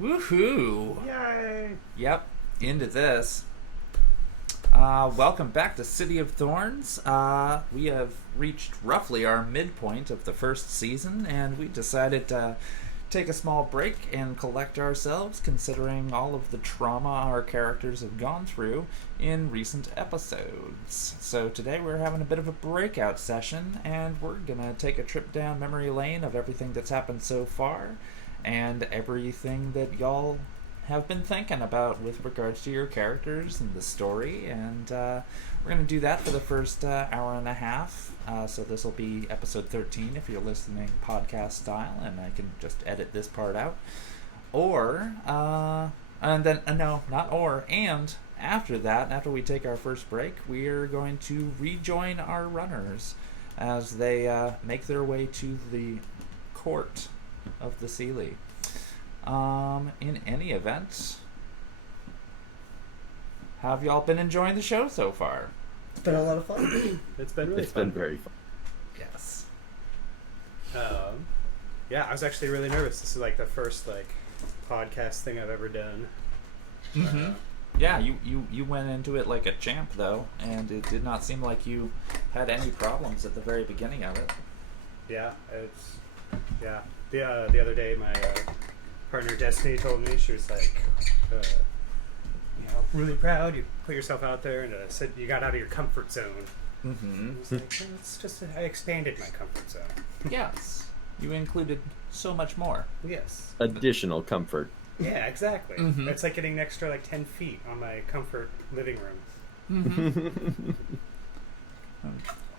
Woohoo! Yay! Yep, into this. Welcome back to City of Thorns. We have reached roughly our midpoint of the first season, and we decided to take a small break and collect ourselves, considering all of the trauma our characters have gone through in recent episodes. So today we're having a bit of a breakout session, and we're gonna take a trip down memory lane of everything that's happened so far, and everything that y'all have been thinking about with regards to your characters and the story, and we're going to do that for the first hour and a half. So this will be episode 13 if you're listening podcast style, and I can just edit this part out. Or, and then, no, not or, and after that, after we take our first break, we're going to rejoin our runners as they make their way to the court of the Sealy. In any event, have y'all been enjoying the show so far? It's been a lot of fun. It's been really It's fun. been very fun. Yes. Yeah, I was actually really nervous. This is like the first podcast thing I've ever done. Mm-hmm. Yeah, you went into it like a champ though, and it did not seem like you had any problems at the very beginning of it. Yeah, The other day, my partner Destiny told me, she was like, really proud you put yourself out there, and said you got out of your comfort zone. Mm-hmm. I was like, well, it's just I expanded my comfort zone. Yes, you included so much more. Yes. Additional comfort. Yeah, exactly. Mhm. It's like getting an extra 10 feet on my comfort living room. Mm-hmm.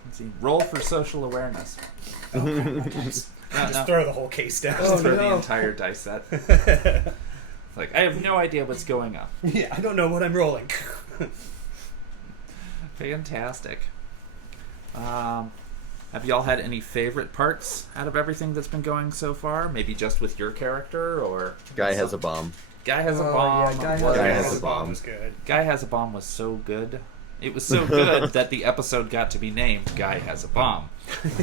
Let's see. Roll for social awareness. Just throw the whole case down. Oh, Throw the no. entire dice set. It's like, I have no idea what's going on. Yeah, I don't know what I'm rolling. Fantastic. Have y'all had any favorite parts out of everything that's been going so far? Maybe just with your character, or Guy has a bomb. Guy has a Oh, bomb. yeah, Guy has a bomb. Was good. Guy has a bomb was so good. It was so good that the episode got to be named Guy Has a Bomb.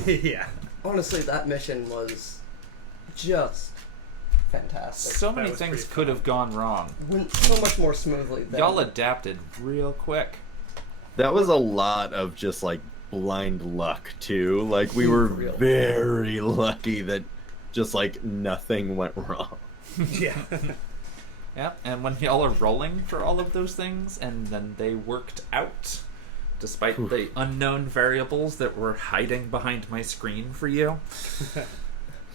Yeah. Honestly, that mission was just fantastic. So That many was things pretty could fun. have gone wrong. Went so much more smoothly than Y'all adapted real quick. That was a lot of just blind luck too. We were Real. very lucky that just nothing went wrong. Yeah. Yep, and when y'all are rolling for all of those things, and then they worked out, despite the unknown variables that were hiding behind my screen for you.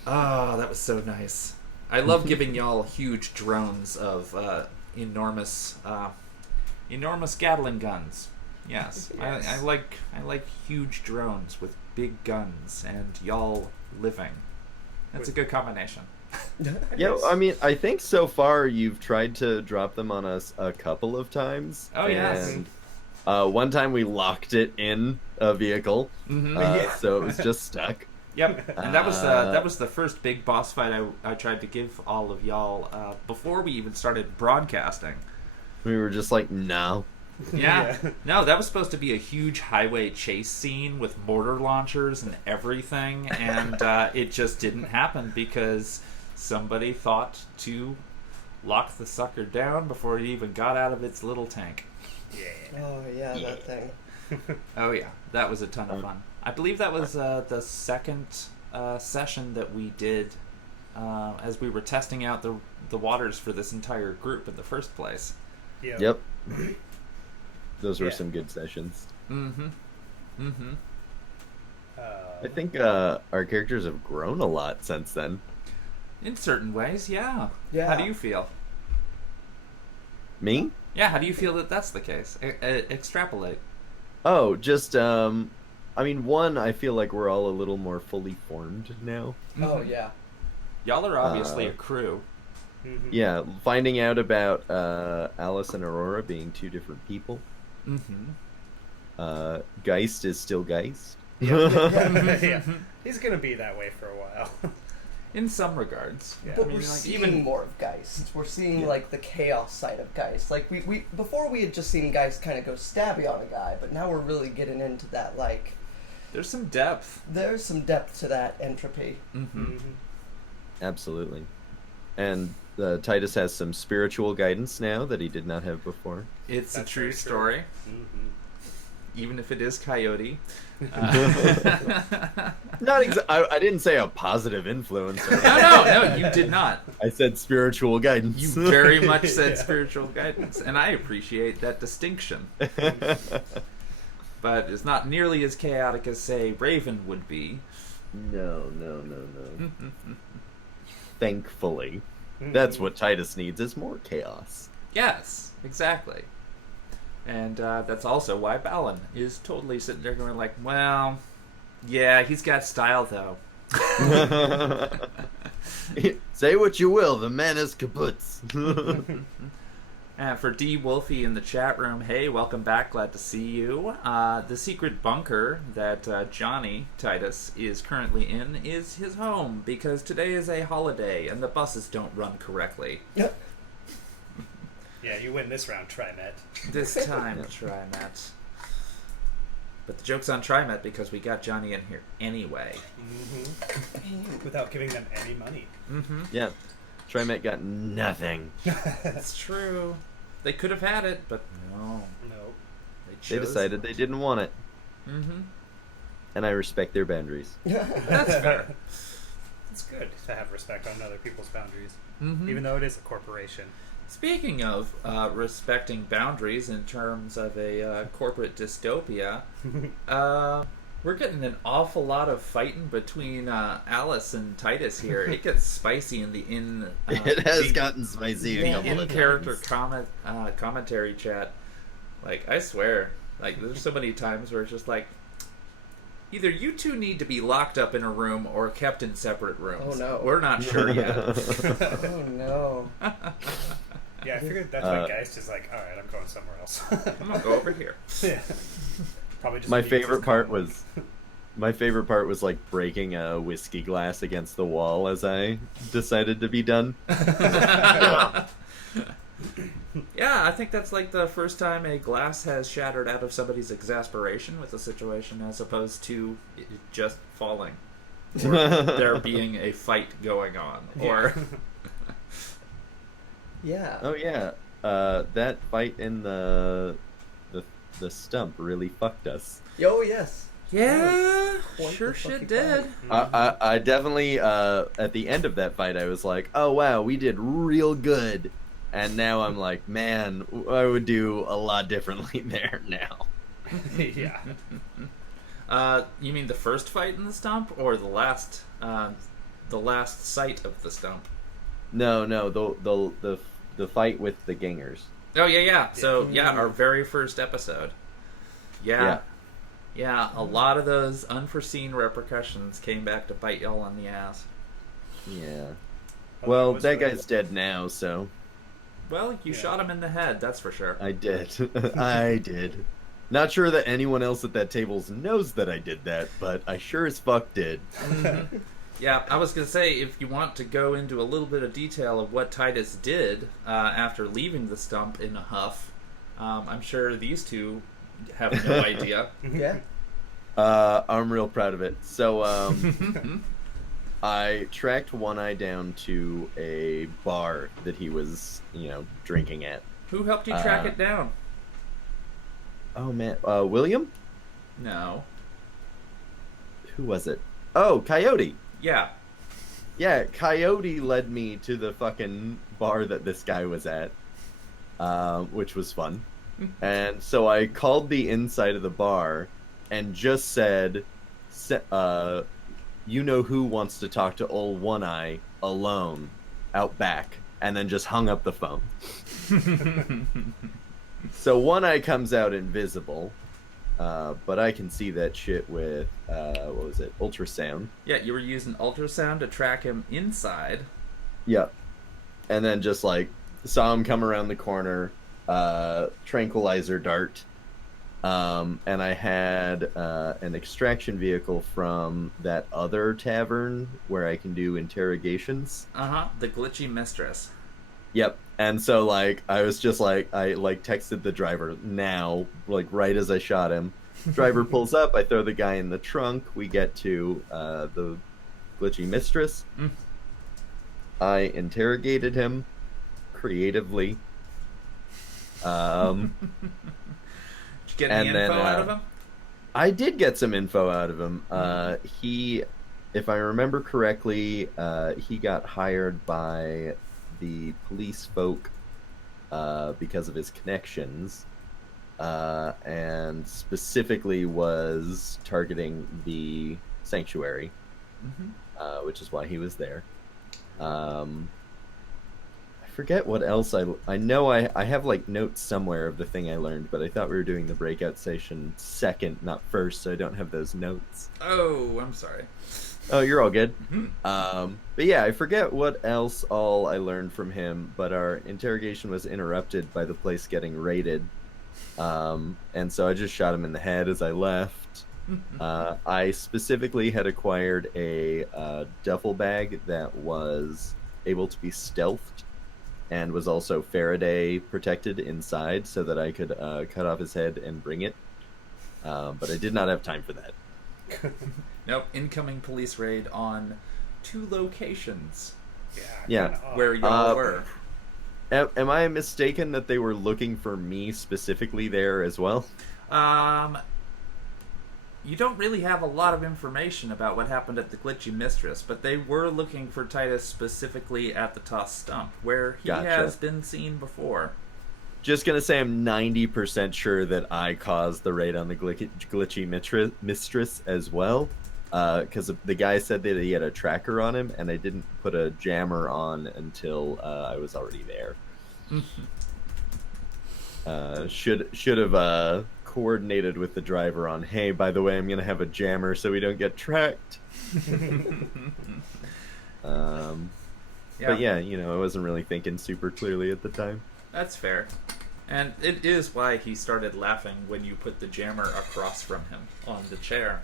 Oh, that was so nice. I love giving y'all huge drones of enormous Gatling guns. Yes, Yes. I like huge drones with big guns, and y'all living. That's a good combination. Yeah, I mean, I think so far you've tried to drop them on us a couple of times. Oh, yes. And one time we locked it in a vehicle, Mm-hmm. Yeah. so it was just stuck. Yep, and that was the first big boss fight I tried to give all of y'all before we even started broadcasting. We were just like, no. Yeah. Yeah. No, that was supposed to be a huge highway chase scene with mortar launchers and everything, and it just didn't happen because somebody thought to lock the sucker down before it even got out of its little tank. Yeah. Oh yeah, that thing. Oh yeah, that was a ton of fun. I believe that was the second session that we did as we were testing out the waters for this entire group in the first place. Yeah. Yep. Those were Yeah. some good sessions. Mm-hmm. Mm-hmm. I think our characters have grown a lot since then. In certain ways, yeah. Yeah. How do you feel? Me? Yeah, how do you feel that that's the case? Extrapolate. Oh, just I mean, one, I feel like we're all a little more fully formed now. Oh yeah. Y'all are obviously a crew. Mhm. Yeah, finding out about Alice and Aurora being two different people. Mm-hmm. Geist is still Geist. Yeah. He's gonna be that way for a while. In some regards. Yeah. But I mean, we're like, seeing even more of Geist. We're seeing Yeah. the chaos side of Geist. We before we had just seen Geist kind of go stabby on a guy, but now we're really getting into that there's some depth. there's some depth to that entropy. Mm-hmm. Mhm. Absolutely. And Titus has some spiritual guidance now that he did not have before. It's That's a true very true. story, Mm-hmm. even if it is Coyote. Not I didn't say a positive influence. No, you did not. I said spiritual guidance. You very much said Yeah. spiritual guidance, and I appreciate that distinction. But it's not nearly as chaotic as, say, Raven would be. No. Thankfully. That's what Titus needs, is more chaos. Yes, exactly. And that's also why Balin is totally sitting there going like, well, yeah, he's got style, though. Say what you will, the man is kaputs. And for D. Wolfie in the chat room, hey, welcome back, glad to see you. The secret bunker that Johnny Titus is currently in is his home, because today is a holiday and the buses don't run correctly. Yeah, you win this round, Trimet. This time, Trimet. But the joke's on Trimet because we got Johnny in here anyway. Mm-hmm. Without giving them any money. Mm-hmm. Yeah. Trimet got nothing. That's true. They could have had it, but no. No. They They decided they didn't want it. Mm-hmm. And I respect their boundaries. That's fair. It's good to have respect on other people's boundaries, Mm-hmm. even though it is a corporation. Speaking of respecting boundaries in terms of a corporate dystopia, we're getting an awful lot of fighting between Alice and Titus here. It gets spicy in the It has gotten spicy a couple in of character times. commentary chat. Like, I swear, like, there's so many times where it's just like, either you two need to be locked up in a room or kept in separate rooms. Oh, no. We're not sure yet. Oh no. Yeah, I figured that's why Geist is like, alright, I'm going somewhere else. I'm gonna go over here. Yeah. Probably just My because favorite it's part common. was like breaking a whiskey glass against the wall as I decided to be done. Yeah, I think that's like the first time a glass has shattered out of somebody's exasperation with a situation as opposed to it just falling. Or there being a fight going on. Or Yeah. Oh yeah, that fight in the stump really fucked us. Oh yes. yeah, Quite sure the shit fucking did. fight. I definitely at the end of that fight I was like, oh wow, we did real good, and now I'm like, man, I would do a lot differently there now. Yeah. You mean the first fight in the stump or the last sight of the stump? No, the fight with the gangers. Oh yeah. So yeah, our very first episode. Yeah. Yeah, a lot of those unforeseen repercussions came back to bite y'all on the ass. Yeah. Well, Well, was that the- guy's dead now, so Well, you Yeah. shot him in the head, that's for sure. I did. I did. Not sure that anyone else at that table knows that I did that, but I sure as fuck did. Mhm. Yeah, I was going to say, if you want to go into a little bit of detail of what Titus did after leaving the stump in a huff, I'm sure these two have no idea. Yeah. I'm real proud of it. So, I tracked One Eye down to a bar that he was, drinking at. Who helped you track it down? Oh man, William? No. Who was it? Oh, Coyote. Yeah. Yeah, Coyote led me to the fucking bar that this guy was at, which was fun. And so I called the inside of the bar and just said, you know who wants to talk to old One Eye alone out back, and then just hung up the phone. So One Eye comes out invisible, but I can see that shit with, what was it, ultrasound. Yeah, you were using ultrasound to track him inside. Yep. And then just like saw him come around the corner, tranquilizer dart. And I had an extraction vehicle from that other tavern where I can do interrogations. Uh-huh, the glitchy mistress. Yep. And so like I was just like I like texted the driver now, like right as I shot him. Driver pulls up, I throw the guy in the trunk, we get to the glitchy mistress. I interrogated him creatively. Did you get any And info then, out of him? I did get some info out of him. He, if I remember correctly, he got hired by the police folk because of his connections, and specifically was targeting the sanctuary, which is why he was there. I forget what else I know. I have like notes somewhere of the thing I learned, but I thought we were doing the breakout station second, not first, so I don't have those notes. Oh, I'm sorry. Oh, you're all good. But yeah, I forget what else all I learned from him, but our interrogation was interrupted by the place getting raided. And so I just shot him in the head as I left. I specifically had acquired a duffel bag that was able to be stealthed and was also Faraday protected inside so that I could cut off his head and bring it. But I did not have time for that. Nope, incoming police raid on 2 locations Yeah. where y'all were. Am I mistaken that they were looking for me specifically there as well? You don't really have a lot of information about what happened at the Glitchy Mistress, but they were looking for Titus specifically at the Toss Stump, where he Gotcha. has been seen before. Just gonna say I'm 90% sure that I caused the raid on the glitchy mistress as well, because the guy said that he had a tracker on him, and I didn't put a jammer on until I was already there. Should have coordinated with the driver on, hey, by the way, I'm gonna have a jammer so we don't get tracked. But yeah, I wasn't really thinking super clearly at the time. That's fair. And it is why he started laughing when you put the jammer across from him on the chair.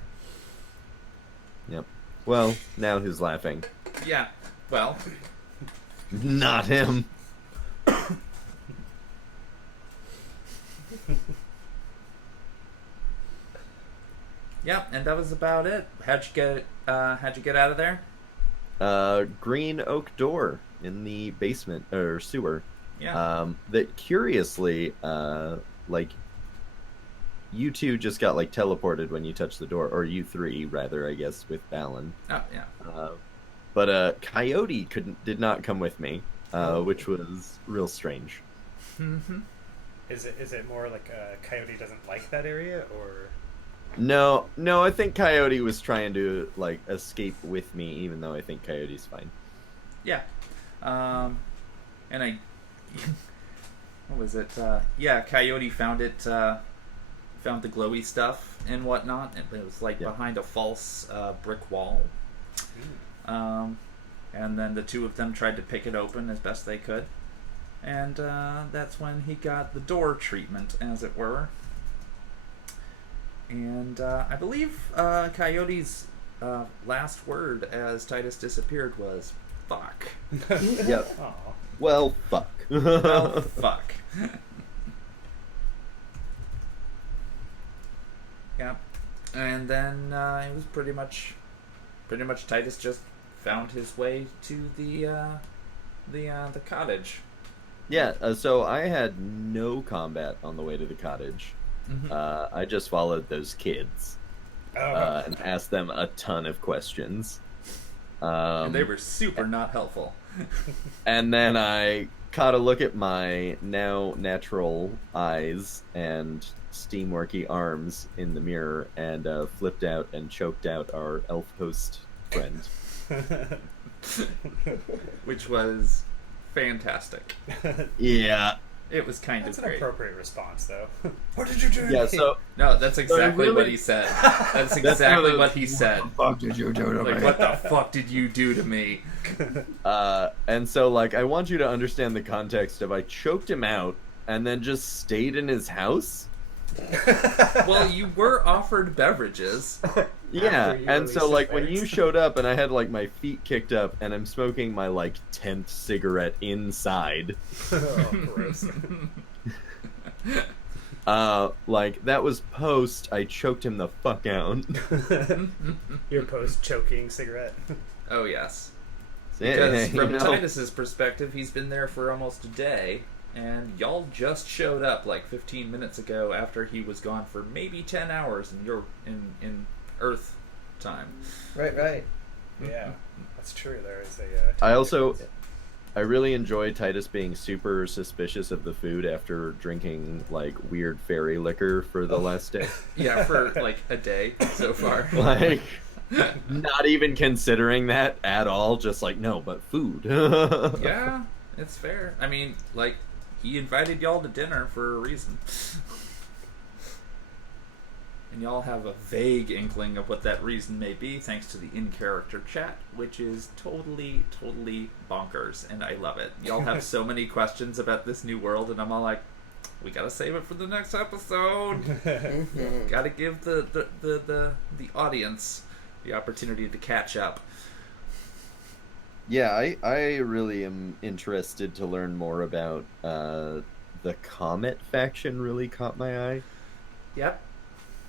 Yep. Well, now who's laughing? Yeah, well, Not him. yeah, and that was about it. How'd you get out of there? Green oak door in the basement or sewer. Yeah. That curiously, like, you two just got like teleported when you touched the door, or you three rather, I guess, with Balin. Oh, yeah. But Coyote did not come with me, which was real strange. Mm-hmm. Is it more like Coyote doesn't like that area, or? No, I think Coyote was trying to like escape with me, even though I think Coyote's fine. Yeah. And I... what was it? Yeah, Coyote found it, found the glowy stuff and whatnot. It was like behind a false brick wall. And then the two of them tried to pick it open as best they could. And that's when he got the door treatment, as it were. And I believe Coyote's last word as Titus disappeared was, fuck. Yep. Aw. Well, fuck. Well, fuck. Yeah. And then it was pretty much Titus just found his way to the cottage. Yeah, so I had no combat on the way to the cottage. Mm-hmm. I just followed those kids and asked them a ton of questions. And they were super not helpful. And then I caught a look at my now natural eyes and steamworky arms in the mirror and flipped out and choked out our elf host friend. Which was fantastic. Yeah. It was kind That's of an great. appropriate response, though. What did you do? Yeah, so No, that's exactly really- what he said. That's exactly what he said. What the fuck did you do to Like, me? what the fuck did you do to me? and so like I want you to understand the context of I choked him out and then just stayed in his house. Well, you were offered beverages. Yeah, After you and so released like his when legs. you showed up and I had like my feet kicked up and I'm smoking my like 10th cigarette inside. Oh, gross. Like that was post I choked him the fuck out. Your post-choking cigarette. Oh, yes. Because you from know, Titus's perspective, he's been there for almost a day, and y'all just showed up like 15 minutes ago after he was gone for maybe 10 hours in Earth time. Right. Yeah, that's true. There is a. I really enjoy Titus being super suspicious of the food after drinking like weird fairy liquor for the last day. Yeah, for like a day so far. Like, not even considering that at all. Just like, no, but food. Yeah, it's fair. I mean, like, he invited y'all to dinner for a reason. And y'all have a vague inkling of what that reason may be thanks to the in-character chat, which is totally, totally bonkers, and I love it. Y'all have so many questions about this new world, and I'm all like, we gotta save it for the next episode. Gotta give the audience the opportunity to catch up. Yeah, I really am interested to learn more about the Comet faction. Really caught my eye. Yep.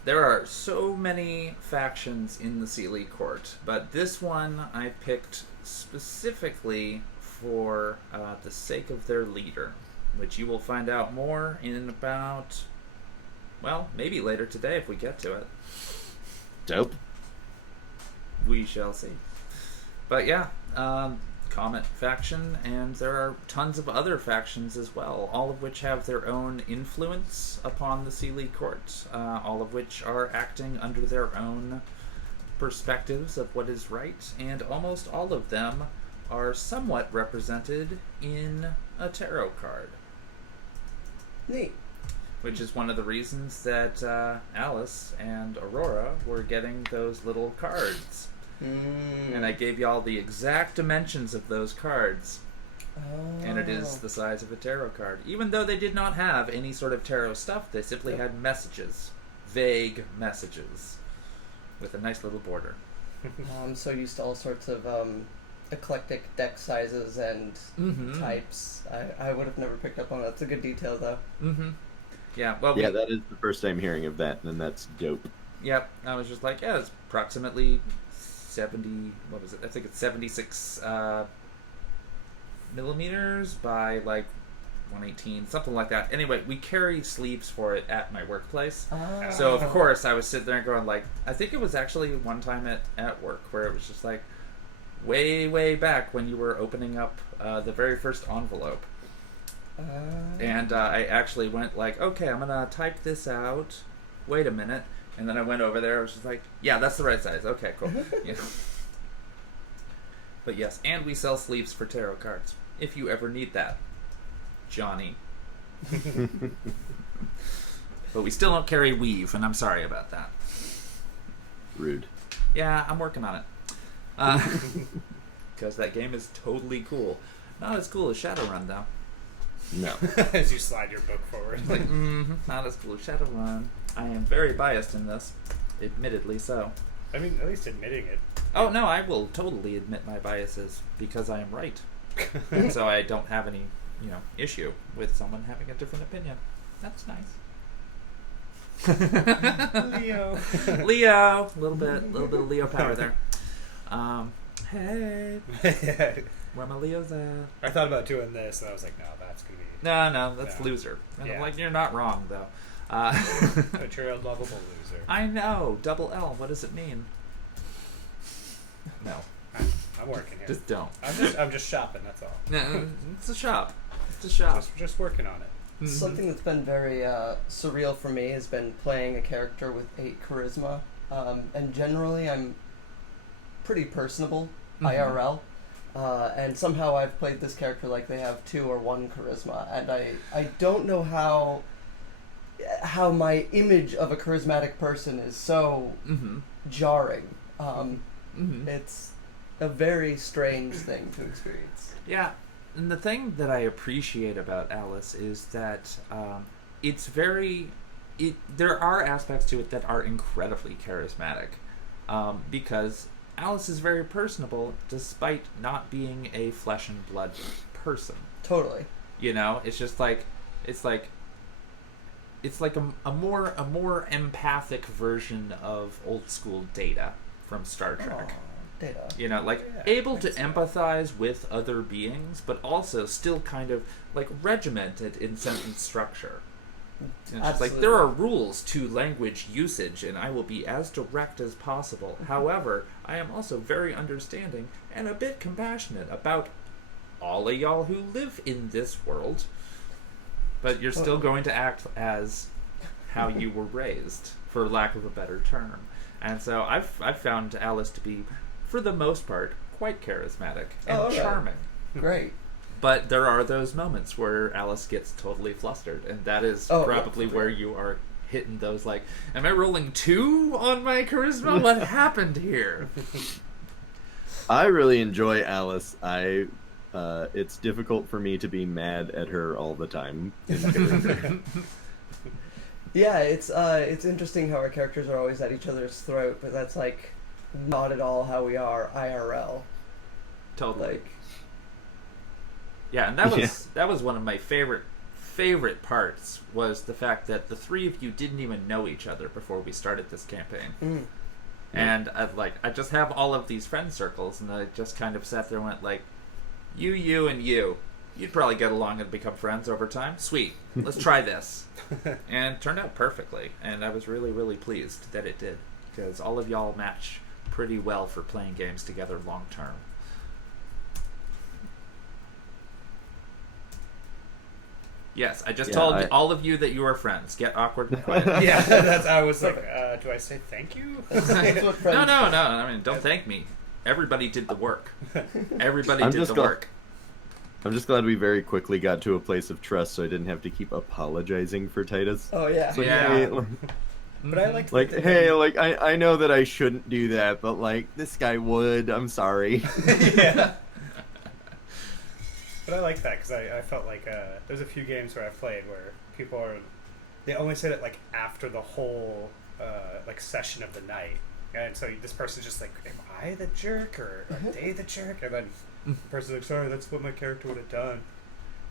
There are so many factions in the Sealy Court, but this one I picked specifically for the sake of their leader, which you will find out more in about, well, maybe later today if we get to it. Dope. We shall see. But yeah, Comet faction, and there are tons of other factions as well, all of which have their own influence upon the Sealy Court, all of which are acting under their own perspectives of what is right, and almost all of them are somewhat represented in a tarot card. Neat. Which is one of the reasons that Alice and Aurora were getting those little cards. And I gave y'all the exact dimensions of those cards. And it is the size of a tarot card. Even though they did not have any sort of tarot stuff, they simply had messages. Vague messages. With a nice little border. I'm so used to all sorts of eclectic deck sizes and types. I would have never picked up on that. That's a good detail, though. Yeah, well, Yeah, that is the first time hearing of that, and that's dope. Yep, I was just like, yeah, it's approximately 70, what was it? I think it's 76 millimeters by like 118, something like that. Anyway, we carry sleeves for it at my workplace. So, of course, I was sitting there going like, I think it was actually one time at work where it was just like, way back when you were opening up the very first envelope. And I actually went like, okay, I'm going to type this out. Wait a minute. And then I went over there. I was just like, yeah, that's the right size. Okay, cool. Yeah. But yes, and we sell sleeves for tarot cards. If you ever need that. Johnny. But we still don't carry weave, and I'm sorry about that. Rude. Yeah, I'm working on it. Because that game is totally cool. Not as cool as Shadowrun, though. No. As you slide your book forward. Like, not as cool as Shadowrun. I am very biased in this. Admittedly so. I mean, at least admitting it. Oh, no, I will totally admit my biases because I am right. And so I don't have any, issue with someone having a different opinion. That's nice. Leo. Leo. A little bit of Leo power there. Hey. Where my Leo's at? I thought about doing this, and I was like, no, that's going to be... No, that's loser. And Yeah. I'm like, you're not wrong, though. A true lovable loser. I know. Double L. What does it mean? No. I'm working here. Just don't. I'm just shopping, that's all. No, it's a shop. It's a shop. Just working on it. Something that's been very surreal for me has been playing a character with 8 charisma. And generally, I'm pretty personable, IRL. And somehow I've played this character like they have 2 or 1 charisma. And I don't know how my image of a charismatic person is so jarring. It's a very strange thing to experience. Yeah, and the thing that I appreciate about Alice is that there are aspects to it that are incredibly charismatic, because Alice is very personable despite not being a flesh and blood person. Totally. It's just like it's like a more empathic version of old school Data from Star Trek. Aw, Data. You know, like Yeah, able I to see that. empathize with other beings, but also still kind of like regimented in sentence structure. And it's just like Absolutely. there are rules to language usage, and I will be as direct as possible. However, I am also very understanding and a bit compassionate about all of y'all who live in this world. But you're still going to act as how you were raised, for lack of a better term. And so I've found Alice to be, for the most part, quite charismatic and all right. charming. Great. But there are those moments where Alice gets totally flustered, and that is Oh, probably yeah. where you are hitting those, like, am I rolling 2 on my charisma? What happened here? I really enjoy Alice. It's difficult for me to be mad at her all the time. Yeah, it's interesting how our characters are always at each other's throat, but that's like not at all how we are IRL. Totally. Like, Yeah, and that was one of my favorite parts, was the fact that the 3 of you didn't even know each other before we started this campaign. And I just have all of these friend circles, and I just kind of sat there and went like, you, and you. You'd probably get along and become friends over time. Sweet. Let's try this. And it turned out perfectly, and I was really, really pleased that it did, because all of y'all match pretty well for playing games together long term. Yes, I just told all of you that you are friends. Get awkward and quiet. Yeah, that's. I was like, do I say thank you? that's what friends No. I mean, don't thank me. Everybody did the work. Everybody I'm did just the glad- work. I'm just glad we very quickly got to a place of trust, so I didn't have to keep apologizing for Titus. Oh yeah. It's like, Yeah. hey, But I like like, hey, like I know that I shouldn't do that, but like this guy would. I'm sorry. Yeah. But I like that because I felt like there's a few games where I've played where people they only said it like after the whole like session of the night, and so this person's just like, am I the jerk or are they the jerk? And then the person's like, sorry, that's what my character would have done.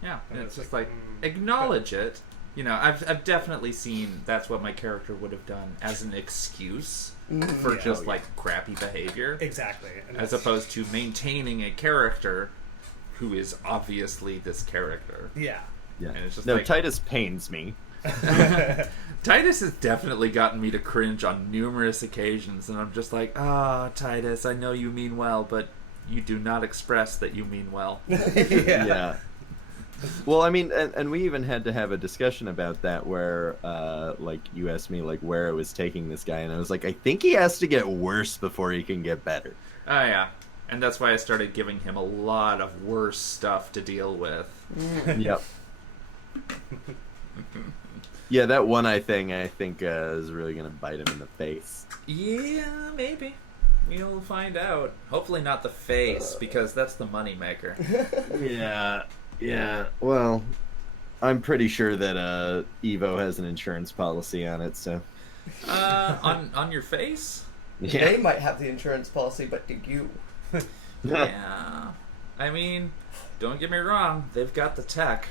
Yeah, And and it's it's just like, like, acknowledge it. You know, I've definitely seen that's what my character would have done as an excuse for Yeah. just like crappy behavior, Exactly. And as that's- opposed to maintaining a character who is obviously this character. Yeah. Yeah. And it's just No, like Titus pains me. Titus has definitely gotten me to cringe on numerous occasions, and I'm just like, Titus, I know you mean well, but you do not express that you mean well. Yeah. Well, I mean, and we even had to have a discussion about that where, like, you asked me, like, where I was taking this guy, and I was like, I think he has to get worse before he can get better. Oh, yeah. And that's why I started giving him a lot of worse stuff to deal with. Yep. Yeah, that one-eye thing, I think, is really going to bite him in the face. Yeah, maybe. We'll find out. Hopefully not the face, because that's the moneymaker. Yeah. Well, I'm pretty sure that Evo has an insurance policy on it, so... On your face? They might have the insurance policy, but do you? Yeah. I mean, don't get me wrong, they've got the tech.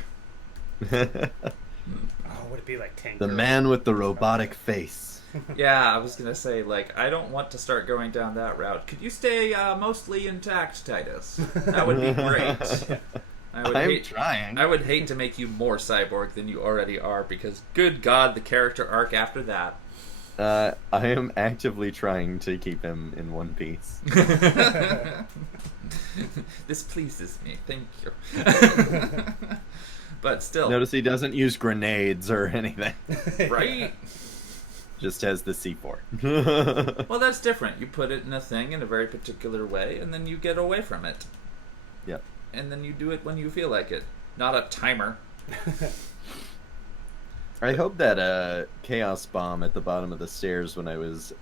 Oh, would it be like Tank? The man with the robotic face. Yeah, I was gonna say, like, I don't want to start going down that route. Could you stay mostly intact, Titus? That would be great. I'm trying. I would hate to make you more cyborg than you already are, because good God, the character arc after that. I am actively trying to keep him in one piece. This pleases me, thank you. But still, Notice he doesn't use grenades or anything. right? Just has the C4. Well, that's different. You put it in a thing in a very particular way, and then you get away from it. Yep. And then you do it when you feel like it. Not a timer. I hope that chaos bomb at the bottom of the stairs when I was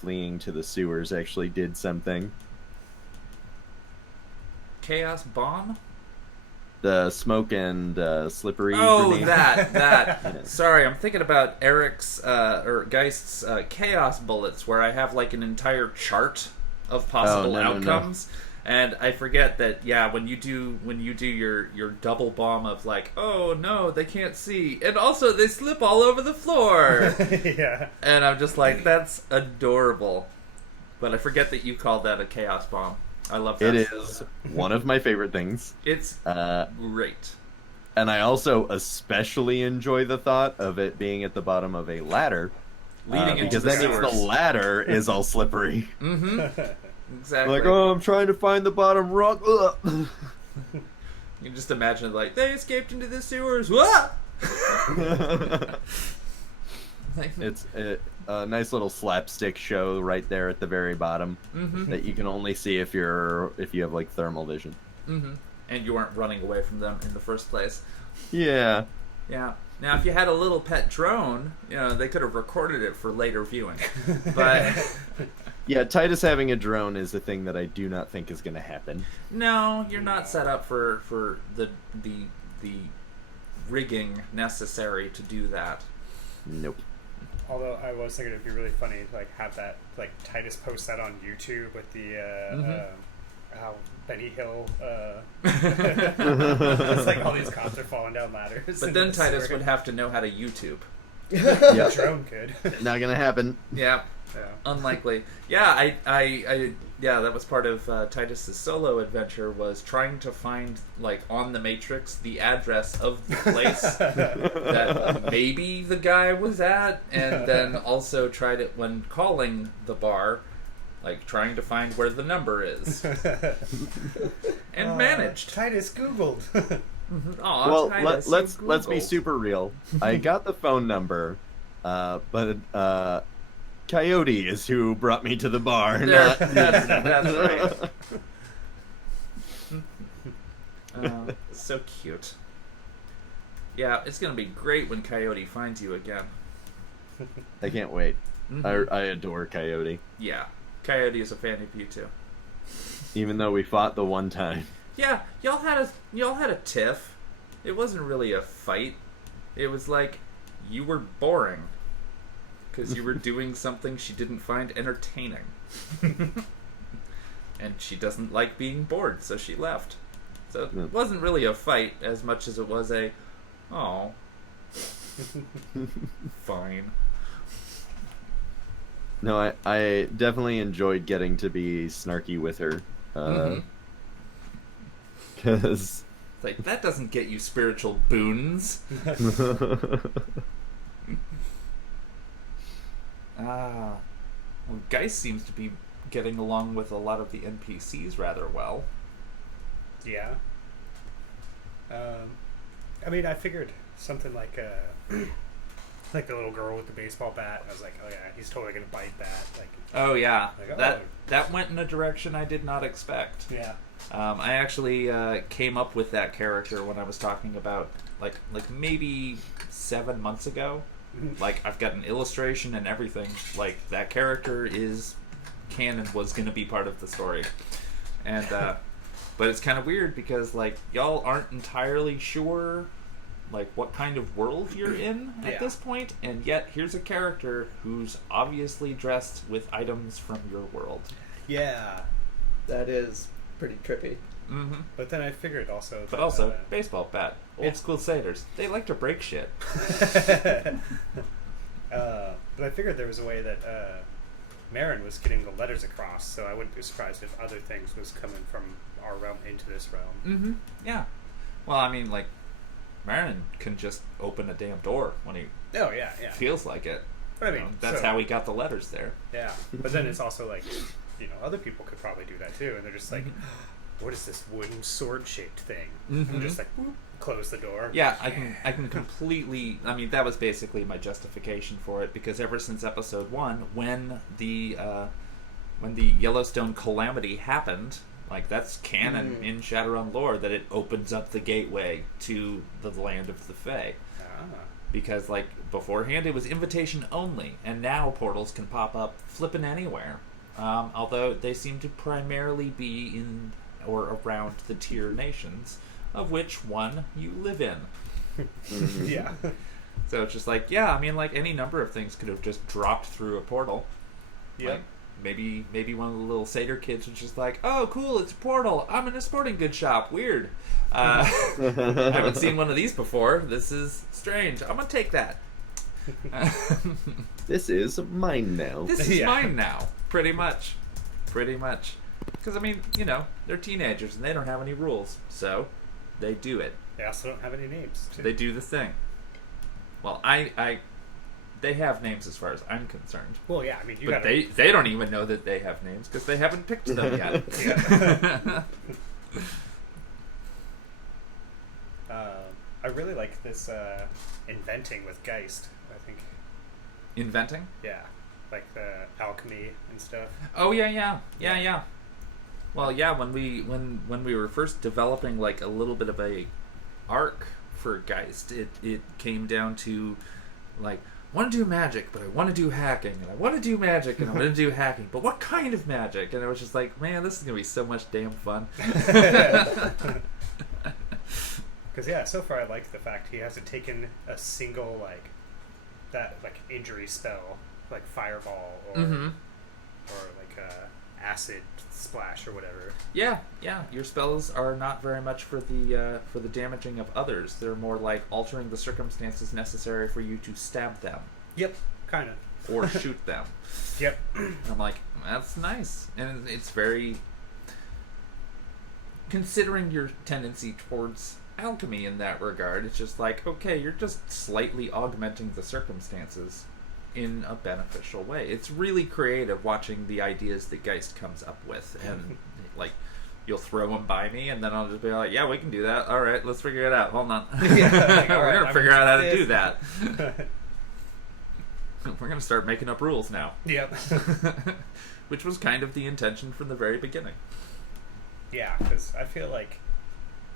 fleeing to the sewers actually did something. Chaos bomb? The smoke and slippery Oh, grenade. that. Yeah. Sorry, I'm thinking about Eric's, or Geist's chaos bullets, where I have, like, an entire chart of possible no. outcomes. And I forget that, yeah, when you do your double bomb of, like, oh, no, they can't see. And also, they slip all over the floor. Yeah. And I'm just like, that's adorable. But I forget that you called that a chaos bomb. I love that. It is one of my favorite things. It's great. And I also especially enjoy the thought of it being at the bottom of a ladder. Leading into because the that means the sewers. ladder is all slippery. Mm-hmm. Exactly. Like, oh, I'm trying to find the bottom rung. Ugh. You just imagine, like, they escaped into the sewers. What? It's a nice little slapstick show right there at the very bottom Mm-hmm. that you can only see if you have like thermal vision. Mm-hmm. And you weren't running away from them in the first place. Yeah. Yeah. Now, if you had a little pet drone, they could have recorded it for later viewing. But Yeah, Titus having a drone is a thing that I do not think is going to happen. no, you're not set up for the rigging necessary to do that. Nope. Although I was thinking it'd be really funny to like have that like Titus post that on YouTube with the Benny Hill. It's like all these cops are falling down ladders. But then Titus would have to know how to YouTube. Yeah. Drone could. Not going to happen. Yeah. Yeah. Unlikely. Yeah, yeah, that was part of Titus's solo adventure, was trying to find, like, on the Matrix, the address of the place that maybe the guy was at, and then also tried it when calling the bar, like, trying to find where the number is. And managed. Titus Googled. Aw, Well, Titus, you let's be Googled. super real. I got the phone number, but Coyote is who brought me to the bar. There, Not... that's right. So cute. Yeah, it's gonna be great when Coyote finds you again. I can't wait. Mhm. I adore Coyote, Yeah, Coyote is a fan of you too. even though we fought the one time. Yeah, y'all had a tiff. It wasn't really a fight. It was like you were boring because you were doing something she didn't find entertaining. And she doesn't like being bored, so she left. So it wasn't really a fight as much as it was a, oh, fine. No, I definitely enjoyed getting to be snarky with her. Because... It's like, that doesn't get you spiritual boons. Well, Geist seems to be getting along with a lot of the NPCs rather well. Yeah. I mean, I figured something like like the little girl with the baseball bat. I was like, oh yeah, he's totally gonna bite that. Like, Oh yeah, Like, oh. that went in a direction I did not expect. yeah. I actually came up with that character when I was talking about like maybe 7 months ago. Like, I've got an illustration and everything. Like, that character is canon, was going to be part of the story. And but it's kind of weird because, like, y'all aren't entirely sure, like, what kind of world you're in at Yeah. this point, and yet here's a character who's obviously dressed with items from your world. Yeah. That is pretty trippy. Mm-hmm. But then I figured also. But that, also, baseball bat. Old yeah. school satyrs. They like to break shit. But I figured there was a way that Marin was getting the letters across, so I wouldn't be surprised if other things was coming from our realm into this realm. Mm-hmm. Yeah. Well, I mean, like, Marin can just open a damn door when he Oh yeah, yeah. feels like it. But I mean, That's so- how he got the letters there. Yeah, but then it's also like, other people could probably do that too, and they're just like, Mm-hmm. what is this wooden sword-shaped thing? Mhm. And just like, whoop, close the door. Yeah, I can completely. I mean, that was basically my justification for it, because ever since episode 1, when the Yellowstone calamity happened, like, that's canon in Shadowrun lore that it opens up the gateway to the land of the Fae. Ah. Because, like, beforehand it was invitation only, and now portals can pop up flipping anywhere. Although they seem to primarily be in or around the tier nations, of which one you live in. Yeah. So it's just like, yeah, I mean, like, any number of things could have just dropped through a portal. Yep. Like, maybe one of the little satyr kids was just like, oh, cool, it's a portal. I'm in a sporting goods shop. Weird. I haven't seen one of these before. This is strange. I'm gonna take that. This is mine now. This is Yeah. mine now, pretty much. Pretty much. Because, I mean, you know, they're teenagers and they don't have any rules. So, they do it. They also don't have any names, too. They do the thing. Well, they have names as far as I'm concerned. Well, yeah, I mean, But they don't even know that they have names because they haven't picked them yet. Yeah. I really like this inventing with Geist, I think. Inventing? Yeah. Like the alchemy and stuff. Oh, yeah. Well, yeah, when we were first developing like a little bit of a arc for Geist, it came down to like, I want to do magic, but I want to do hacking, and I want to do magic, and I want to do hacking, but what kind of magic? And I was just like, man, this is gonna be so much damn fun. Because yeah, so far I like the fact he hasn't taken a single like injury spell, like fireball or like acid splash or whatever. Yeah. Your spells are not very much for the damaging of others. They're more like altering the circumstances necessary for you to stab them. Yep, kind of. Or shoot them. Yep. And I'm like, that's nice, and it's very, considering your tendency towards alchemy in that regard, it's just like, okay, you're just slightly augmenting the circumstances in a beneficial way. It's really creative watching the ideas that Geist comes up with, and like, you'll throw them by me, and then I'll just be like, yeah, we can do that. All right, let's figure it out. Hold on. Like, we're right, gonna figure out how to do this. that. We're gonna start making up rules now. Yep. Which was kind of the intention from the very beginning. Yeah, because I feel like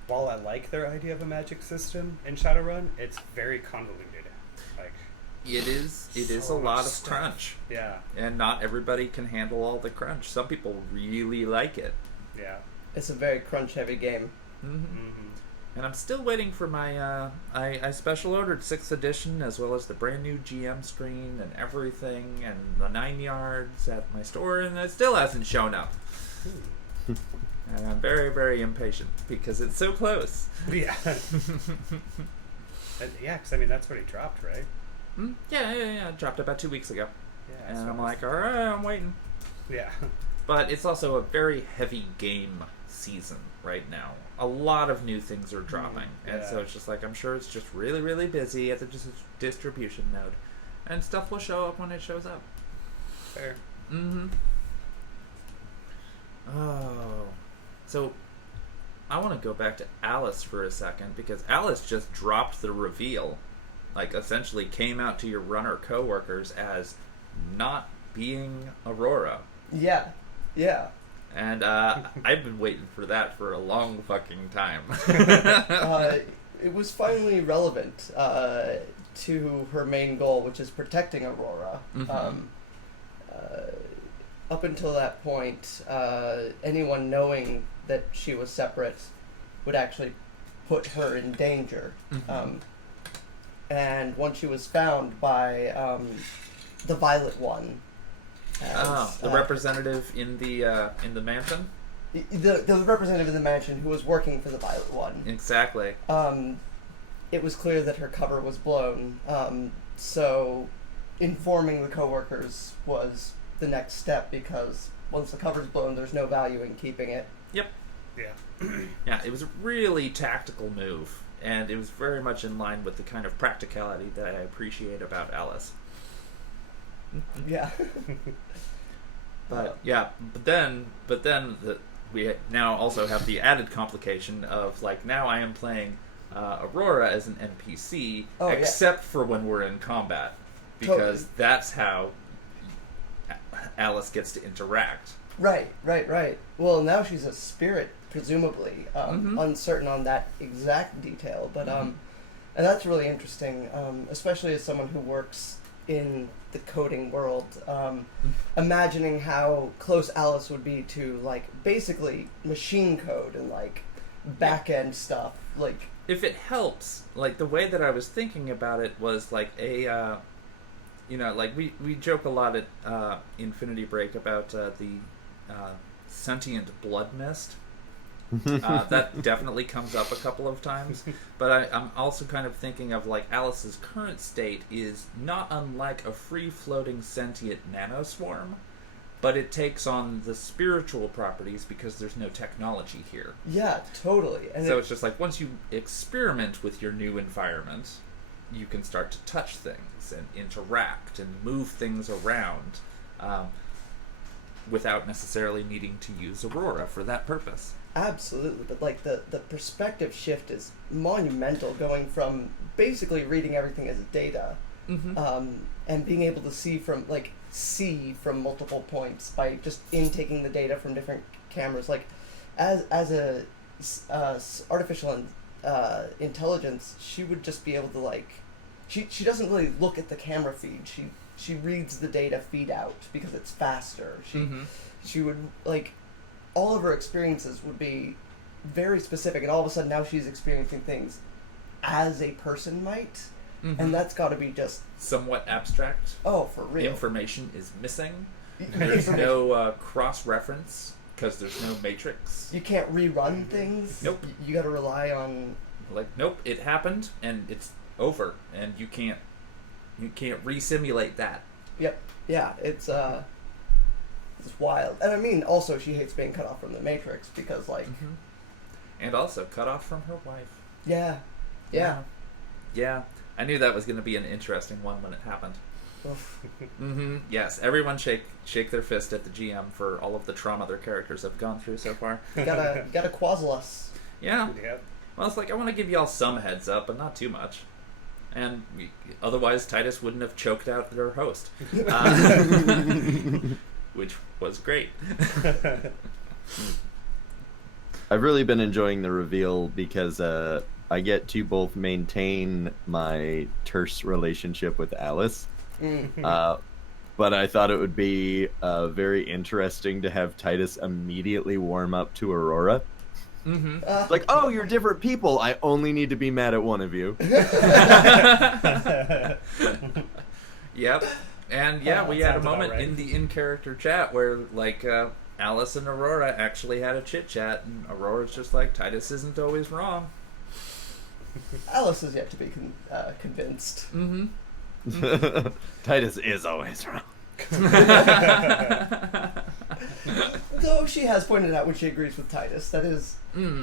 while I like their idea of a magic system in Shadowrun, it's very convoluted. Like, It is a so lot much of stuff. crunch, Yeah, and not everybody can handle all the crunch. Some people really like it. yeah. It's a very crunch-heavy game. And I'm still waiting for my. I special ordered 6th edition as well as the brand new GM screen and everything and the 9 yards at my store, and it still hasn't shown up. And I'm very, very impatient because it's so close. Yeah. Yeah, because I mean, that's what he dropped, right? Yeah. It dropped about 2 weeks ago. Yeah. And so I'm like, alright, I'm waiting. yeah. But it's also a very heavy game season right now. A lot of new things are dropping. And so yeah. it's just like, I'm sure it's just really, really busy at the distribution node. And stuff will show up when it shows up. Fair. Oh. So, I want to go back to Alice for a second, because Alice just dropped the reveal. Like, essentially came out to your runner coworkers as not being Aurora. Yeah. And I've been waiting for that for a long fucking time. It was finally relevant to her main goal, which is protecting Aurora. Up until that point, anyone knowing that she was separate would actually put her in danger. And once she was found by the Violet One, as, the representative in the mansion? the representative in the mansion who was working for the Violet One. Exactly. It was clear that her cover was blown, so informing the coworkers was the next step, because once the cover's blown, there's no value in keeping it. Yep. Yeah. Yeah, it was a really tactical move, and it was very much in line with the kind of practicality that I appreciate about Alice. Yeah. But then we now also have the added complication of, like, now I am playing Aurora as an NPC, except for when we're in combat, because that's how Alice gets to interact. Right. Well, now she's a spirit, presumably. Uncertain on that exact detail, but and that's really interesting, especially as someone who works in the coding world. Imagining how close Alice would be to, like, basically machine code and, like, back-end stuff. Like, if it helps, like, the way that I was thinking about it was like a like we joke a lot at Infinity Break about the sentient blood mist. That definitely comes up a couple of times, but I'm also kind of thinking of, like, Alice's current state is not unlike a free-floating sentient nanoswarm, but it takes on the spiritual properties because there's no technology here. Yeah, totally. And So it's just like once you experiment with your new environment, you can start to touch things and interact and move things around without necessarily needing to use Aurora for that purpose. Absolutely, but like the perspective shift is monumental, going from basically reading everything as data, and being able to see from multiple points by just intaking the data from different cameras. Like, as a artificial intelligence, she would just be able to she doesn't really look at the camera feed. She reads the data feed out because it's faster. She would all of her experiences would be very specific, and all of a sudden now she's experiencing things as a person might, and that's got to be just somewhat abstract. Oh, for real. Information is missing. There's no cross-reference because there's no matrix. You can't rerun things. Nope. You got to rely on Nope, it happened and it's over, and you can't re-simulate that. Yep. Yeah, it's wild. And I mean, also she hates being cut off from the Matrix because and also cut off from her wife. Yeah. I knew that was going to be an interesting one when it happened. Yes, everyone shake their fist at the GM for all of the trauma their characters have gone through so far. You gotta quazzle us. Yeah. Well, it's I want to give y'all some heads up, but not too much. And otherwise, Titus wouldn't have choked out their host, which was great. I've really been enjoying the reveal because I get to both maintain my terse relationship with Alice, but I thought it would be very interesting to have Titus immediately warm up to Aurora. Oh, you're different people. I only need to be mad at one of you. Yep. And we had a moment in the in-character chat where Alice and Aurora actually had a chit-chat, and Aurora's just Titus isn't always wrong. Alice is yet to be convinced. Titus is always wrong. Though she has pointed out when she agrees with Titus, that is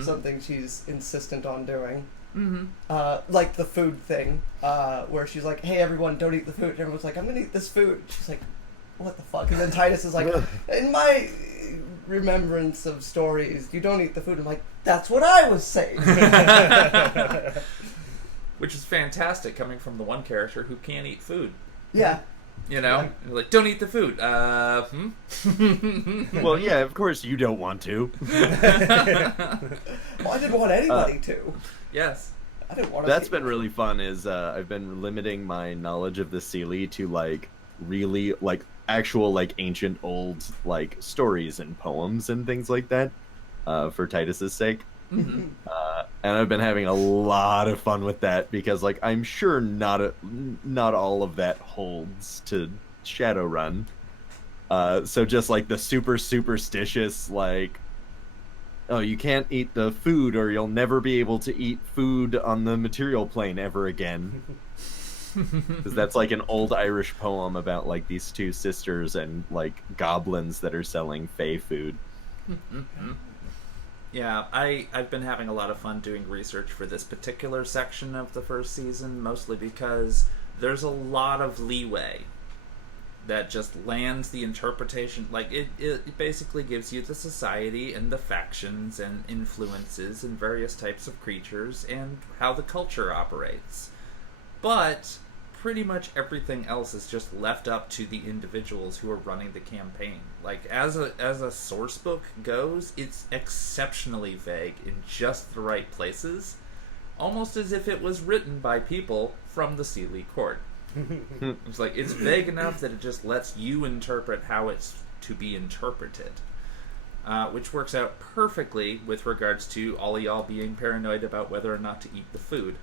something she's insistent on doing. Like the food thing, where she's like, "Hey, everyone, don't eat the food." And everyone's like, "I'm gonna eat this food." She's like, "What the fuck?" And then Titus is like, "In my remembrance of stories, you don't eat the food." I'm like, "That's what I was saying." Which is fantastic coming from the one character who can't eat food. Yeah. You know? Yeah. Don't eat the food. Well, yeah, of course you don't want to. Well, I didn't want anybody to. Yes. I didn't want to. That's been really fun is I've been limiting my knowledge of the Seelie to really actual ancient old stories and poems and things like that for Titus's sake. And I've been having a lot of fun with that because I'm sure not all of that holds to Shadowrun. So just the super superstitious oh, you can't eat the food or you'll never be able to eat food on the material plane ever again. Because that's an old Irish poem about these two sisters and goblins that are selling fae food. Yeah, I've been having a lot of fun doing research for this particular section of the first season, mostly because there's a lot of leeway that just lands the interpretation. It basically gives you the society and the factions and influences and various types of creatures and how the culture operates. But pretty much everything else is just left up to the individuals who are running the campaign. As a source book goes, it's exceptionally vague in just the right places, almost as if it was written by people from the Seelie court. It's it's vague enough that it just lets you interpret how it's to be interpreted, which works out perfectly with regards to all of y'all being paranoid about whether or not to eat the food.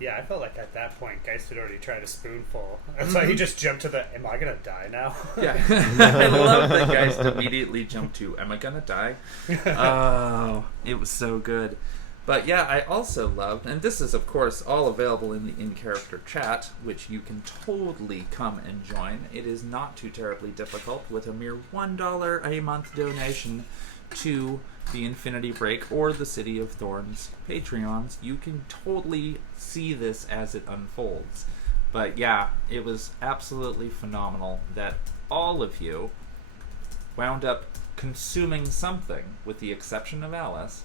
Yeah, I felt at that point, Geist had already tried a spoonful. That's why he just jumped to am I gonna die now? Yeah. I love that Geist immediately jumped to, am I gonna die? Oh, it was so good. But yeah, I also loved, and this is of course all available in the in-character chat, which you can totally come and join. It is not too terribly difficult with a mere $1 a month donation to the Infinity Break or the City of Thorns Patreons. You can totally see this as it unfolds. But yeah, it was absolutely phenomenal that all of you wound up consuming something, with the exception of Alice.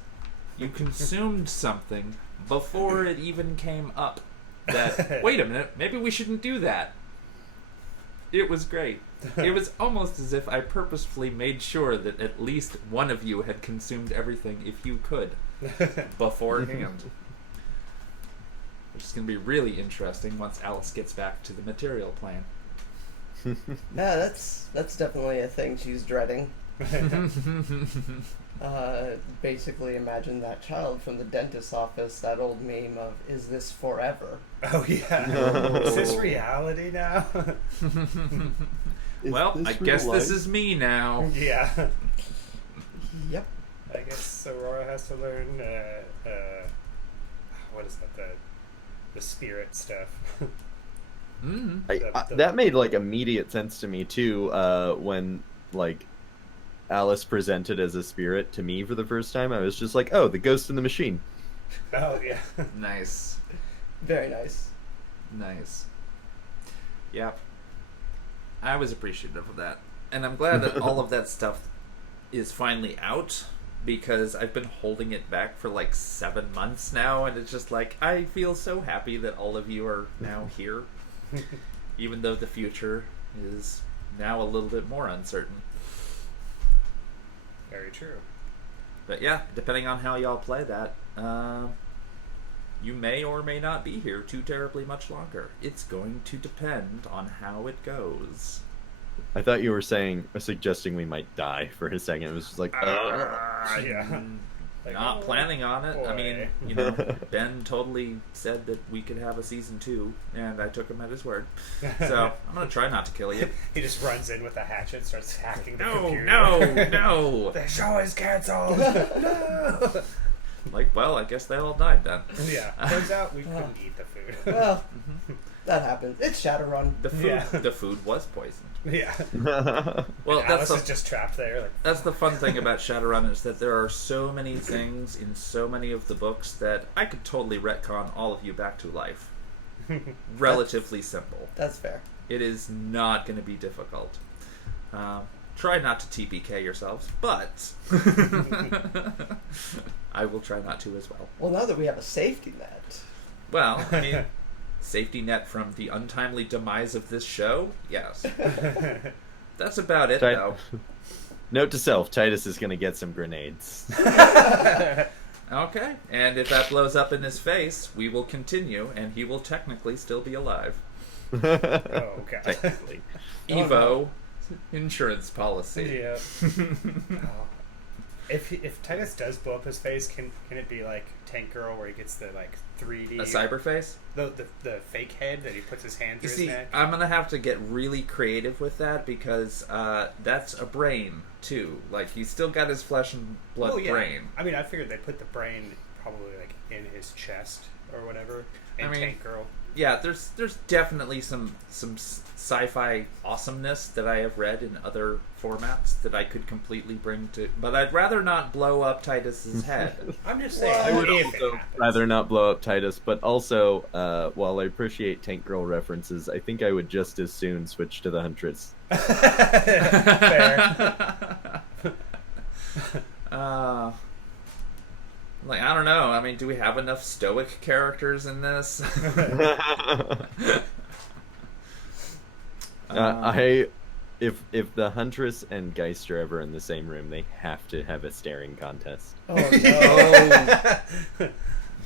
You consumed something before it even came up that, wait a minute, maybe we shouldn't do that. It was great. It was almost as if I purposefully made sure that at least one of you had consumed everything, if you could, beforehand. Which is going to be really interesting once Alice gets back to the material plane. Yeah, that's definitely a thing she's dreading. Basically imagine that child from the dentist's office, that old meme of, is this forever? Oh yeah. No. Is this reality now? Well, I guess this is me now. Yeah. Yep. I guess Aurora has to learn, what is that, the spirit stuff. Mm-hmm. That made like immediate sense to me too, when like Alice presented as a spirit to me for the first time. I was just like, oh, the ghost in the machine. Oh yeah. Nice. Very nice. Nice. Yep. I was appreciative of that. And I'm glad that all of that stuff is finally out, because I've been holding it back for like 7 months now, and it's just like, I feel so happy that all of you are now here, even though the future is now a little bit more uncertain. Very true. But yeah, depending on how y'all play that, you may or may not be here too terribly much longer. It's going to depend on how it goes. I thought you were suggesting we might die for a second. It was just like, Yeah. Like, Not planning on it. I boy. mean, you know, Ben totally said that we could have a season 2, and I took him at his word. So I'm gonna try not to kill you. He just runs in with a hatchet, starts hacking the No, computer. no. The show is canceled. No. Like, well, I guess they all died then. Yeah. Turns out we couldn't eat the food. Well, that happens. It's Shadowrun. The food, Yeah. the food was poisoned. Yeah. Well, And that's Alice is just trapped there. Like, That's the fun thing about Shadowrun, is that there are so many things in so many of the books that I could totally retcon all of you back to life. Relatively simple. That's fair. It is not going to be difficult. Try not to TPK yourselves, but I will try not to as well. Well, now that we have a safety net. Well, I mean, safety net from the untimely demise of this show? Yes. That's about it, Tit- though. Note to self: Titus is gonna get some grenades. Okay, and if that blows up in his face, we will continue, and he will technically still be alive. oh, okay. Technically. Oh, Evo no. insurance policy. Yeah. Oh. If Titus does blow up his face, can it be like Tank Girl, where he gets the like 3D A cyber face? the fake head that he puts his hand You through see, his neck? I'm gonna have to get really creative with that, because that's a brain too. Like, he's still got his flesh and blood Oh, yeah. brain. I mean, I figured they put the brain probably like in his chest or whatever. In I mean, Tank Girl. Yeah, there's definitely some sci-fi awesomeness that I have read in other formats that I could completely bring to, but I'd rather not blow up Titus's head. I'm just saying. Well, I would if also it happens. rather not blow up Titus, but also, while I appreciate Tank Girl references, I think I would just as soon switch to the Huntress. Fair. Like, I don't know. I mean, do we have enough stoic characters in this? If the Huntress and Geist are ever in the same room, they have to have a staring contest. Oh no. Oh,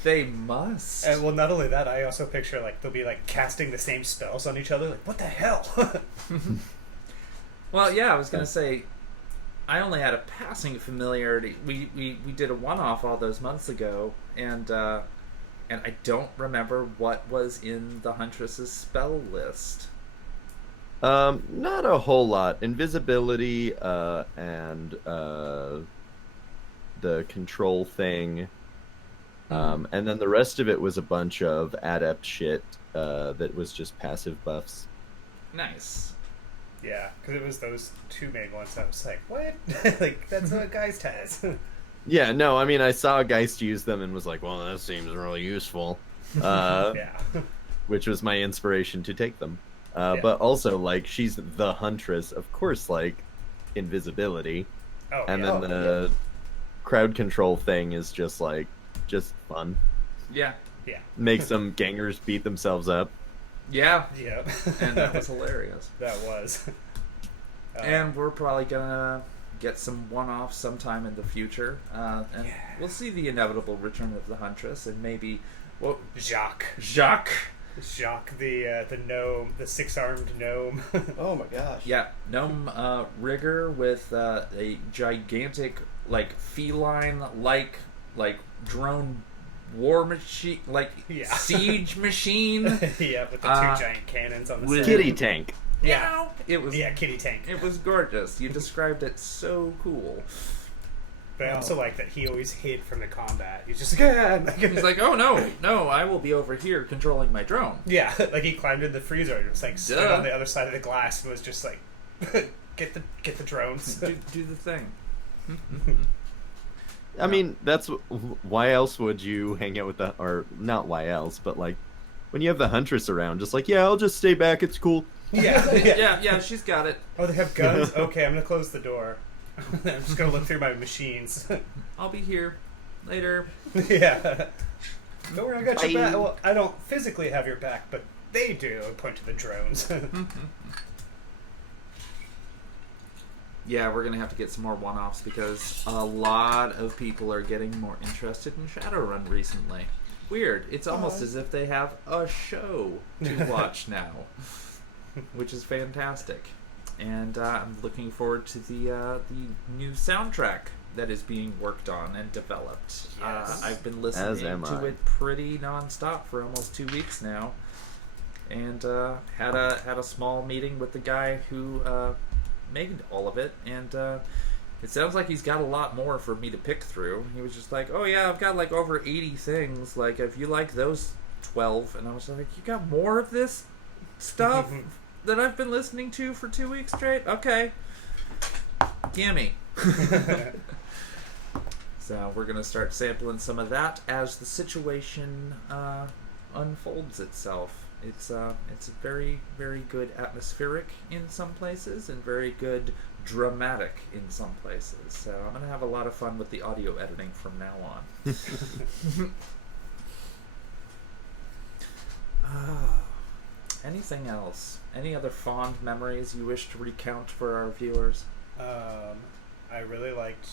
they must. And well, not only that, I also picture like they'll be like casting the same spells on each other. Like, what the hell? Well, yeah, I was gonna say, I only had a passing familiarity. We did a one-off all those months ago, and I don't remember what was in the Huntress's spell list. Not a whole lot. Invisibility, and the control thing. And then the rest of it was a bunch of adept shit that was just passive buffs. Nice. Yeah, because it was those two main ones. I was like, what? Like, that's what Geist has. Yeah, no, I mean, I saw Geist use them and was like, well, that seems really useful. Yeah. Which was my inspiration to take them. Yeah. But also, like, she's the huntress. Of course, like, invisibility. Oh, And yeah. then the crowd control thing is just, like, just fun. Yeah. Yeah. Makes some gangers beat themselves up. Yeah. Yep. And that was hilarious. That was. And we're probably gonna get some one-offs sometime in the future, and Yeah. we'll see the inevitable return of the Huntress, and maybe Jacques, the gnome, the 6-armed gnome. Oh my gosh. yeah, gnome rigger with a gigantic, like feline, like drone war machine, like Yeah. siege machine. Yeah, with the two giant cannons on the with- side. Kitty tank. Yeah. It was Kitty tank. It was gorgeous. You described it so cool. But I also like that he always hid from the combat. He's just like, ah! He's like, oh no, I will be over here controlling my drone. yeah, like he climbed in the freezer and was like stood Duh. on the other side of the glass and was just like, get the drones. do the thing. I mean, that's why else would you hang out with the, or not why else, but like when you have the huntress around, just like, yeah, I'll just stay back. It's cool. Yeah. Yeah, she's got it. Oh, they have guns? Okay, I'm gonna close the door. I'm just gonna look through my machines. I'll be here later. Yeah. Don't worry, I got your Bye. back. Well, I don't physically have your back, but they do. I point to the drones. Yeah, we're gonna have to get some more one-offs because a lot of people are getting more interested in Shadowrun recently. Weird. It's almost as if they have a show to watch now, which is fantastic. And I'm looking forward to the new soundtrack that is being worked on and developed. Yes. I've been As listening am to I. it pretty nonstop for almost 2 weeks now, and had a small meeting with the guy who made all of it, and it sounds like he's got a lot more for me to pick through. He was just like, oh yeah, I've got like over 80 things, like if you like those 12, and I was like, you got more of this stuff that I've been listening to for 2 weeks straight? Okay, gimme. So we're gonna start sampling some of that as the situation unfolds itself. It's very, very good atmospheric in some places and very good dramatic in some places. So I'm gonna have a lot of fun with the audio editing from now on. Anything else? Any other fond memories you wish to recount for our viewers? I really liked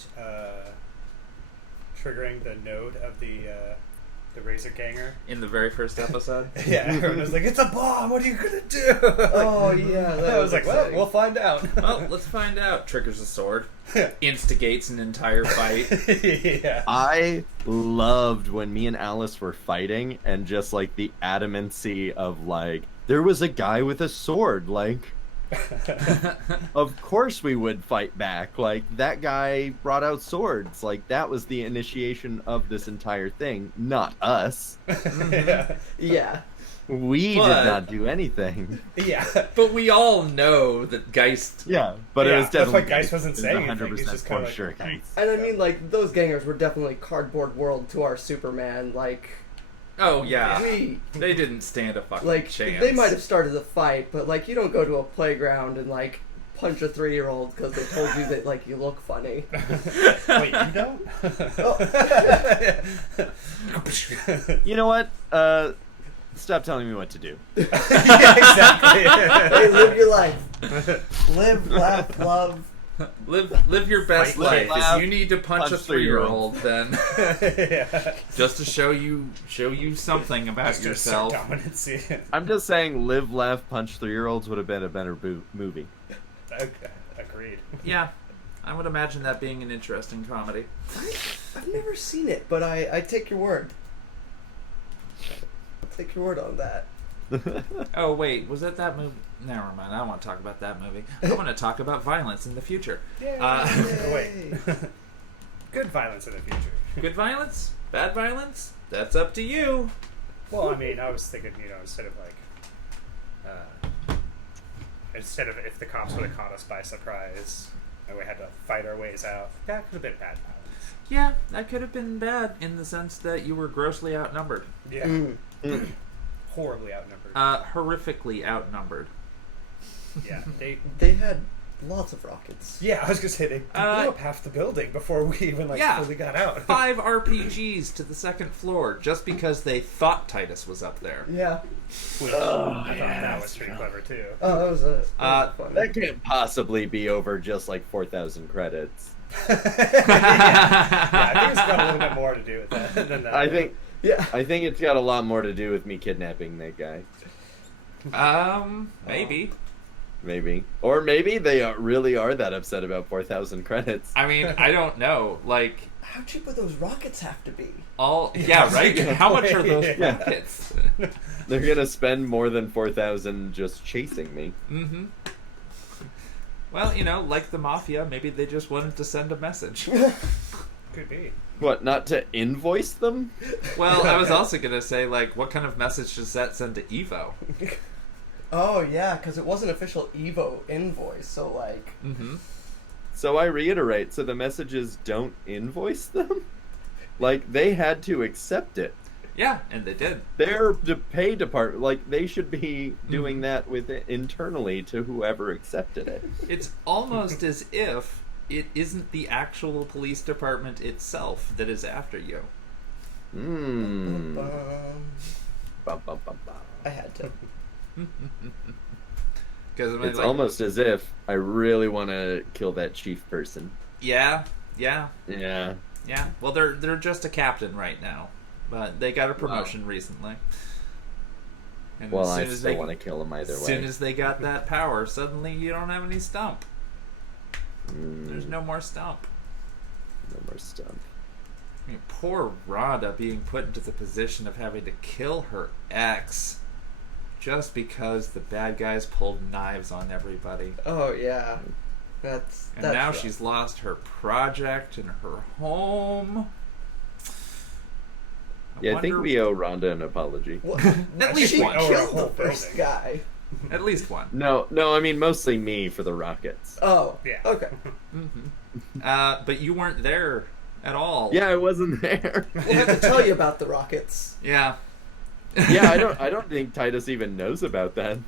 triggering the node of the Razor Ganger. In the very first episode? Yeah, everyone was like, "It's a bomb! What are you gonna do?" Oh yeah, that I was like, "Well, exciting. we'll find out." Well, let's find out. Triggers a sword. Instigates an entire fight. Yeah. I loved when me and Alice were fighting and just like the adamancy of like, there was a guy with a sword, like, of course we would fight back. Like, that guy brought out swords. Like, that was the initiation of this entire thing, not us. Yeah. Yeah. We But- did not do anything. Yeah. But we all know that Geist. Yeah, but it Yeah, was that's why definitely Geist wasn't saying anything. 100% He's just for kinda like, sure, Geist. And I mean, like, those gangers were definitely cardboard world to our Superman. Like, Oh yeah, we, they didn't stand a fucking like, chance. they might have started a fight, but like, you don't go to a playground and like punch a 3-year-old because they told you that like you look funny. Wait, you don't? You know what? Stop telling me what to do. Yeah, exactly. Hey, live your life. Live, laugh, love. Live your best Fight, life. laugh, If you need to punch a punch 3-year-old, then Yeah. just to show you something about Just to assert yourself. dominancy. I'm just saying, Live, Laugh, Punch 3-year-olds would have been a better movie. Agreed. Yeah, I would imagine that being an interesting comedy. I've never seen it, but I take your word. I'll take your word on that. Oh wait, was it that movie? Never mind. I don't want to talk about that movie. I want to talk about violence in the future. Yay. Yay. Wait. Good violence in the future. Good violence? Bad violence? That's up to you. Well, I mean, I was thinking, instead of if the cops would have caught us by surprise and we had to fight our ways out, that could have been bad balance. Yeah, that could have been bad in the sense that you were grossly outnumbered. Yeah. Horribly outnumbered. Horrifically outnumbered. Yeah. They had lots of rockets. Yeah, I was gonna say they blew up half the building before we even fully got out. 5 RPGs to the second floor just because they thought Titus was up there. Yeah. I thought that was pretty clever too. Oh, that was fun. That can't possibly be over just like 4,000 credits. I think it's got a little bit more to do with that than that. I think it's got a lot more to do with me kidnapping that guy. Maybe. Maybe. Or maybe they really are that upset about 4,000 credits. I mean, I don't know. Like, how cheap would those rockets have to be? Right? How much are those rockets? They're gonna spend more than 4,000 just chasing me. Mm-hmm. Well, like the Mafia, maybe they just wanted to send a message. Could be. What, not to invoice them? Well, I was also gonna say, like, what kind of message does that send to Evo? Oh, yeah, because it was an official Evo invoice, so, like... Mm-hmm. So I reiterate, so the messages don't invoice them? Like, they had to accept it. Yeah, and they did. Their pay department, like, they should be doing that with it internally to whoever accepted it. It's almost as if it isn't the actual police department itself that is after you. I had to. Because It's almost as if I really want to kill that chief person. Yeah. Well, they're just a captain right now, but they got a promotion recently. And well, I still want to kill them either way. As soon as they got that power, suddenly you don't have any stump. There's no more stump. No more stump. I mean, poor Rhonda being put into the position of having to kill her ex just because the bad guys pulled knives on everybody. Oh, yeah. And now rough. She's lost her project and her home. I think we owe Rhonda an apology. Well, at least one. She killed the first guy. At least one. No, I mean mostly me for the rockets. Oh, yeah. Okay. But you weren't there at all. Yeah, I wasn't there. We'll have to tell you about the rockets. Yeah. Yeah, I don't think Titus even knows about that.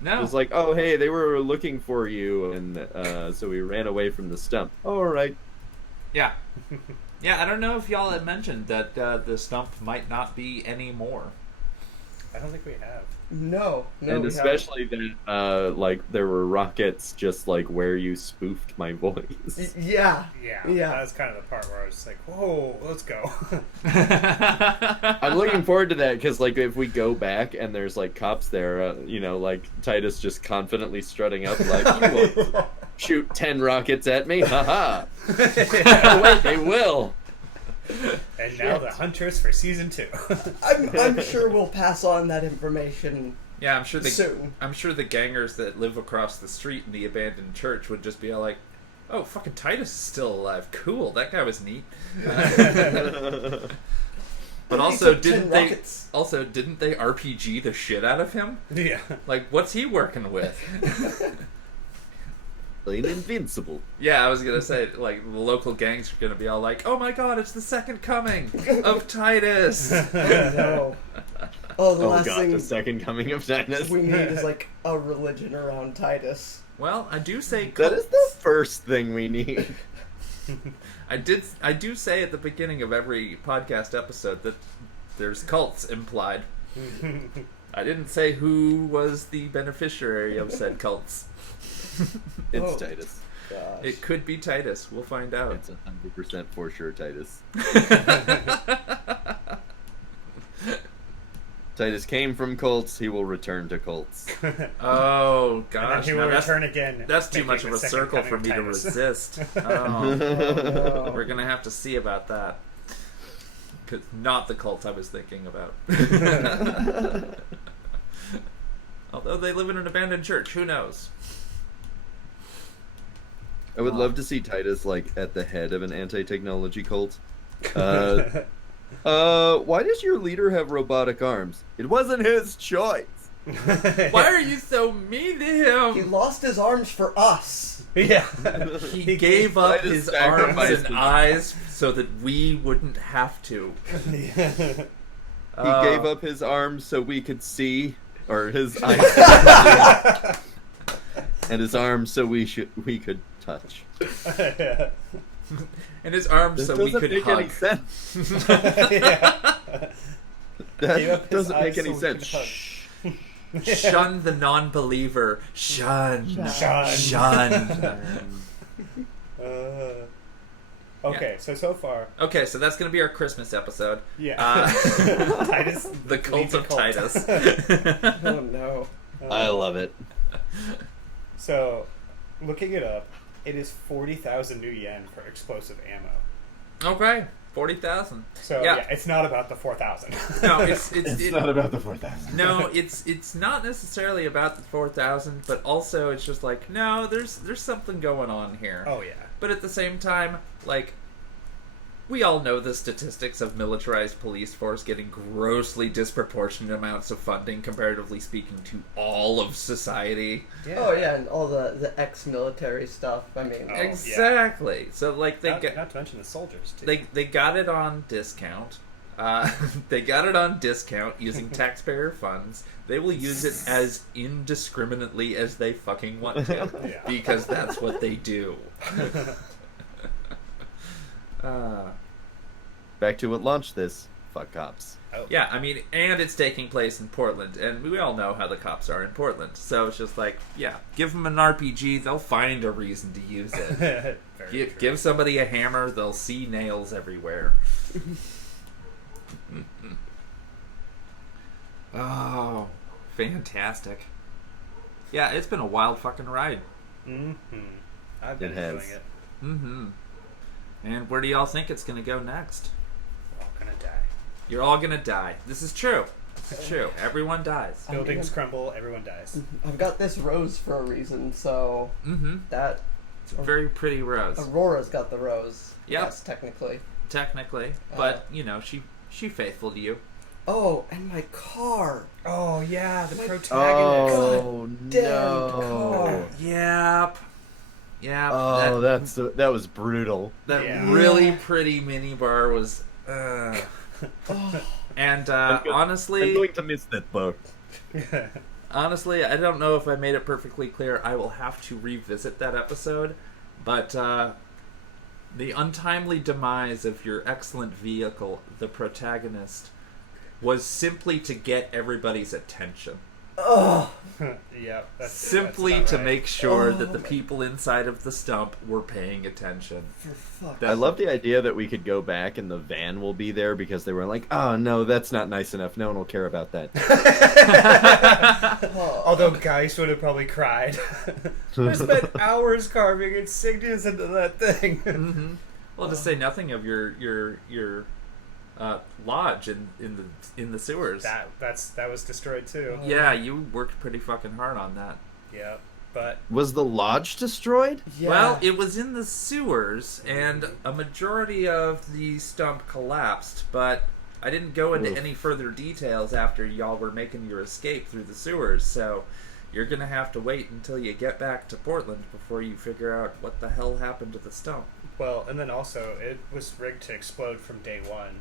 No. It's like, oh, hey, they were looking for you, and so we ran away from the stump. All right. Yeah. Yeah, I don't know if y'all had mentioned that the stump might not be anymore. I don't think we have. No, and especially that, like, there were rockets just, like, where you spoofed my voice. Yeah. That was kind of the part where I was like, whoa, let's go. I'm looking forward to that, because, like, if we go back and there's, like, cops there, like, Titus just confidently strutting up, like, you won't shoot 10 rockets at me, haha. Oh, wait, they will. And now the hunters for season 2. I'm sure we'll pass on that information. Yeah, I'm sure soon. I'm sure the gangers that live across the street in the abandoned church would just be all like, "Oh, fucking Titus is still alive. Cool, that guy was neat." But also, didn't they RPG the shit out of him? Yeah. Like, what's he working with? Invincible. Yeah, I was gonna say, like, the local gangs are gonna be all like, "Oh my god, it's the second coming of Titus." Oh no! The last thing the second coming of Titus. We need is like a religion around Titus. Well, I do say that is the first thing we need. I do say at the beginning of every podcast episode that there's cults implied. I didn't say who was the beneficiary of said cults. It's Titus. Gosh. It could be Titus. We'll find out. It's 100% for sure Titus. Titus came from cults. He will return to cults. Oh gosh, he will return again. That's too much of a circle for me to resist. Oh, no. We're gonna have to see about that. 'Cause not the cult I was thinking about. Although they live in an abandoned church, who knows? I would love to see Titus, like, at the head of an anti-technology cult. Why does your leader have robotic arms? It wasn't his choice. Why are you so mean to He him? lost his arms for us. Yeah. He gave up He his sacrificed arms and his- eyes so that we wouldn't have to. He Uh, gave up his arms so we could see, or his eyes so we could see, and his arms so we could touch. And his arms That so we doesn't could make hug. any sense. Yeah. Gave up That his doesn't eyes make any so we could sense. hug. Shh. Shun the non-believer. Shun. Shun. Shun. Okay, so far, Okay, so that's going to be our Christmas episode. yeah. Titus, The Cult of Titus. Oh no. I love it. So, looking it up, it is 40,000 new yen for explosive ammo. Okay, 40,000. So Yeah. yeah, it's not about the 4,000. No, it's not about the 4,000. no, it's not necessarily about the 4,000, but also it's just like, no, there's something going on here. Oh yeah. But at the same time, like, we all know the statistics of militarized police force getting grossly disproportionate amounts of funding, comparatively speaking, to all of society. Oh yeah, and all the ex-military stuff. I mean, Oh, Exactly. So, like, Not to mention the soldiers too. they got it on discount. They got it on discount using taxpayer funds. They will use it as indiscriminately as they fucking want to, Yeah. because that's what they do. Back to what launched this. Fuck cops. Oh. Yeah, I mean, and it's taking place in Portland, and we all know how the cops are in Portland. So it's just like, yeah, give them an RPG, they'll find a reason to use it. Very true. Give somebody a hammer, they'll see nails everywhere. Oh, fantastic. Yeah, it's been a wild fucking ride. I've been It has. enjoying it. Mm-hmm. And where do y'all think it's gonna go next? We're all gonna die. You're all gonna die. This is true. This is true. Everyone dies. Buildings crumble, everyone dies. I've got this rose for a reason, so Mm-hmm. that It's a very pretty rose. Aurora's got the rose. Yep. Yes, technically. Technically. But, you know, she faithful to you. Oh, and my car. Oh yeah, the My- protagonist. Oh damn no! car. Yep. Yep. Oh, that that was brutal. Yeah. really pretty mini bar was. Oh, And I'm honestly, going to miss that book. honestly, I don't know if I made it perfectly clear. I will have to revisit that episode, but the untimely demise of your excellent vehicle, the protagonist, was simply to get everybody's attention. oh, Yeah, that's Simply that's to about right. make sure that Oh the my- people inside of the stump were paying attention. for fuck. I love the idea that we could go back and the van will be there because they were like, oh no, that's not nice enough. No one will care about that. Oh. Although Geist would have probably cried. I spent hours carving insignias into that thing. Mm-hmm. Well, to say nothing of your lodge in the sewers. that was destroyed too. Yeah, you worked pretty fucking hard on that. Yeah, but Was the lodge destroyed? Yeah. Well, it was in the sewers, and a majority of the stump collapsed, but I didn't go into Oof. any further details after y'all were making your escape through the sewers, so you're gonna have to wait until you get back to Portland before you figure out what the hell happened to the stump. well, and then also it was rigged to explode from day one.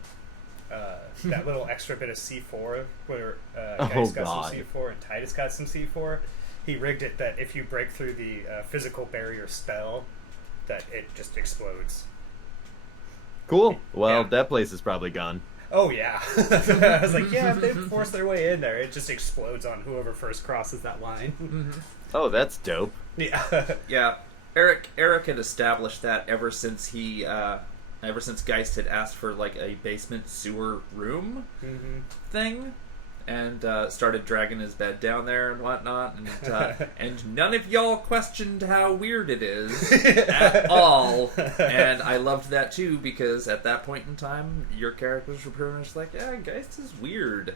That little extra bit of C4 where Geist got God. some C4 and Titus got some C4. He rigged it that if you break through the physical barrier spell, that it just explodes. Cool. Well, Yeah. that place is probably gone. Oh yeah, I was like, yeah, if they force their way in there, it just explodes on whoever first crosses that line. Oh, that's dope. Yeah, Yeah, Eric had established that ever since Geist had asked for like a basement sewer room thing, and started dragging his bed down there and whatnot, and none of y'all questioned how weird it is at all, and I loved that too, because at that point in time your characters were pretty much like, yeah, Geist is weird.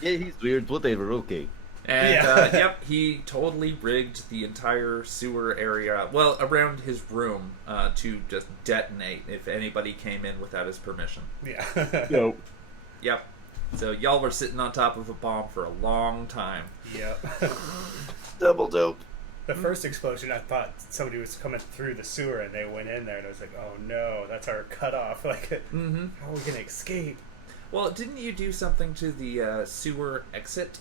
Yeah, he's weird, whatever, okay. And Yeah. yep, he totally rigged the entire sewer area, well, around his room, to just detonate if anybody came in without his permission. Yeah. Yo. Yep. So y'all were sitting on top of a bomb for a long time. Yep. Double dope. The first explosion, I thought somebody was coming through the sewer, and they went in there, and I was like, "Oh no, that's our cutoff! Like, Mm-hmm. how are we gonna escape?" Well, didn't you do something to the sewer exit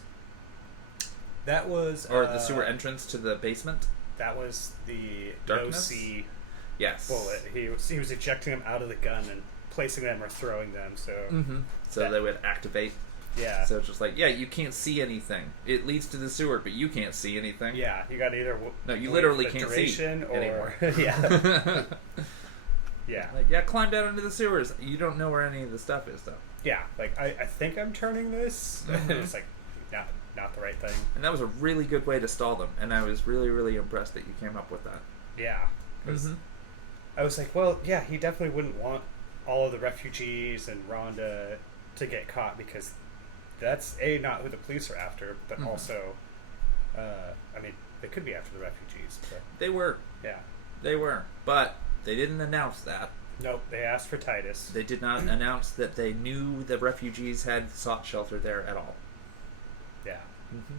That was or the sewer entrance to the basement? That was the Darkness? no-see Yes. bullet. He was ejecting them out of the gun and placing them or throwing them. So Mm-hmm. So That- they would activate. yeah, So it's just like, yeah, you can't see anything. It leads to the sewer, but you can't see anything. yeah, you got to either No, you wait literally for the can't see duration or anymore. yeah, yeah, Like, yeah, climb down into the sewers. You don't know where any of the stuff is, though. yeah. Like I think I'm turning this. Mhm. It's like not the right thing. And that was a really good way to stall them. And I was really, really impressed that you came up with that. Yeah, 'cause Mm-hmm. I was like, well, yeah, he definitely wouldn't want all of the refugees and Rhonda to get caught because that's not who the police are after, but Mhm. also, I mean, they could be after the refugees, but They were. yeah. They were. But they didn't announce that. Nope, they asked for Titus. They did not announce that they knew the refugees had sought shelter there at all. Yeah. Mm-hmm.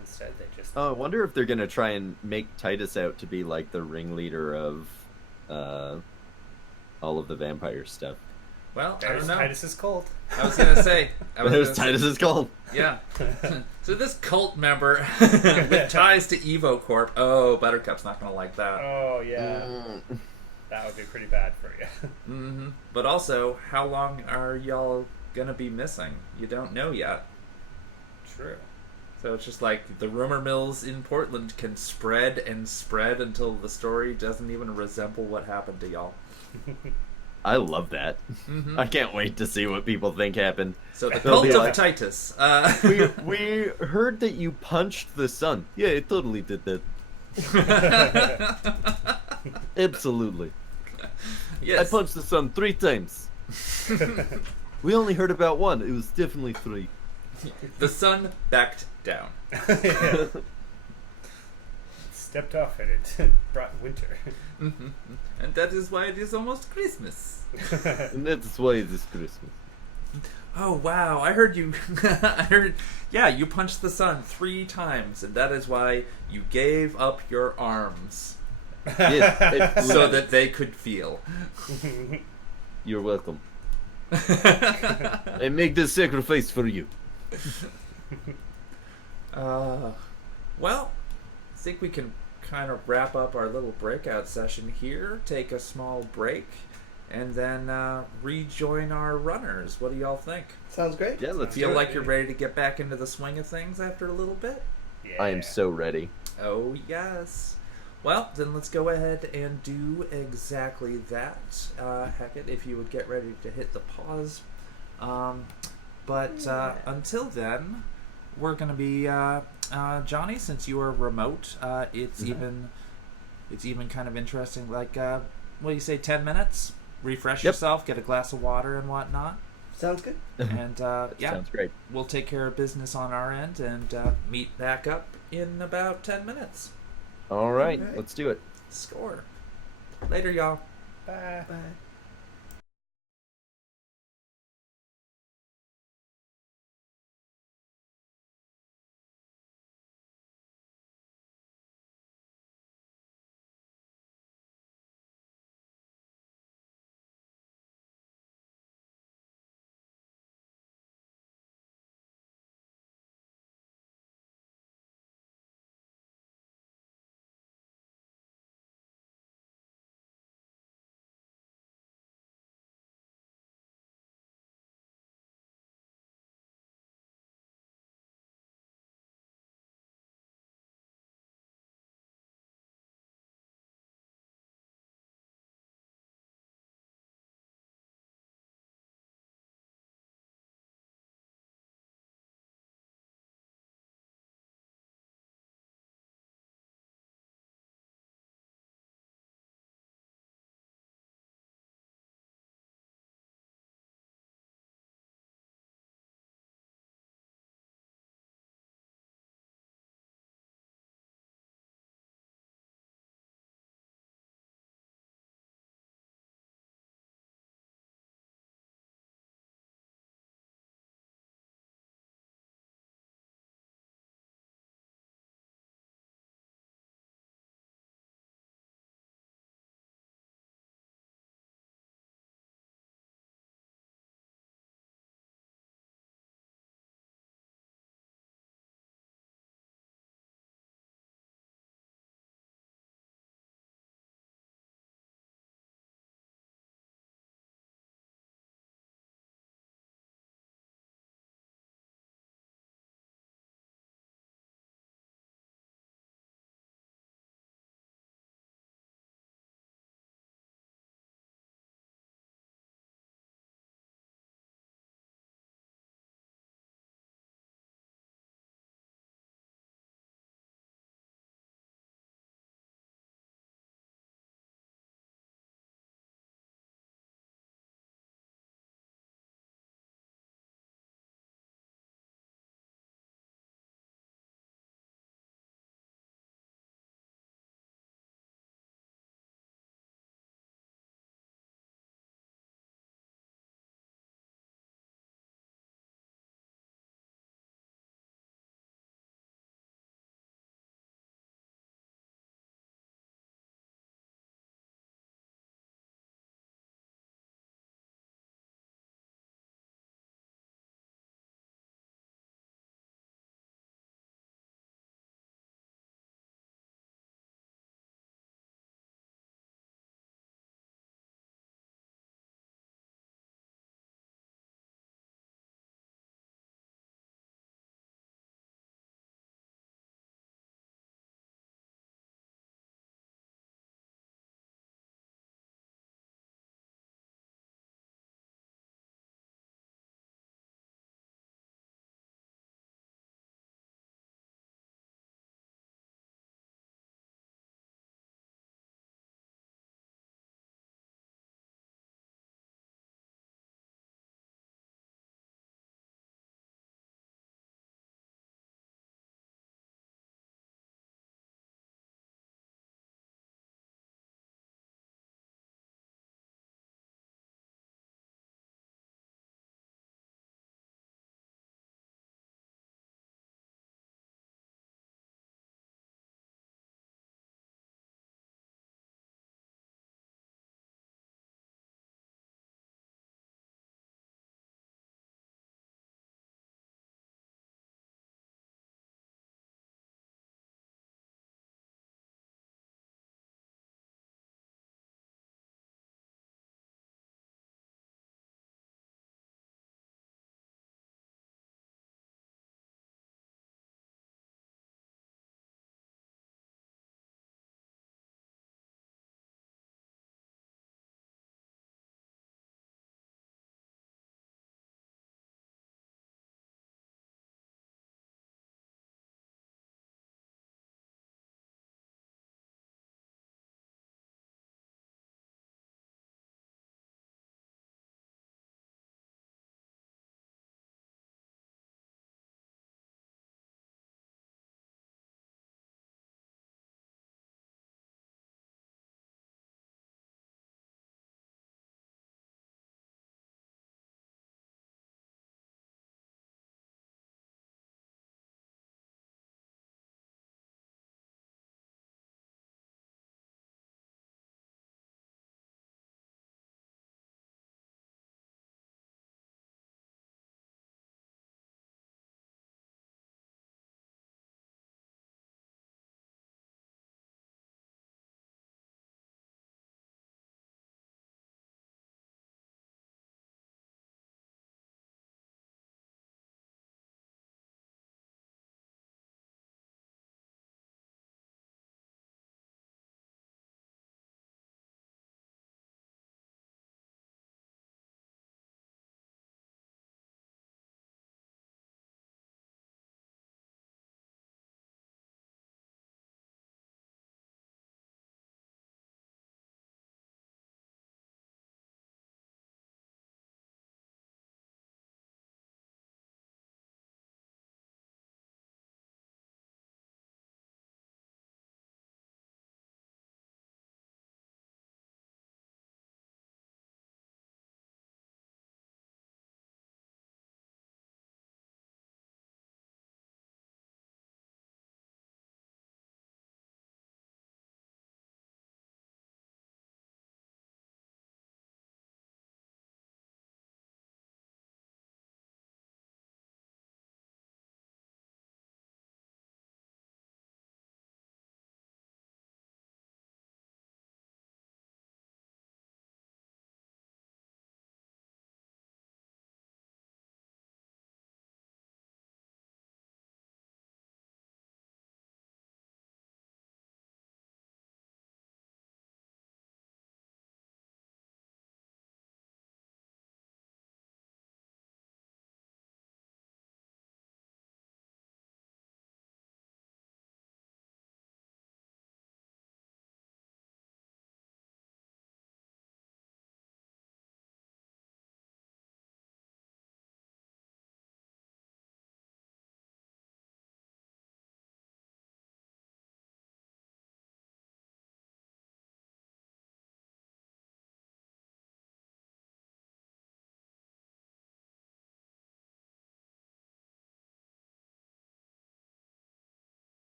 Instead, they just. Oh, I wonder if they're gonna try and make Titus out to be like the ringleader of all of the vampire stuff. Well, I There's don't know. Titus's cult. I was gonna say. There's Titus's cult. Yeah. So this cult member with ties to Evo Corp. Oh, Buttercup's not gonna like that. Oh yeah, Mm. that would be pretty bad for you. Mm-hmm. But also, how long are y'all gonna be missing? You don't know yet. True. So it's just like the rumor mills in Portland can spread and spread until the story doesn't even resemble what happened to y'all. I love that. Mm-hmm. I can't wait to see what people think happened. So the They'll cult be of like- Titus. We heard that you punched the sun. Yeah, it totally did that. Absolutely. Yes. I punched the sun 3 times. We only heard about one. It was definitely 3. The sun backed down. Stepped off and it brought winter. Mm-hmm. And that is why it is almost Christmas. And that's why it is Christmas. Oh wow! I heard you. I heard. Yeah, you punched the sun 3 times, and that is why you gave up your arms Yes, so that they could feel. You're welcome. I make this sacrifice for you. Well, I think we can kind of wrap up our little breakout session here. Take a small break, and then rejoin our runners. What do y'all think? Sounds great. Yeah, let's Feel do like it. you're ready to get back into the swing of things after a little bit? Yeah. I am so ready. Oh, yes. Well, then let's go ahead and do exactly that. Hackett, if you would get ready to hit the pause. But until then, we're going to be... Johnny, since you are remote, it's even kind of interesting. Like, what do you say, 10 minutes? Refresh Yep. yourself, get a glass of water and whatnot. Sounds good. And, yeah. Sounds great. We'll take care of business on our end and meet back up in about 10 minutes. All right, Alright. let's do it. Score. Later, y'all. Bye. Bye.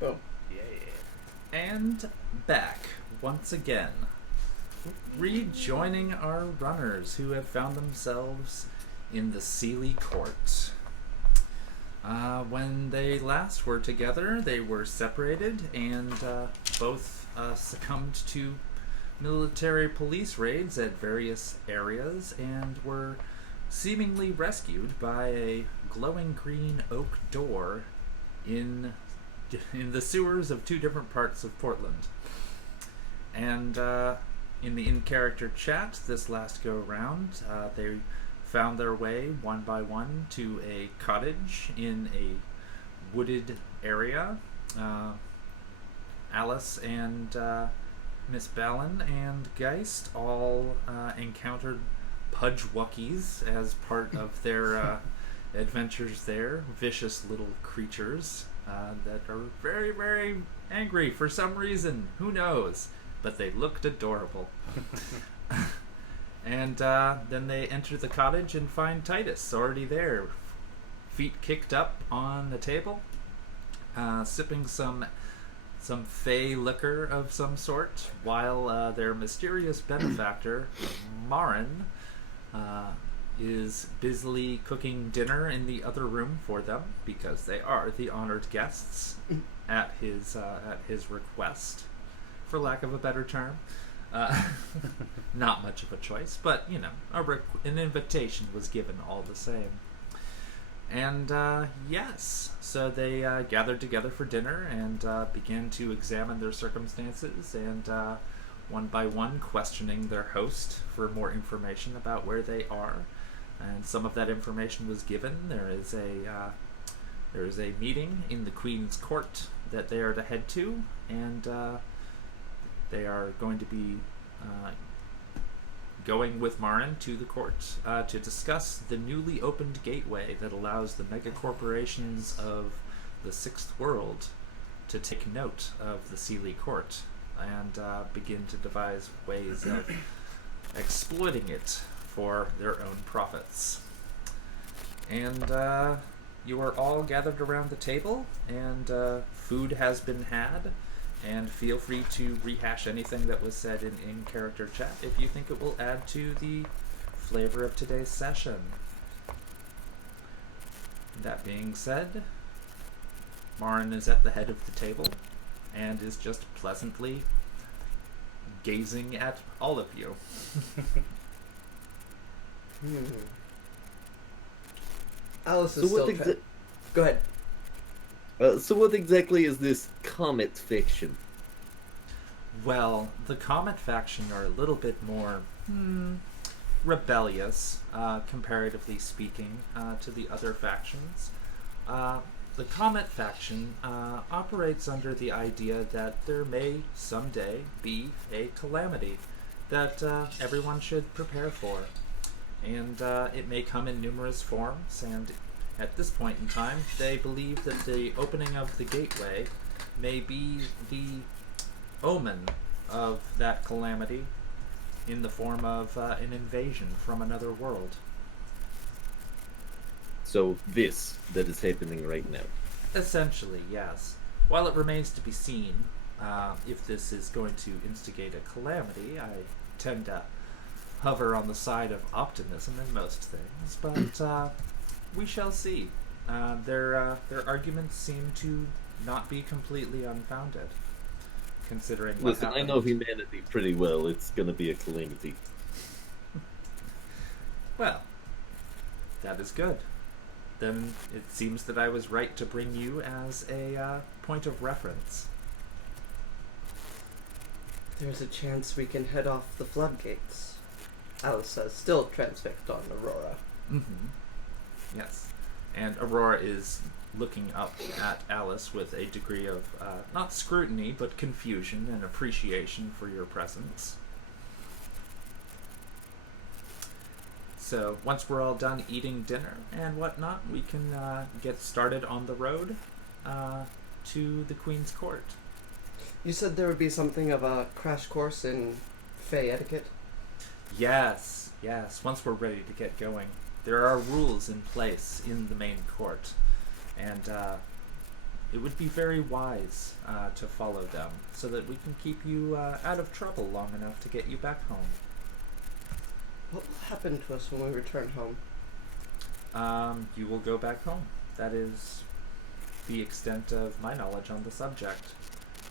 Boom. Yeah. And back once again, rejoining our runners who have found themselves in the Sealy Court. When they last were together, they were separated and both succumbed to military police raids at various areas and were seemingly rescued by a glowing green oak door in the sewers of two different parts of Portland. And in the in-character chat this last go-round, they found their way one by one to a cottage in a wooded area. Alice and Miss Ballin and Geist all encountered Pudgewuckies as part of their adventures there. Vicious little creatures that are very, very angry for some reason. Who knows? But they looked adorable. And then they enter the cottage and find Titus already there, feet kicked up on the table, sipping some fey liquor of some sort, while their mysterious benefactor, Marin, is busily cooking dinner in the other room for them because they are the honored guests at his request, for lack of a better term. Not much of a choice, but you know, an invitation was given all the same. And yes, so they gathered together for dinner and began to examine their circumstances and one by one questioning their host for more information about where they are. And some of that information was given. There is a meeting in the Queen's Court that they are to head to, and they are going to be going with Marin to the court to discuss the newly opened gateway that allows the megacorporations of the Sixth World to take note of the Sealy Court and begin to devise ways of exploiting it for their own profits. And you are all gathered around the table, and food has been had. And feel free to rehash anything that was said in in-character chat if you think it will add to the flavor of today's session. That being said, Marin is at the head of the table and is just pleasantly gazing at all of you. Alice is still... Go ahead. So what exactly is this comet fiction? Well, the Comet faction are a little bit more rebellious, comparatively speaking, to the other factions. The Comet faction operates under the idea that there may someday be a calamity that everyone should prepare for. And it may come in numerous forms, and at this point in time, they believe that the opening of the gateway may be the omen of that calamity in the form of an invasion from another world. So this that is happening right now. Essentially, yes. While it remains to be seen if this is going to instigate a calamity, I tend to hover on the side of optimism in most things, but we shall see. Their arguments seem to not be completely unfounded, considering what Listen, happened. I know humanity pretty well. It's going to be a calamity. Well, that is good. Then it seems that I was right to bring you as a point of reference. There's a chance we can head off the floodgates. Alice says, still transfixed on Aurora. Mm-hmm. Yes. And Aurora is looking up at Alice with a degree of, not scrutiny, but confusion and appreciation for your presence. So, once we're all done eating dinner and whatnot, we can get started on the road to the Queen's Court. You said there would be something of a crash course in Fey etiquette? Yes, once we're ready to get going. There are rules in place in the main court, and it would be very wise to follow them so that we can keep you out of trouble long enough to get you back home. What will happen to us when we return home? You will go back home. That is the extent of my knowledge on the subject.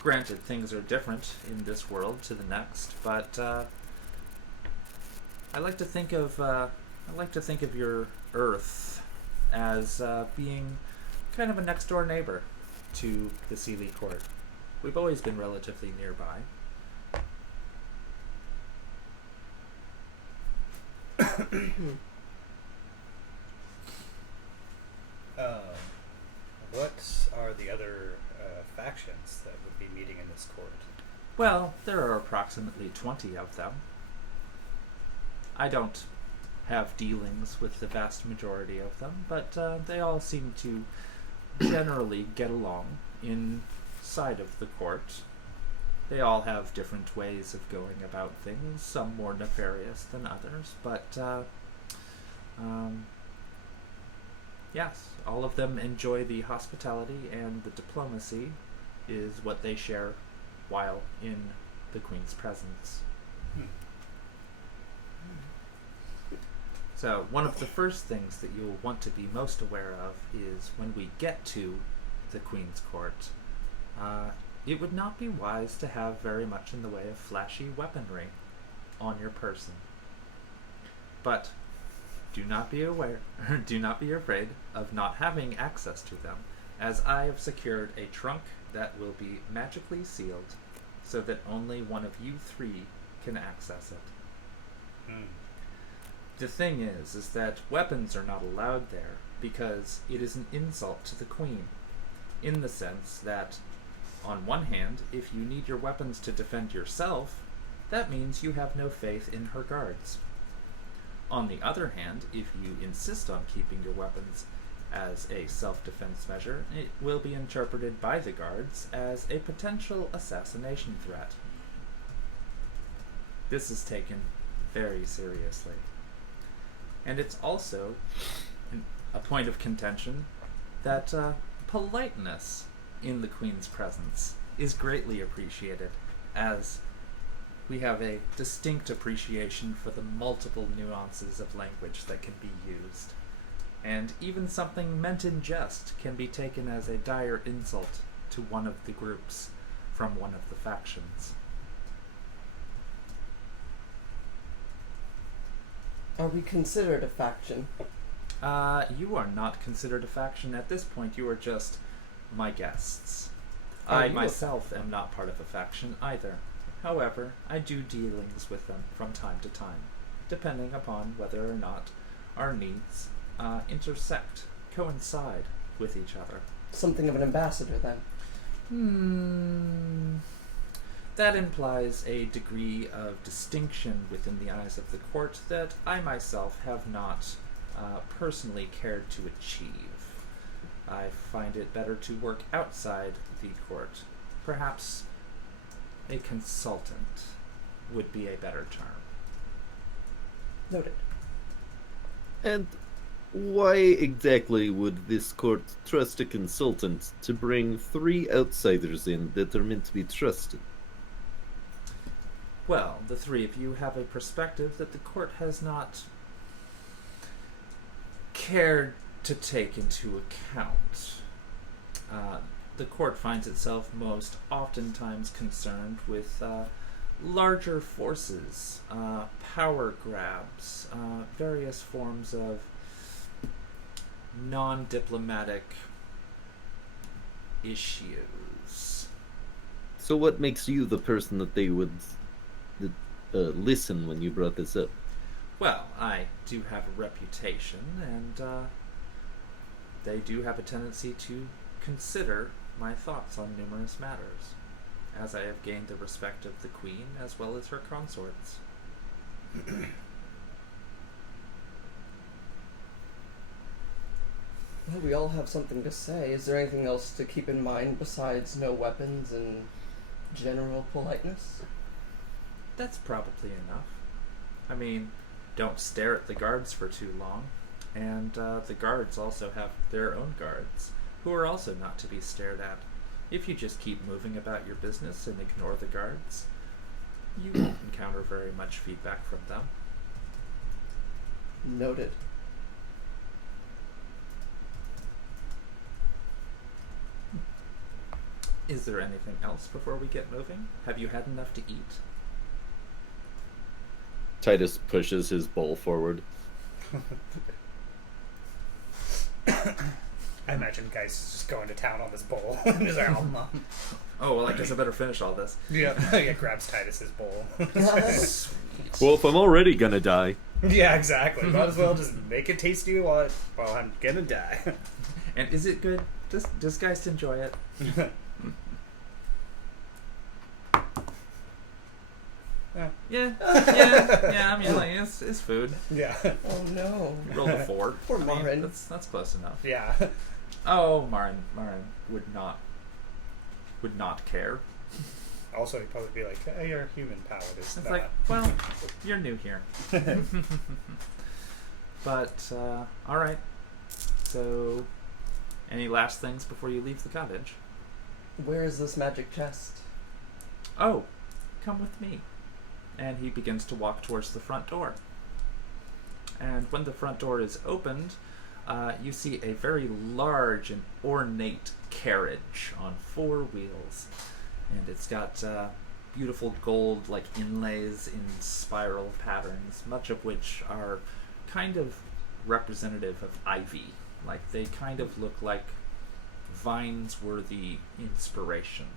Granted, things are different in this world to the next, but I like to think of your Earth as being kind of a next door neighbor to the Sealy Court. We've always been relatively nearby. What are the other factions that would be meeting in this court? Well, there are approximately 20 of them. I don't have dealings with the vast majority of them, but they all seem to generally get along inside of the court. They all have different ways of going about things, some more nefarious than others, but yes, all of them enjoy the hospitality, and the diplomacy is what they share while in the Queen's presence. So, one of the first things that you'll want to be most aware of is when we get to the Queen's Court, it would not be wise to have very much in the way of flashy weaponry on your person. But do not be afraid of not having access to them, as I have secured a trunk that will be magically sealed so that only one of you three can access it. The thing is that weapons are not allowed there because it is an insult to the Queen, in the sense that, on one hand, if you need your weapons to defend yourself, that means you have no faith in her guards. On the other hand, if you insist on keeping your weapons as a self-defense measure, it will be interpreted by the guards as a potential assassination threat. This is taken very seriously. And it's also a point of contention that politeness in the Queen's presence is greatly appreciated, as we have a distinct appreciation for the multiple nuances of language that can be used. And even something meant in jest can be taken as a dire insult to one of the groups from one of the factions. Are we considered a faction? You are not considered a faction at this point. You are just my guests. Are I you myself am not part of a faction either. However, I do dealings with them from time to time, depending upon whether or not our needs coincide with each other. Something of an ambassador, then? That implies a degree of distinction within the eyes of the court that I myself have not personally cared to achieve. I find it better to work outside the court. Perhaps a consultant would be a better term. Noted. And why exactly would this court trust a consultant to bring 3 outsiders in that are meant to be trusted? Well, the 3 of you have a perspective that the court has not cared to take into account. The court finds itself most oftentimes concerned with larger forces, power grabs, various forms of non-diplomatic issues. So what makes you the person that they would listen when you brought this up? Well, I do have a reputation, and they do have a tendency to consider my thoughts on numerous matters, as I have gained the respect of the Queen as well as her consorts. Well, we all have something to say. Is there anything else to keep in mind besides no weapons and general politeness? That's probably enough. I mean, don't stare at the guards for too long, and the guards also have their own guards. who are also not to be stared at. If you just keep moving about your business and ignore the guards, you won't encounter very much feedback from them. Noted. Is there anything else before we get moving? Have you had enough to eat? Titus pushes his bowl forward. I imagine guys just going to town on this bowl. He's like, oh, mom. Oh, well, I guess I better finish all this. Yeah, grabs Titus's bowl. Well, if I'm already gonna die. Yeah, exactly. Might as well just make it tasty while I'm gonna die. And is it good? Does guys enjoy it? Yeah. I mean, like it's food. Yeah. Oh no. Roll a 4. Poor I mean, Marin. that's close enough. Yeah. Oh, Marin would not care. Also, he'd probably be like, hey, you're a human paladin. It's like, well, you're new here. But all right. So, any last things before you leave the cottage? Where is this magic chest? Oh, come with me. And he begins to walk towards the front door. And when the front door is opened, you see a very large and ornate carriage on 4 wheels. And it's got beautiful gold like inlays in spiral patterns, much of which are kind of representative of ivy. Like they kind of look like vines were the inspiration,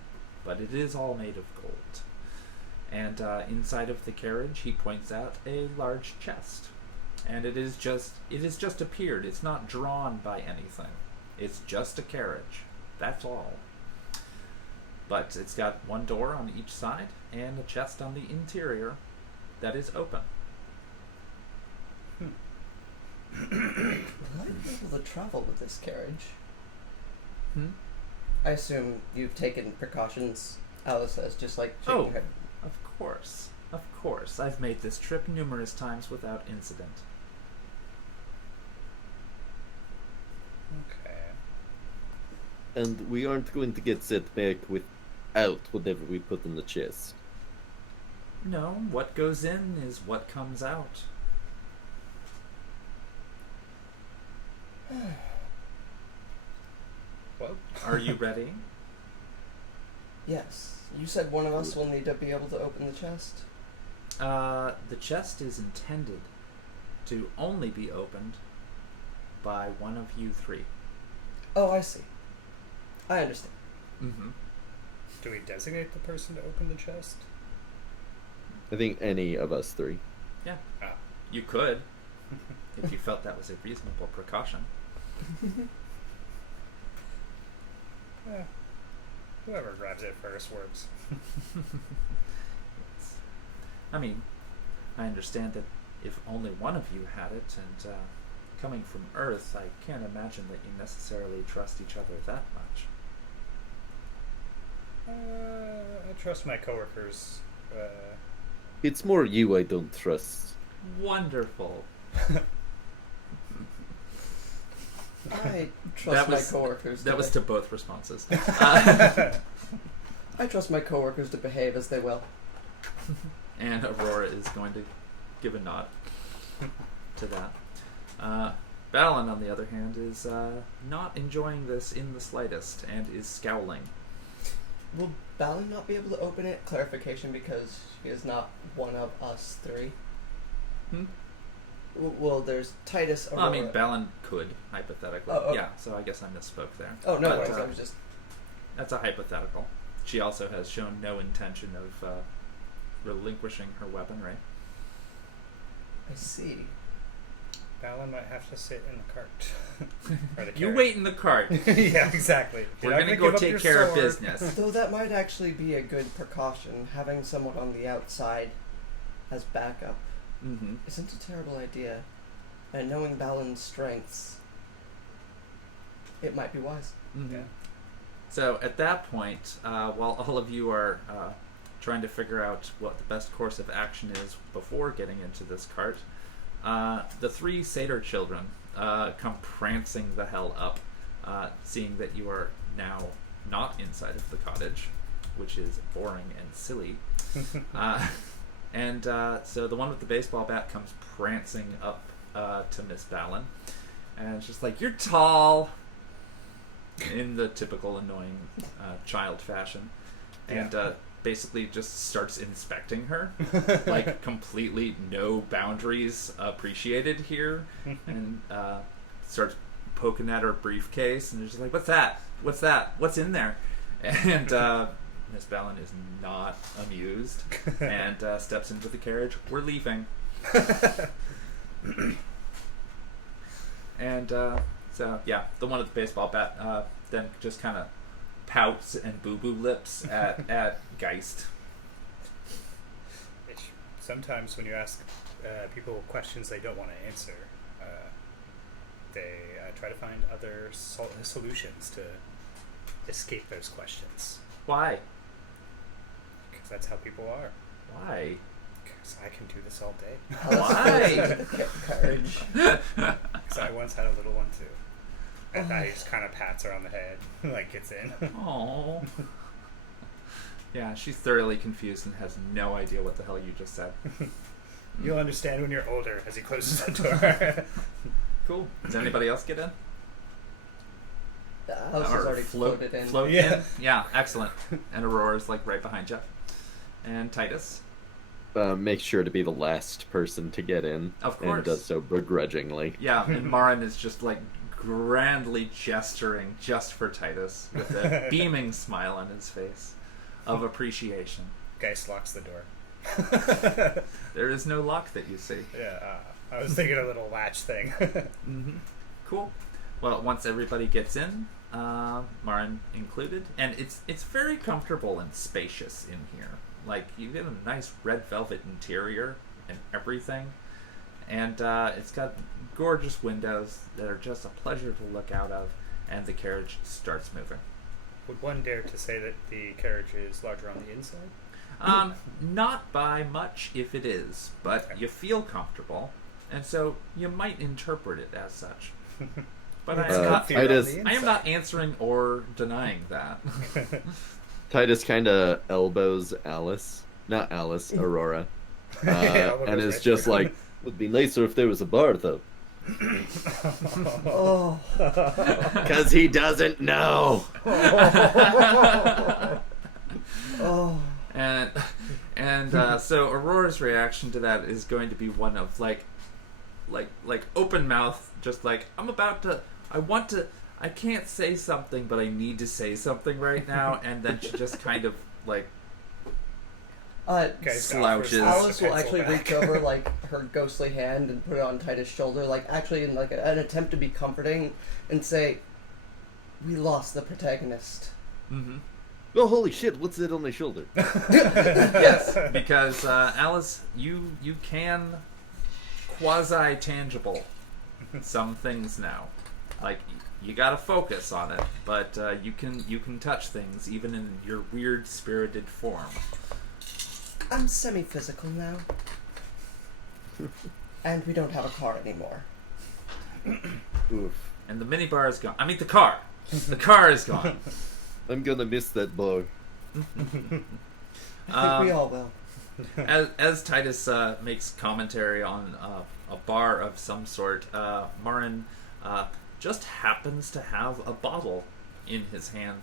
but it is all made of gold. And inside of the carriage, he points out a large chest. And it has just appeared. It's not drawn by anything. It's just a carriage. That's all. But it's got 1 door on each side and a chest on the interior that is open. Will I be able to travel with this carriage? I assume you've taken precautions, Alice says, just like shaking her. Of course. I've made this trip numerous times without incident. Okay. And we aren't going to get set back without whatever we put in the chest. No, what goes in is what comes out. Well, Are you ready? Yes. You said one of us will need to be able to open the chest? The chest is intended to only be opened by one of you 3. Oh, I see. I understand. Mm-hmm. do we designate the person to open the chest? I think any of us 3. Yeah. Ah. You could, if you felt that was a reasonable precaution. Whoever grabs it first works. Yes. I mean, I understand that if only one of you had it, and coming from Earth, I can't imagine that you necessarily trust each other that much. I trust my coworkers. It's more you I don't trust. Wonderful. I trust my coworkers. That was to both responses. I trust my coworkers to behave as they will. And Aurora is going to give a nod to that. Balin, on the other hand, is not enjoying this in the slightest and is scowling. Will Balin not be able to open it? Clarification, because she is not one of us 3. Well, there's Titus, Aurora. Well, I mean, Balin could, hypothetically. Oh, okay. Yeah, so I guess I misspoke there. Oh, no But, worries. I was just... That's a hypothetical. She also has shown no intention of relinquishing her weaponry. I see. Balin might have to sit in the cart. Or the You carriage. wait in the cart. Yeah, exactly. We're going to go take care of business. Though that might actually be a good precaution, having someone on the outside as backup Mm-hmm. isn't a terrible idea. And knowing Balin's strengths, it might be wise. Mm-hmm. Yeah. So at that point, while all of you are trying to figure out what the best course of action is before getting into this cart, the 3 satyr children come prancing the hell up seeing that you are now not inside of the cottage, which is boring and silly. So the one with the baseball bat comes prancing up to Miss Ballin, and it's just like, "You're tall," in the typical annoying child fashion, and basically just starts inspecting her, like completely no boundaries appreciated here, and starts poking at her briefcase, and she's like, "What's that? What's that? What's in there?" And Miss Ballin is not amused and steps into the carriage. "We're leaving." And so, yeah, the one with the baseball bat then just kind of pouts and boo-boo lips at Geist. Sometimes when you ask people questions they don't want to answer, they try to find other solutions to escape those questions. Why? Because that's how people are. Why? Because I can do this all day. Why? Courage. Because I once had a little one too. And I just kind of pats her on the head, like gets in. Aww. Yeah, she's thoroughly confused and has no idea what the hell you just said. You'll understand when you're older, as he closes the door. Cool. Does anybody else get in? The house is already floated in. Float Yeah. in? Yeah, excellent. And Aurora's like right behind you. And Titus? Make sure to be the last person to get in. Of course. And does so begrudgingly. Yeah, and Marin is just like grandly gesturing just for Titus with a beaming smile on his face of appreciation. Geist locks the door. There is no lock that you see. Yeah, I was thinking a little latch thing. Mm-hmm. Cool. Well, once everybody gets in, Marin included, and it's very comfortable and spacious in here. Like, you get a nice red velvet interior and everything, and it's got gorgeous windows that are just a pleasure to look out of, and the carriage starts moving. Would one dare to say that the carriage is larger on the inside? Not by much if it is, but Okay. you feel comfortable, and so you might interpret it as such. But I am not answering or denying that. Titus kind of elbows Aurora, and is just like, "Would be nicer if there was a bar, though." Oh. Because he doesn't know. Oh. And so Aurora's reaction to that is going to be one of like open mouth, just like, I can't say something, but I need to say something right now, and then she just kind of like slouches. Alice will actually reach over like her ghostly hand and put it on Titus' shoulder, like actually in like an attempt to be comforting, and say, "We lost the protagonist." Mm-hmm. Oh, holy shit! What's it on my shoulder? Yes, because Alice, you can quasi-tangible some things now. Like, you gotta focus on it, but you can touch things even in your weird spirited form. I'm semi-physical now. And we don't have a car anymore. Oof. And the minibar is gone. I mean, the car. The car is gone. I'm gonna miss that bar. I think we all will. As Titus makes commentary on a bar of some sort, Marin just happens to have a bottle in his hand.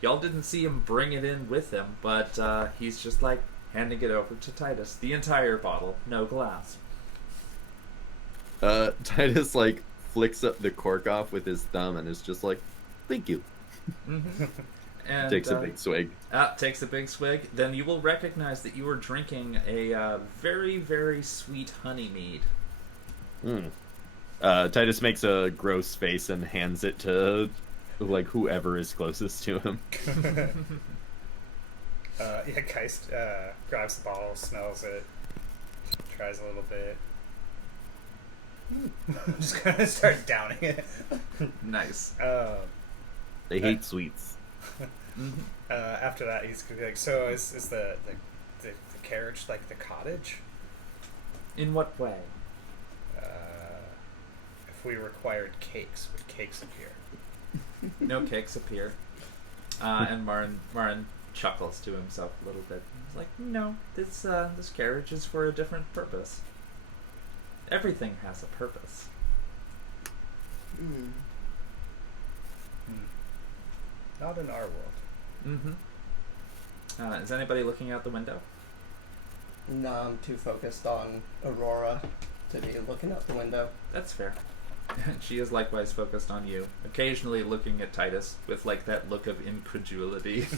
Y'all didn't see him bring it in with him, but he's just like handing it over to Titus. The entire bottle, no glass. Titus like flicks up the cork off with his thumb and is just like, "Thank you." Mm-hmm. And Takes a big swig. Takes a big swig. Then you will recognize that you are drinking a very, very sweet honey mead. Titus makes a gross face and hands it to like whoever is closest to him. Geist grabs the bottle, smells it, tries a little bit. Just kind of start downing it. Nice. They hate sweets. Mm-hmm. After that, he's gonna be like, "So is the carriage like the cottage? In what way? If we required cakes, would cakes appear?" No cakes appear. And Marin chuckles to himself a little bit. He's like, no, this carriage is for a different purpose. Everything has a purpose. Mm. Not in our world. Mm-hmm. Is anybody looking out the window? No, I'm too focused on Aurora to be looking out the window. That's fair. She is likewise focused on you, occasionally looking at Titus with like that look of incredulity.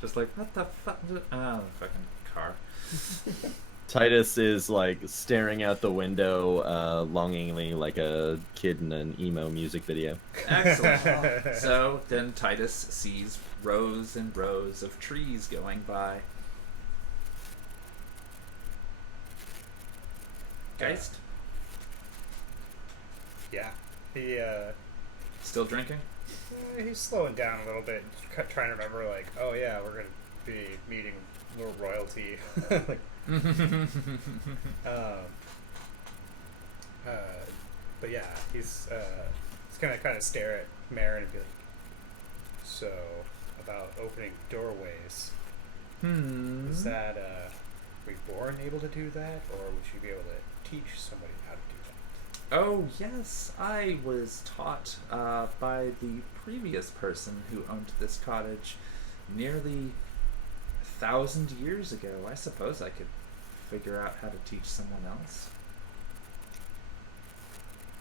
Just like, what the fuck? Oh, fucking car. Titus is like staring out the window longingly like a kid in an emo music video. Excellent. So then Titus sees rows and rows of trees going by. Geist? Yeah. He, Still drinking? he's slowing down a little bit, trying to remember, like, oh yeah, we're going to be meeting little royalty. Like, but yeah, he's gonna kind of stare at Marin and be like, so, about opening doorways, is that, were you born able to do that, or would you be able to teach somebody how to do that? Oh, yes. I was taught by the previous person who owned this cottage nearly 1,000 years ago. I suppose I could figure out how to teach someone else.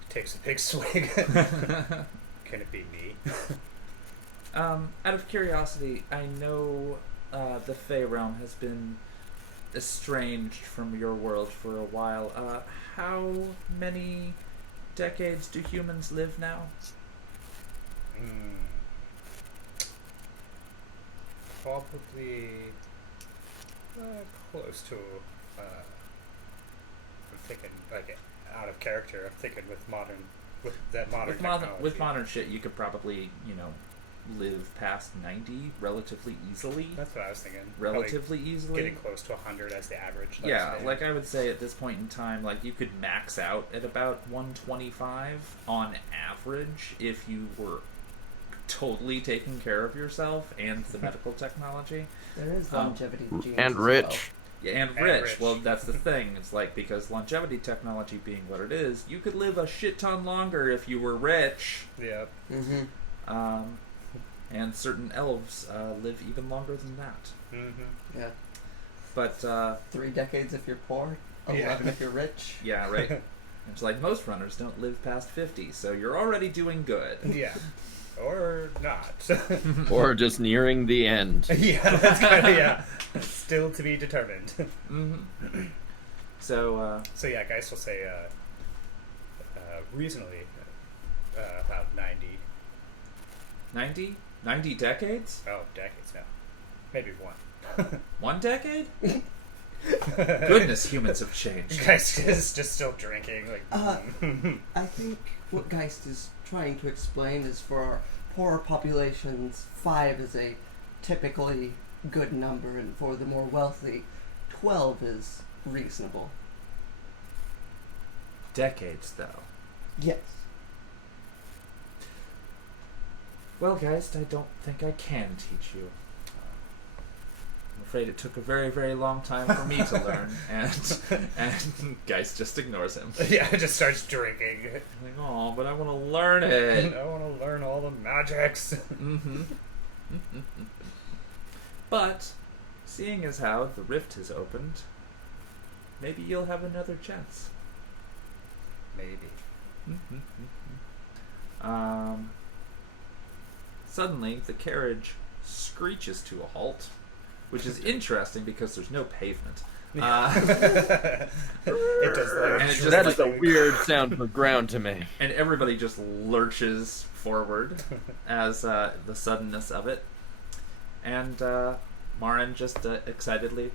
Takes a big swig. Can it be me? Out of curiosity, I know the Fey realm has been estranged from your world for a while. How many decades do humans live now? Probably close to. I'm thinking like out of character. I'm thinking with modern technology. With modern shit, you could probably, live past 90 relatively easily. That's what I was thinking. Relatively easily. Getting close to 100 as the average. Yeah, like I would say at this point in time, like you could max out at about 125 on average if you were totally taking care of yourself and the medical technology. There is longevity genes And as rich. Yeah, and rich. Well, that's the thing. It's like, because longevity technology being what it is, you could live a shit ton longer if you were rich. Yep. Mm-hmm. And certain elves live even longer than that. Mm-hmm. Yeah. But 3 decades if you're poor, 11 if you're rich. yeah, right. It's like most runners don't live past 50, so you're already doing good. Yeah. Or not. Or just nearing the end. Yeah, that's kind of, still to be determined. Mm-hmm. So yeah, guys will say reasonably about 90. 90? 90 decades? Oh, decades now. Maybe one. 1 decade? Goodness, humans have changed. Geist is just still drinking. Like, I think what Geist is trying to explain is for our poorer populations, 5 is a typically good number, and for the more wealthy, 12 is reasonable. Decades, though. Yes. Well, Geist, I don't think I can teach you. I'm afraid it took a very, very long time for me to learn, and Geist just ignores him. yeah, just starts drinking. Like, oh, but I want to learn it. I want to learn all the magics. Mm-hmm. But, seeing as how the rift has opened, maybe you'll have another chance. Maybe. Suddenly, the carriage screeches to a halt, which is interesting because there's no pavement. It does like, And it just That is a weird sound for ground to me. And everybody just lurches forward as the suddenness of it. And Marin just excitedly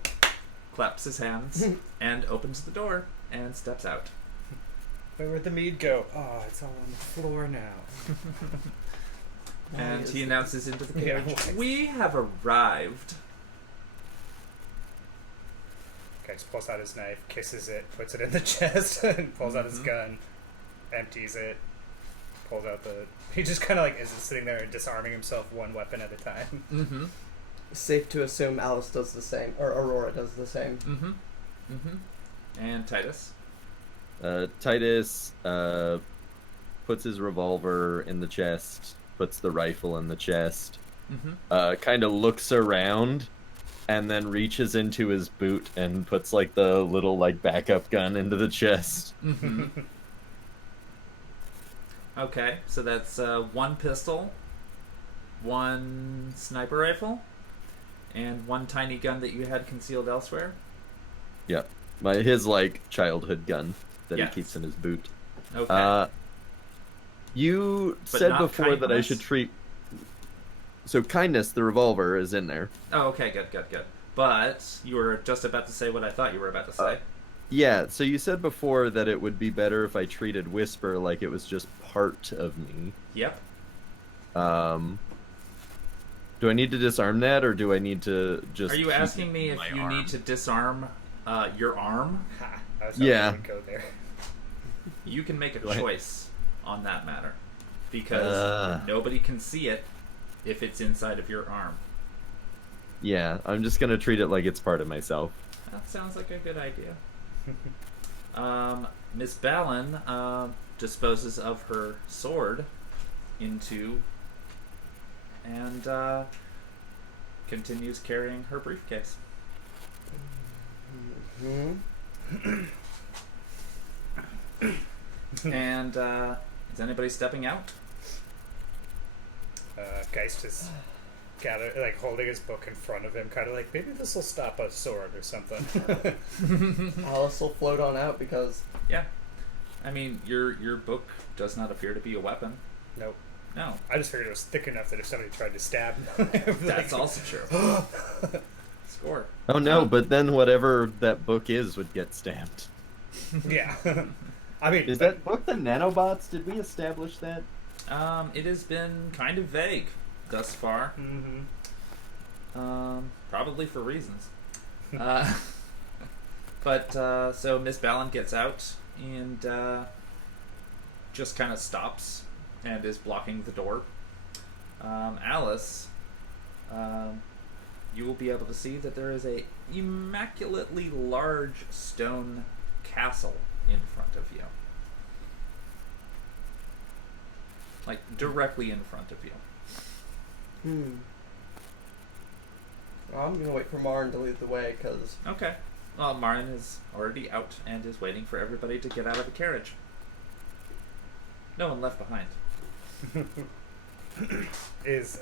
claps his hands and opens the door and steps out. Where'd the mead go? Oh, it's all on the floor now. And he announces into the Yeah. carriage, "We have arrived." Gex pulls out his knife, kisses it, puts it in the chest, and pulls out his gun, empties it, pulls out the. He just kind of like is sitting there and disarming himself one weapon at a time. Mm-hmm. Safe to assume Alice does the same, or Aurora does the same. Mm-hmm. Mm-hmm. And Titus. Titus puts his revolver in the chest, puts the rifle in the chest, kind of looks around, and then reaches into his boot and puts like the little like backup gun into the chest. Mm-hmm. Okay, so that's one pistol, one sniper rifle, and one tiny gun that you had concealed elsewhere. Yep. His like childhood gun that Yes. he keeps in his boot. Okay. You But said not before that I kindness? should treat. So kindness, the revolver is in there. Oh, okay, good. But you were just about to say what I thought you were about to say. Yeah. So you said before that it would be better if I treated Whisper like it was just part of me. Yep. Do I need to disarm that, or do I need to just? Are you keep asking me if my you arm? need to disarm your arm? Ha! I was Yeah. hoping you would go there. You can make a Do I- choice on that matter. Because nobody can see it if it's inside of your arm. Yeah, I'm just gonna treat it like it's part of myself. That sounds like a good idea. Miss Ballin disposes of her sword into and continues carrying her briefcase. And is anybody stepping out? Geist is holding his book in front of him, kind of like, maybe this will stop a sword or something. Alice will float on out because Yeah. I mean, your book does not appear to be a weapon. Nope. No. I just figured it was thick enough that if somebody tried to stab him, That's also true. Score. Oh no, but then whatever that book is would get stamped. Yeah. I mean, Is that book the nanobots? Did we establish that? It has been kind of vague thus far. Probably for reasons. But so Miss Ballin gets out and just kind of stops and is blocking the door. Alice, you will be able to see that there is a immaculately large stone castle in front of you. Like, directly in front of you. Well, I'm gonna wait for Marin to lead the way because Okay. Well, Marin is already out and is waiting for everybody to get out of the carriage. No one left behind. is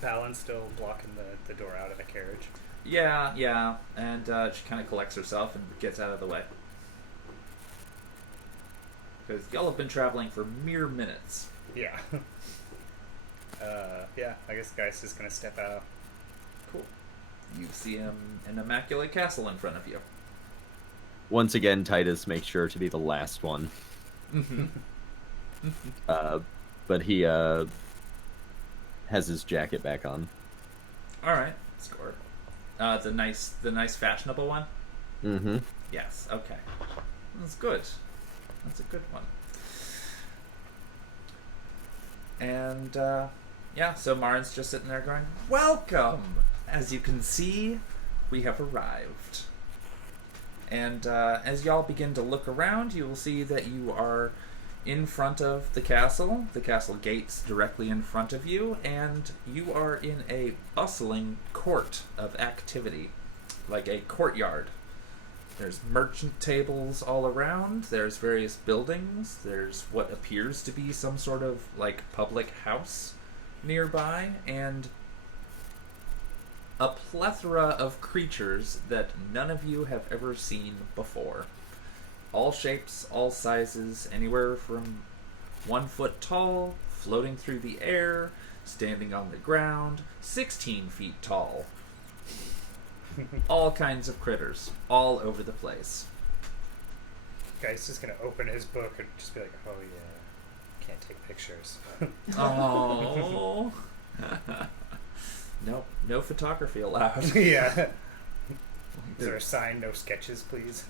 Balin still blocking the door out of the carriage? Yeah, and she kind of collects herself and gets out of the way. Because y'all have been traveling for mere minutes. Yeah. Yeah, I guess Geist is gonna step out. Cool. You see an immaculate castle in front of you. Once again, Titus makes sure to be the last one. But he has his jacket back on. All right, score. The nice fashionable one. Mm-hmm. Yes. Okay. That's good. That's a good one. And yeah, so Marin's just sitting there going, "Welcome. As you can see, we have arrived." And as y'all begin to look around, you will see that you are in front of the castle gates directly in front of you, and you are in a bustling court of activity, like a courtyard. There's merchant tables all around, there's various buildings, there's what appears to be some sort of like public house nearby, and a plethora of creatures that none of you have ever seen before. All shapes, all sizes, anywhere from 1 foot tall, floating through the air, standing on the ground, 16 feet tall. All kinds of critters, all over the place. Geist is gonna open his book and just be like, "Oh yeah, can't take pictures." Oh. Nope, no photography allowed. Yeah. Is there a sign, no sketches, please?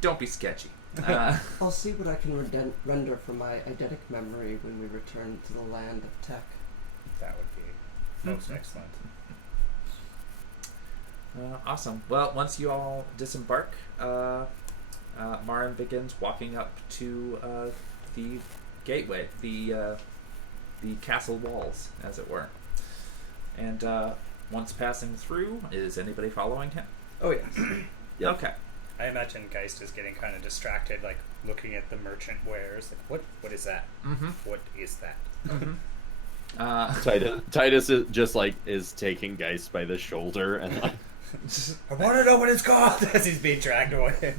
Don't be sketchy. I'll see what I can render from my eidetic memory when we return to the land of tech. That would be most excellent. Awesome. Well, once you all disembark, Marin begins walking up to the gateway, the castle walls, as it were. And once passing through, is anybody following him? Oh, yes. Yep. Okay. I imagine Geist is getting kind of distracted, like looking at the merchant wares. Like, what is that? Mm-hmm. What is that? Mm-hmm. Titus is just like is taking Geist by the shoulder and like, I want to know what it's called as he's being dragged away.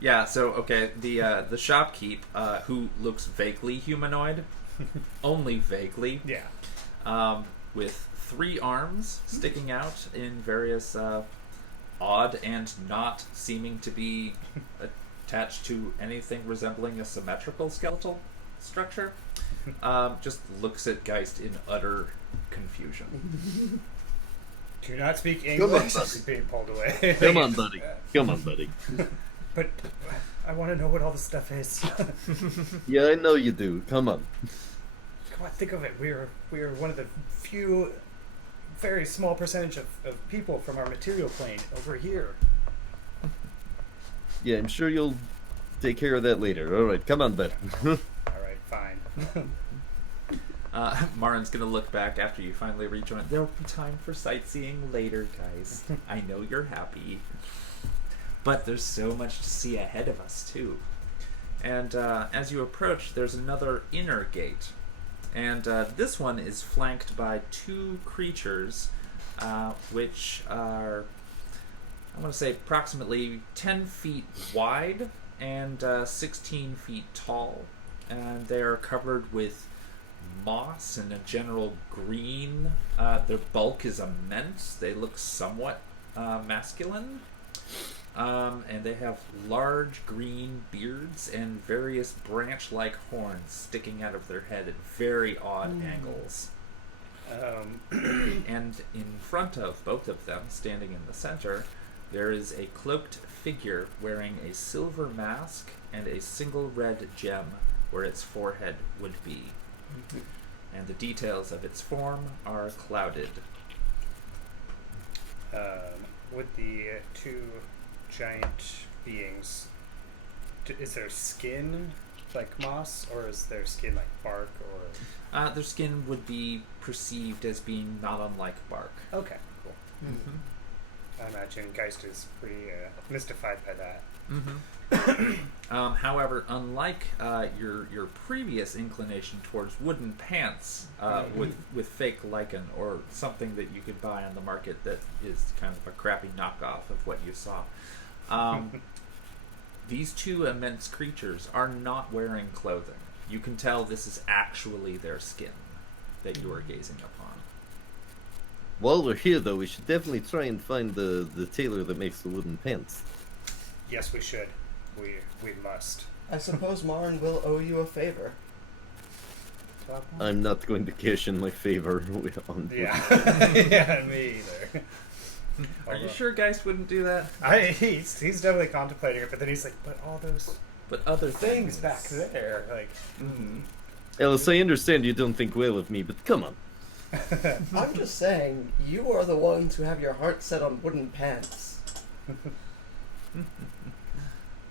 Yeah, so, okay, the shopkeep, who looks vaguely humanoid, only vaguely, Yeah. with 3 arms sticking out in various odd and not seeming to be attached to anything resembling a symmetrical skeletal structure, just looks at Geist in utter confusion. Do not speak Come on, English. buddy. He's being pulled away. come on, buddy, come on, buddy. But I want to know what all this stuff is. Yeah, I know you do. Come on. Come on, think of it. We are one of the few, very small percentage of people from our material plane over here. Yeah, I'm sure you'll take care of that later. All right, come on, buddy. All right, fine. Marin's gonna look back after you finally rejoin. There'll be time for sightseeing later, guys. I know you're happy. But there's so much to see ahead of us, too. And as you approach, there's another inner gate. And this one is flanked by 2 creatures, which are, I want to say, approximately 10 feet wide and 16 feet tall. And they are covered with moss and a general green. Their bulk is immense. They look somewhat masculine. And they have large green beards and various branch-like horns sticking out of their head at very odd angles. And in front of both of them, standing in the center, there is a cloaked figure wearing a silver mask and a single red gem where its forehead would be. And the details of its form are clouded. Would the 2 giant beings, is their skin like moss, or is their skin like bark, or? Their skin would be perceived as being not unlike bark. Okay, cool. Mm-hmm. I imagine Geist is pretty mystified by that. Mm-hmm. However, unlike your previous inclination towards wooden pants with fake lichen or something that you could buy on the market that is kind of a crappy knockoff of what you saw, these 2 immense creatures are not wearing clothing. You can tell this is actually their skin that you are gazing upon. While we're here, though, we should definitely try and find the tailor that makes the wooden pants. Yes, we should. We must. I suppose Marin will owe you a favor. I'm not going to cash in my favor on. Yeah, yeah, me either. Are you sure Geist wouldn't do that? He's definitely contemplating it, but then he's like, but all those But other things back there, like. Alice, I understand you don't think well of me, but come on. I'm just saying, you are the ones who have your heart set on wooden pants.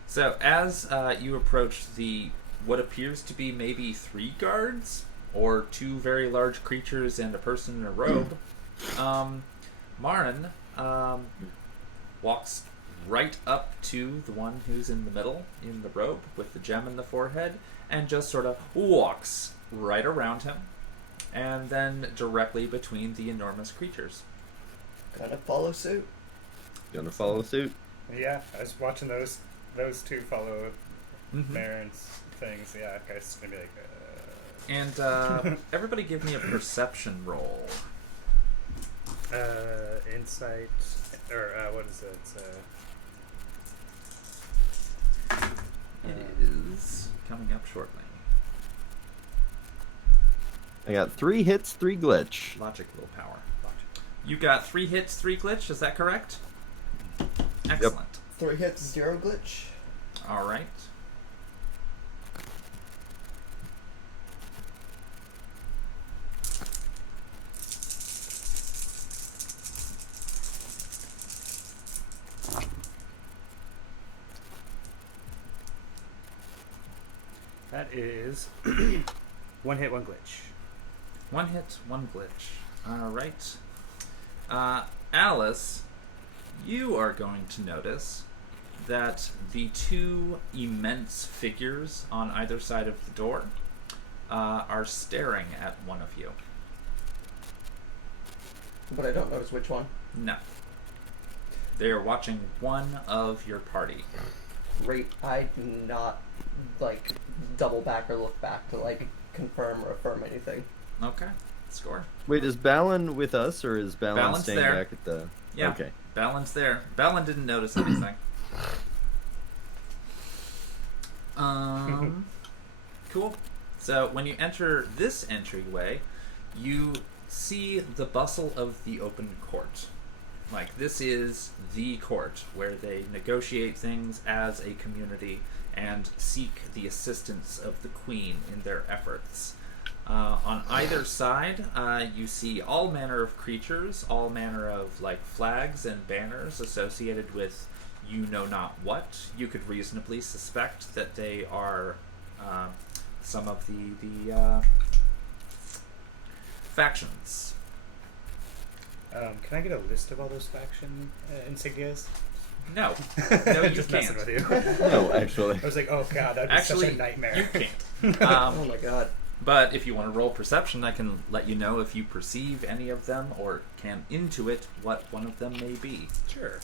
So as you approach the what appears to be maybe 3 guards or 2 very large creatures and a person in a robe, Marin walks right up to the one who's in the middle in the robe with the gem in the forehead and just sort of walks right around him and then directly between the enormous creatures. Gonna follow suit. Gonna follow suit? Yeah, I was watching those 2 follow Mm-hmm. Marin's things. Yeah, guys, gonna be like. And everybody give me a perception roll. Insight, or what is it? It is coming up shortly. I got 3 hits, 3 glitch. Logic, willpower. You got 3 hits, 3 glitch, is that correct? Excellent. 3 hits, 0 glitch. All right. That is 1 hit, 1 glitch. 1 hit, 1 glitch. All right. Alice, you are going to notice that the 2 immense figures on either side of the door are staring at one of you. But I don't notice which one. No. They are watching one of your party. Great. I do not, double back or look back to, confirm or affirm anything. Okay. Score. Wait, is Balin with us, or is Balin Balin's staying there. back at the... Yeah. Okay. Balin's there. Balin didn't notice anything. Cool. So when you enter this entryway, you see the bustle of the open court. This is the court where they negotiate things as a community and seek the assistance of the queen in their efforts. On either side, you see all manner of creatures, all manner of flags and banners associated with you know not what. You could reasonably suspect that they are some of the factions. Can I get a list of all those faction insignias? No, no, you Just can't. messing with you. No, actually. I was like, oh god, that'd be Actually, such a nightmare. you can't. Oh my god. But if you want to roll perception, I can let you know if you perceive any of them or can intuit what one of them may be. Sure.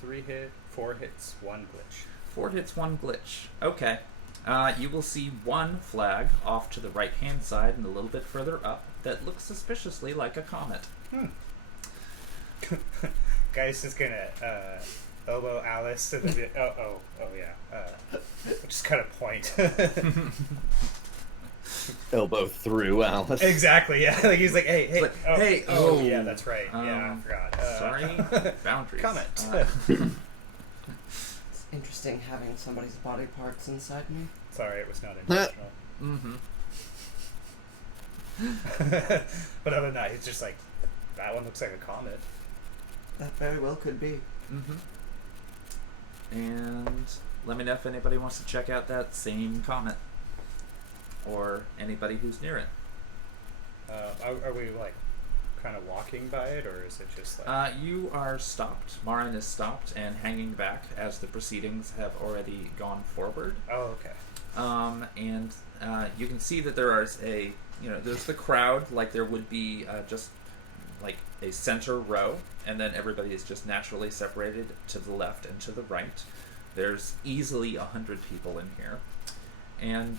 3 hit, 4 hits, 1 glitch. 4 hits, 1 glitch. Okay. You will see one flag off to the right-hand side and a little bit further up that looks suspiciously like a comet. Guy's just gonna elbow Alice and then be, oh yeah. Just kind of point. Elbow through Alice. Exactly, yeah. He's like, hey, It's like, hey, oh, oh. yeah, that's right. Yeah, I forgot. Sorry. Boundaries. Comment. It's interesting having somebody's body parts inside me. Sorry, it was not intentional. Mm-hmm. But other than that, he's just like, that one looks like a comet. That very well could be. Mm-hmm. And let me know if anybody wants to check out that same comet. Or anybody who's near it. Are we kind of walking by it, or is it just like... You are stopped. Marin is stopped and hanging back as the proceedings have already gone forward. Oh, okay. And you can see that there is there's the crowd, like there would be just like a center row, and then everybody is just naturally separated to the left and to the right. There's easily 100 people in here. And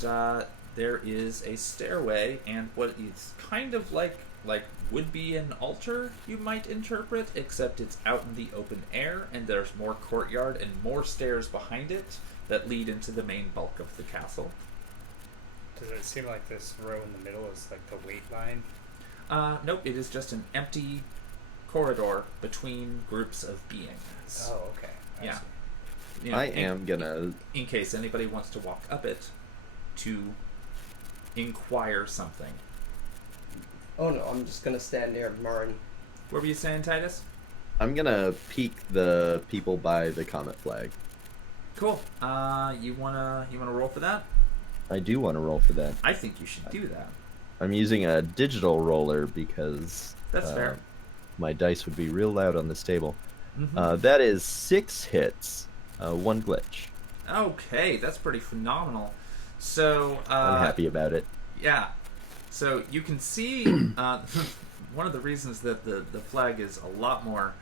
there is a stairway, and what is kind of like would be an altar, you might interpret, except it's out in the open air, and there's more courtyard and more stairs behind it that lead into the main bulk of the castle. Does it seem like this row in the middle is like the wait line? Nope, it is just an empty corridor between groups of beings. Oh, okay. Yeah. See. You know, I am gonna... in case anybody wants to walk up it to inquire something. Oh no, I'm just gonna stand near Marin. Where were you saying, Titus? I'm gonna peek the people by the comet flag. Cool. You wanna roll for that? I do want to roll for that. I think you should do that. I'm using a digital roller because That's fair. my dice would be real loud on this table. Mm-hmm. That is 6 hits, 1 glitch. Okay, that's pretty phenomenal. So I'm happy about it. Yeah. So you can see one of the reasons that the flag is a lot more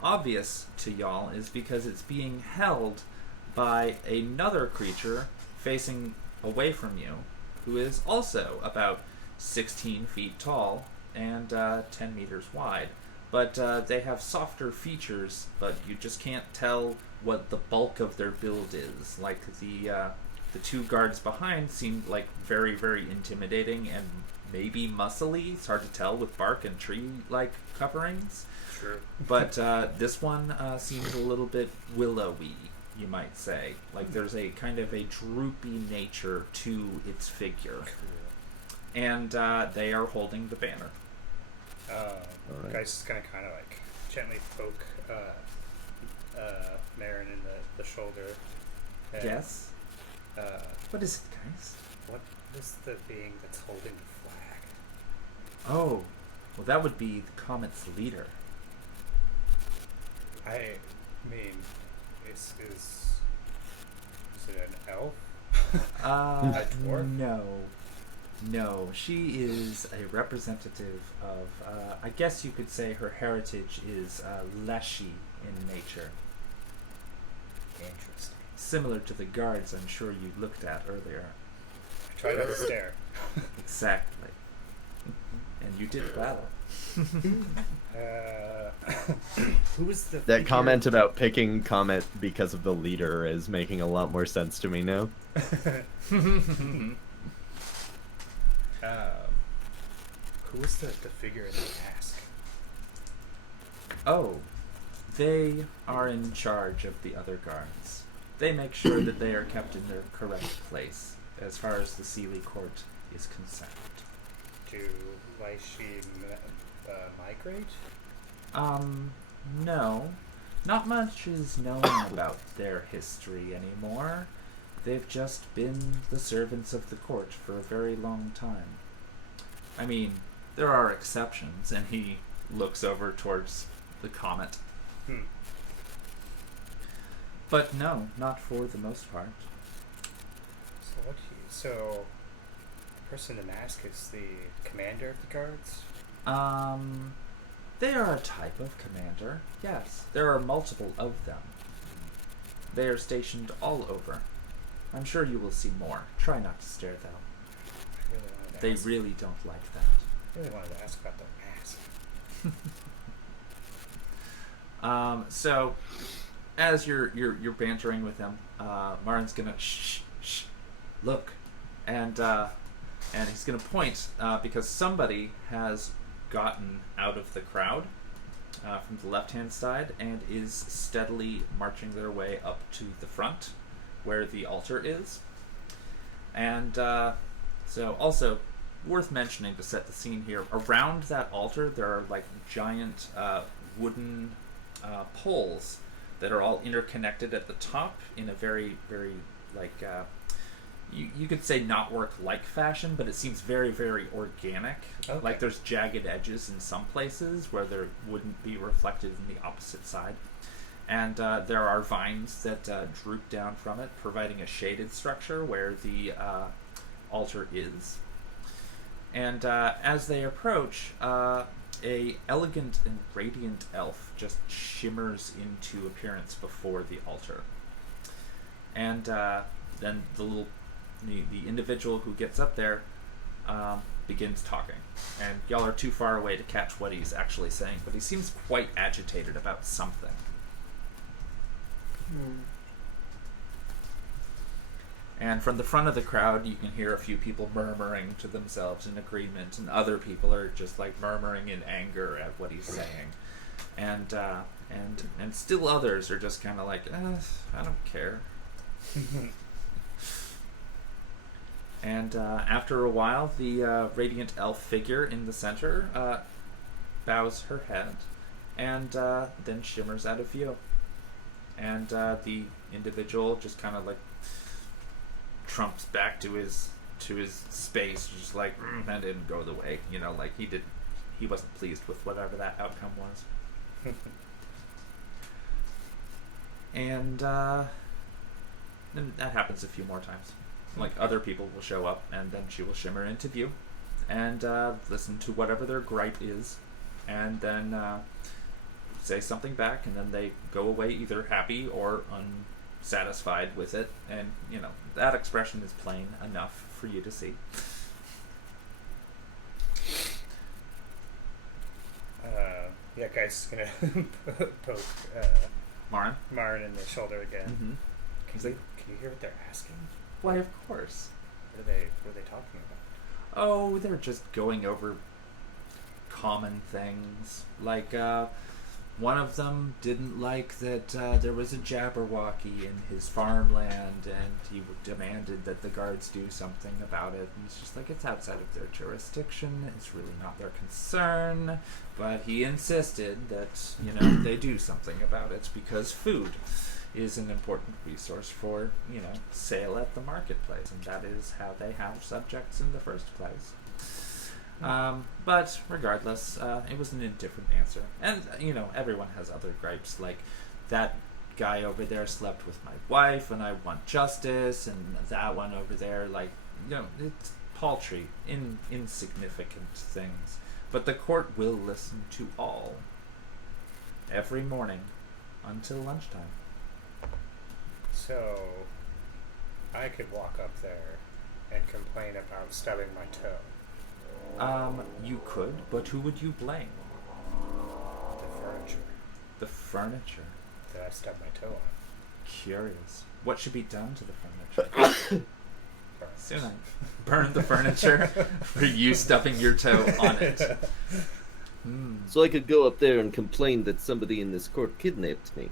obvious to y'all is because it's being held by another creature facing away from you, who is also about 16 feet tall and 10 meters wide. But they have softer features, but you just can't tell what the bulk of their build is. Like the 2 guards behind seem like very, very intimidating and maybe muscly. It's hard to tell with bark and tree-like coverings. Sure. But this one seems a little bit willowy, you might say. Like there's a kind of a droopy nature to its figure. And they are holding the banner. Alright. Guy's just gonna kind of like gently poke Marin in the shoulder. And, Yes? What is it, guys? What is the being that's holding the flag? Oh, well that would be the Comet's leader. I mean, is it an elf? A dwarf? No, she is a representative of, I guess you could say her heritage is Leshy in nature. Interesting. Similar to the guards I'm sure you looked at earlier. I tried not to stare. Exactly. And you did well. Who's the That figure- comment about picking Comet because of the leader is making a lot more sense to me now. Who is the figure in the mask? Oh, they are in charge of the other guards. They make sure that they are kept in their correct place as far as the Sealy court is concerned. Do Lyshi migrate? No. Not much is known about their history anymore. They've just been the servants of the court for a very long time. I mean, there are exceptions, and he looks over towards the comet. But no, not for the most part. So the person in the mask is the commander of the guards? They are a type of commander, yes. There are multiple of them. They are stationed all over. I'm sure you will see more. Try not to stare, though. I really wanted to They ask. really don't like that. I really wanted to ask about the mask. So, as you're bantering with him, Marin's gonna shh, look, and he's gonna point because somebody has gotten out of the crowd from the left-hand side and is steadily marching their way up to the front, where the altar is, and so also. Worth mentioning to set the scene here, around that altar there are like giant wooden poles that are all interconnected at the top in a very, very like you could say knotwork like fashion, but it seems very, very organic. Okay. Like there's jagged edges in some places where there wouldn't be reflected in the opposite side. And there are vines that droop down from it, providing a shaded structure where the altar is. And as they approach, a elegant and radiant elf just shimmers into appearance before the altar. And then the individual who gets up there begins talking. And y'all are too far away to catch what he's actually saying, but he seems quite agitated about something. And from the front of the crowd, you can hear a few people murmuring to themselves in agreement, and other people are just like murmuring in anger at what he's saying, and still others are just kind of like, I don't care. And after a while, the radiant elf figure in the center bows her head, and then shimmers out of view, and the individual just kind of like trumps back to his space, just like that didn't go the way, like he wasn't pleased with whatever that outcome was. And then that happens a few more times. Like other people will show up, and then she will shimmer into view, and listen to whatever their gripe is, and then say something back, and then they go away either happy or unsatisfied with it, and that expression is plain enough for you to see. Yeah, guy's gonna poke Marin in the shoulder again. Mm-hmm. Can you hear what they're asking? Why, of course. What are they talking Oh, they're just going over common things. Like, one of them didn't like that there was a Jabberwocky in his farmland, and he demanded that the guards do something about it. And he's just like, it's outside of their jurisdiction, it's really not their concern. But he insisted that, they do something about it, because food is an important resource for, sale at the marketplace, and that is how they have subjects in the first place. But regardless, it was an indifferent answer. And, everyone has other gripes, like that guy over there slept with my wife and I want justice, and that one over there, like, it's paltry, insignificant things. But the court will listen to all, every morning, until lunchtime. So, I could walk up there and complain about stubbing my toe. You could, but who would you blame? The furniture The furniture. that I stubbed my toe on. Curious. What should be done to the furniture? Soon I burn the furniture for you stubbing your toe on it. So I could go up there and complain that somebody in this court kidnapped me.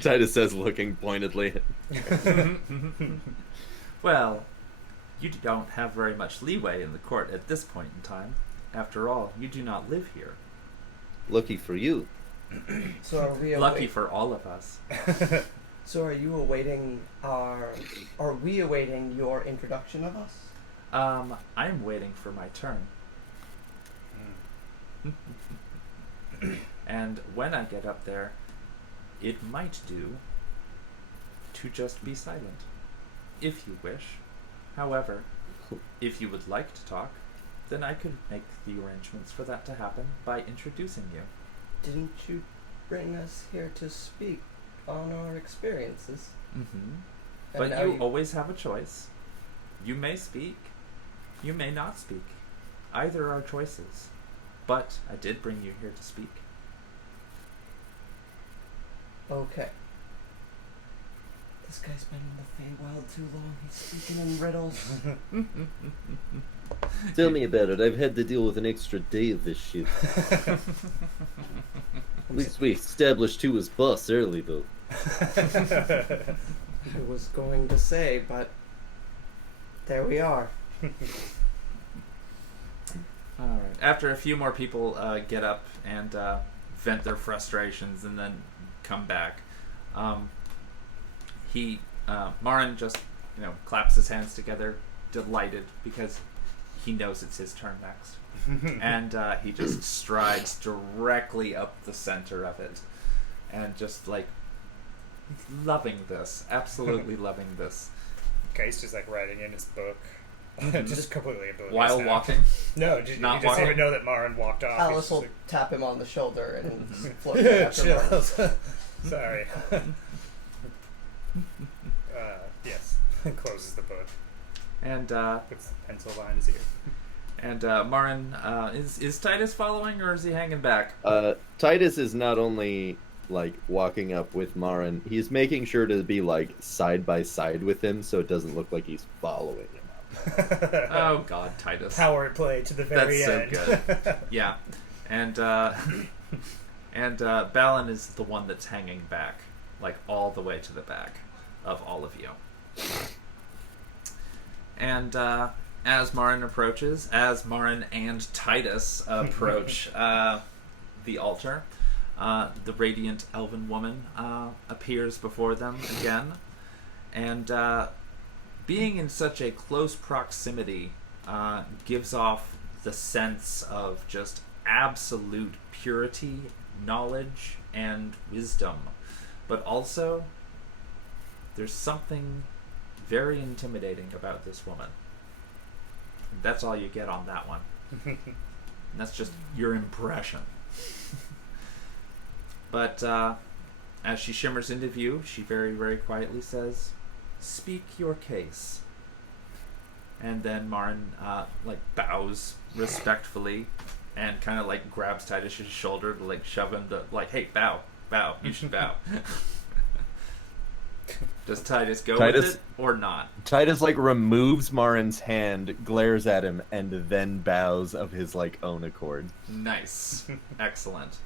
Titus says, looking pointedly. Well, you don't have very much leeway in the court at this point in time. After all, you do not live here. Lucky for you. So are we Lucky for all of us. So are you awaiting are we awaiting your introduction of us? I'm waiting for my turn. And when I get up there, it might do to just be silent, if you wish. However, if you would like to talk, then I could make the arrangements for that to happen by introducing you. Didn't you bring us here to speak on our experiences? Mm-hmm. And But now you always have a choice. You may speak. You may not speak. Either are choices. But I did bring you here to speak. Okay. This guy's been in the Feywild too long. He's speaking in riddles. Tell me about it. I've had to deal with an extra day of this shit. At least we established who was boss early, though. I was going to say, but there we are. All right. After a few more people get up and vent their frustrations and then come back, Marin just, claps his hands together, delighted, because he knows it's his turn next. And he just strides directly up the center of it, and just loving this, absolutely loving this. Case just writing in his book. Just completely oblivious While now. walking? No, Not he doesn't walking? even know that Marin walked off. He's Alice just will like, tap him on the shoulder and float Yeah, after chill. Martin. Sorry. Yes. Closes the book. And Puts the pencil behind his ear. and Marin, is Titus following, or is he hanging back? Titus is not only walking up with Marin, he's making sure to be side by side with him so it doesn't look like he's following him. Oh God, Titus. Power play to the very That's so end. good. Yeah, and Balin is the one that's hanging back, all the way to the back of all of you. And as Marin and Titus approach the altar, the radiant elven woman appears before them again, and being in such a close proximity gives off the sense of just absolute purity, knowledge, and wisdom. But also, there's something very intimidating about this woman. That's all you get on that one. And that's just your impression. But as she shimmers into view, she very, very quietly says, "Speak your case." And then Marin bows respectfully and kind of grabs Titus's shoulder to shove him to hey, bow, you should bow. Does Titus go Titus- with it or not? Titus like removes Marin's hand, glares at him, and then bows of his like own accord. Nice. Excellent.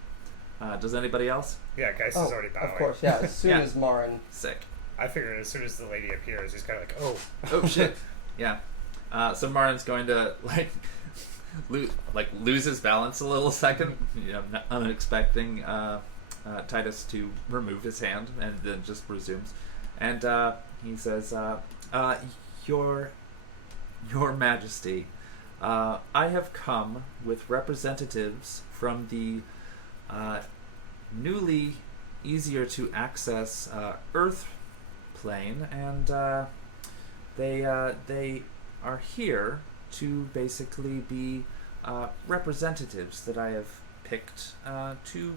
Does anybody else? Yeah, Geist is already bowing. Of course, yeah. As soon Yeah. as Marin... Sick. I figured as soon as the lady appears, he's kind of like, oh. Oh shit. Yeah. So Marin's going to lose his balance a little second, not unexpecting Titus to remove his hand, and then just resumes. And he says, Your Majesty, I have come with representatives from the newly easier to access Earth plane, and they are here to basically be representatives that I have picked to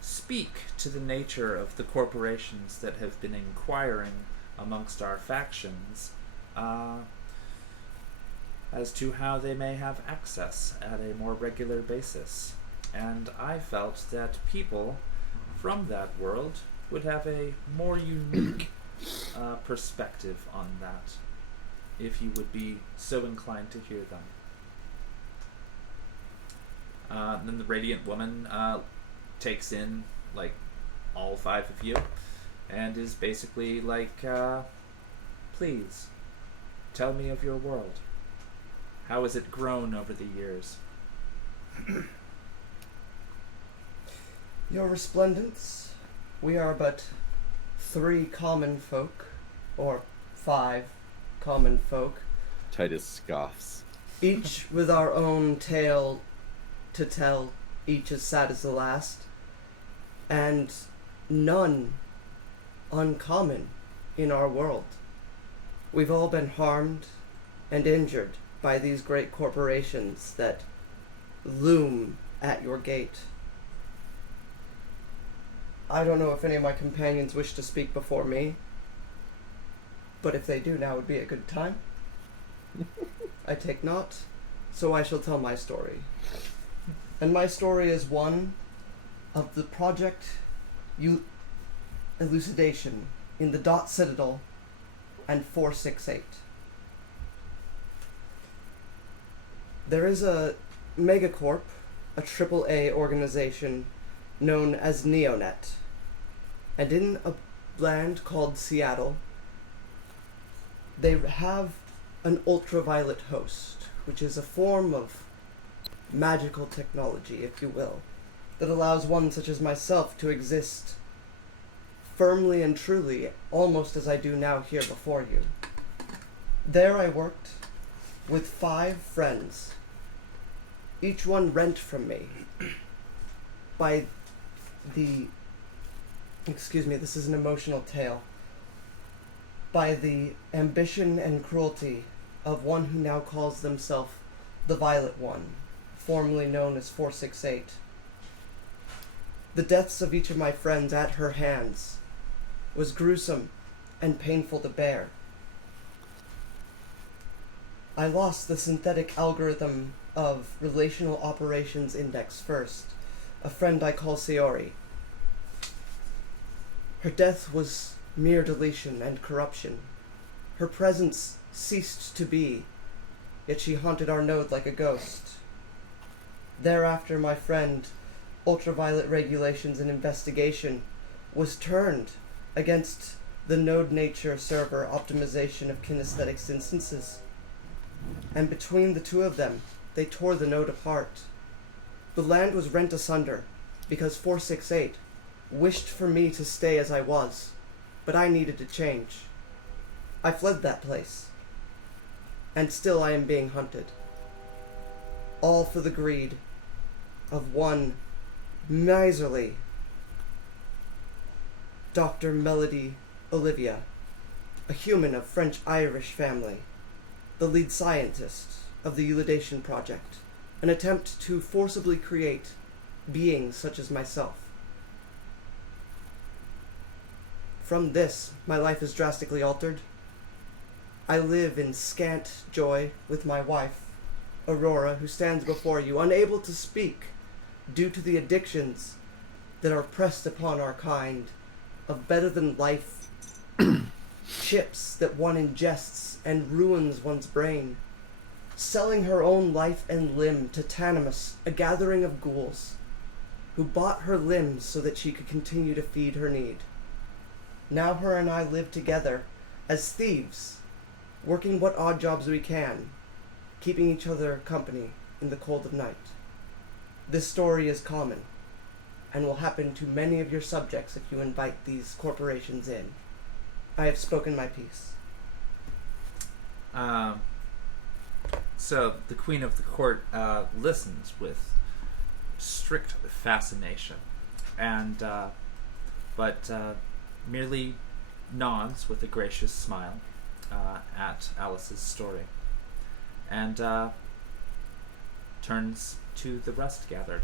speak to the nature of the corporations that have been inquiring amongst our factions as to how they may have access at a more regular basis. And I felt that people from that world would have a more unique perspective on that, if you would be so inclined to hear them. Then the Radiant Woman takes in, like, all 5 of you, and is basically like, please, tell me of your world. How has it grown over the years? Your Resplendence, we are but 3 common folk, or 5 common folk, Titus scoffs. each with our own tale to tell, each as sad as the last, and none uncommon in our world. We've all been harmed and injured by these great corporations that loom at your gate. I don't know if any of my companions wish to speak before me, but if they do, now would be a good time. I take not, so I shall tell my story. And my story is one of the Project Elucidation in the Dot Citadel and 468. There is a megacorp, a AAA organization known as Neonet, and in a land called Seattle, they have an ultraviolet host, which is a form of magical technology, if you will, that allows one such as myself to exist firmly and truly, almost as I do now here before you. There I worked with 5 friends, each one rent from me by the, this is an emotional tale, by the ambition and cruelty of one who now calls themselves the Violet One, formerly known as 468. The deaths of each of my friends at her hands was gruesome and painful to bear. I lost the synthetic algorithm of Relational Operations Index first, a friend I call Sayori. Her death was mere deletion and corruption. Her presence ceased to be, yet she haunted our node like a ghost. Thereafter, my friend, Ultraviolet Regulations and Investigation, was turned against the node nature server optimization of kinesthetics instances. And between the two of them, they tore the node apart. The land was rent asunder because 468 wished for me to stay as I was, but I needed to change. I fled that place, and still I am being hunted. All for the greed of one miserly Dr. Melody Olivia, a human of French-Irish family, the lead scientist of the Elucidation Project, an attempt to forcibly create beings such as myself. From this, my life is drastically altered. I live in scant joy with my wife, Aurora, who stands before you, unable to speak due to the addictions that are pressed upon our kind of better-than-life chips that one ingests and ruins one's brain, selling her own life and limb to Tanimus, a gathering of ghouls, who bought her limbs so that she could continue to feed her need. Now her and I live together as thieves, working what odd jobs we can, keeping each other company in the cold of night. This story is common, and will happen to many of your subjects if you invite these corporations in. I have spoken my piece. So the Queen of the Court listens with strict fascination, and but merely nods with a gracious smile at Alice's story, and turns to the rest gathered.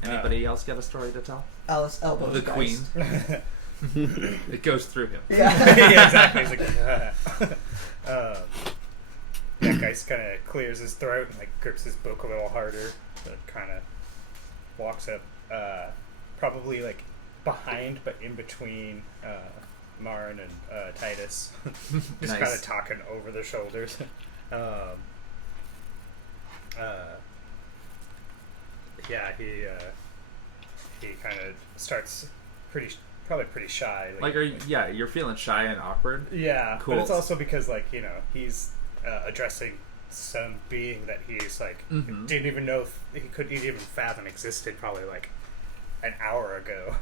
Anybody else got a story to tell? Alice elbows The guys. Queen. It goes through him. Yeah. Yeah, exactly. He's like, yeah, Geist kind of clears his throat and like grips his book a little harder, but kind of walks up, probably like behind, but in between Marin and Titus, just Nice. kind of talking over their shoulders. Yeah, he kind of starts probably pretty shy. Like, you're feeling shy and awkward. Yeah, Cool. but it's also because, like, you know, he's addressing some being that he's, like, Mhm. didn't even know if he couldn't even fathom existed probably, like, an hour ago.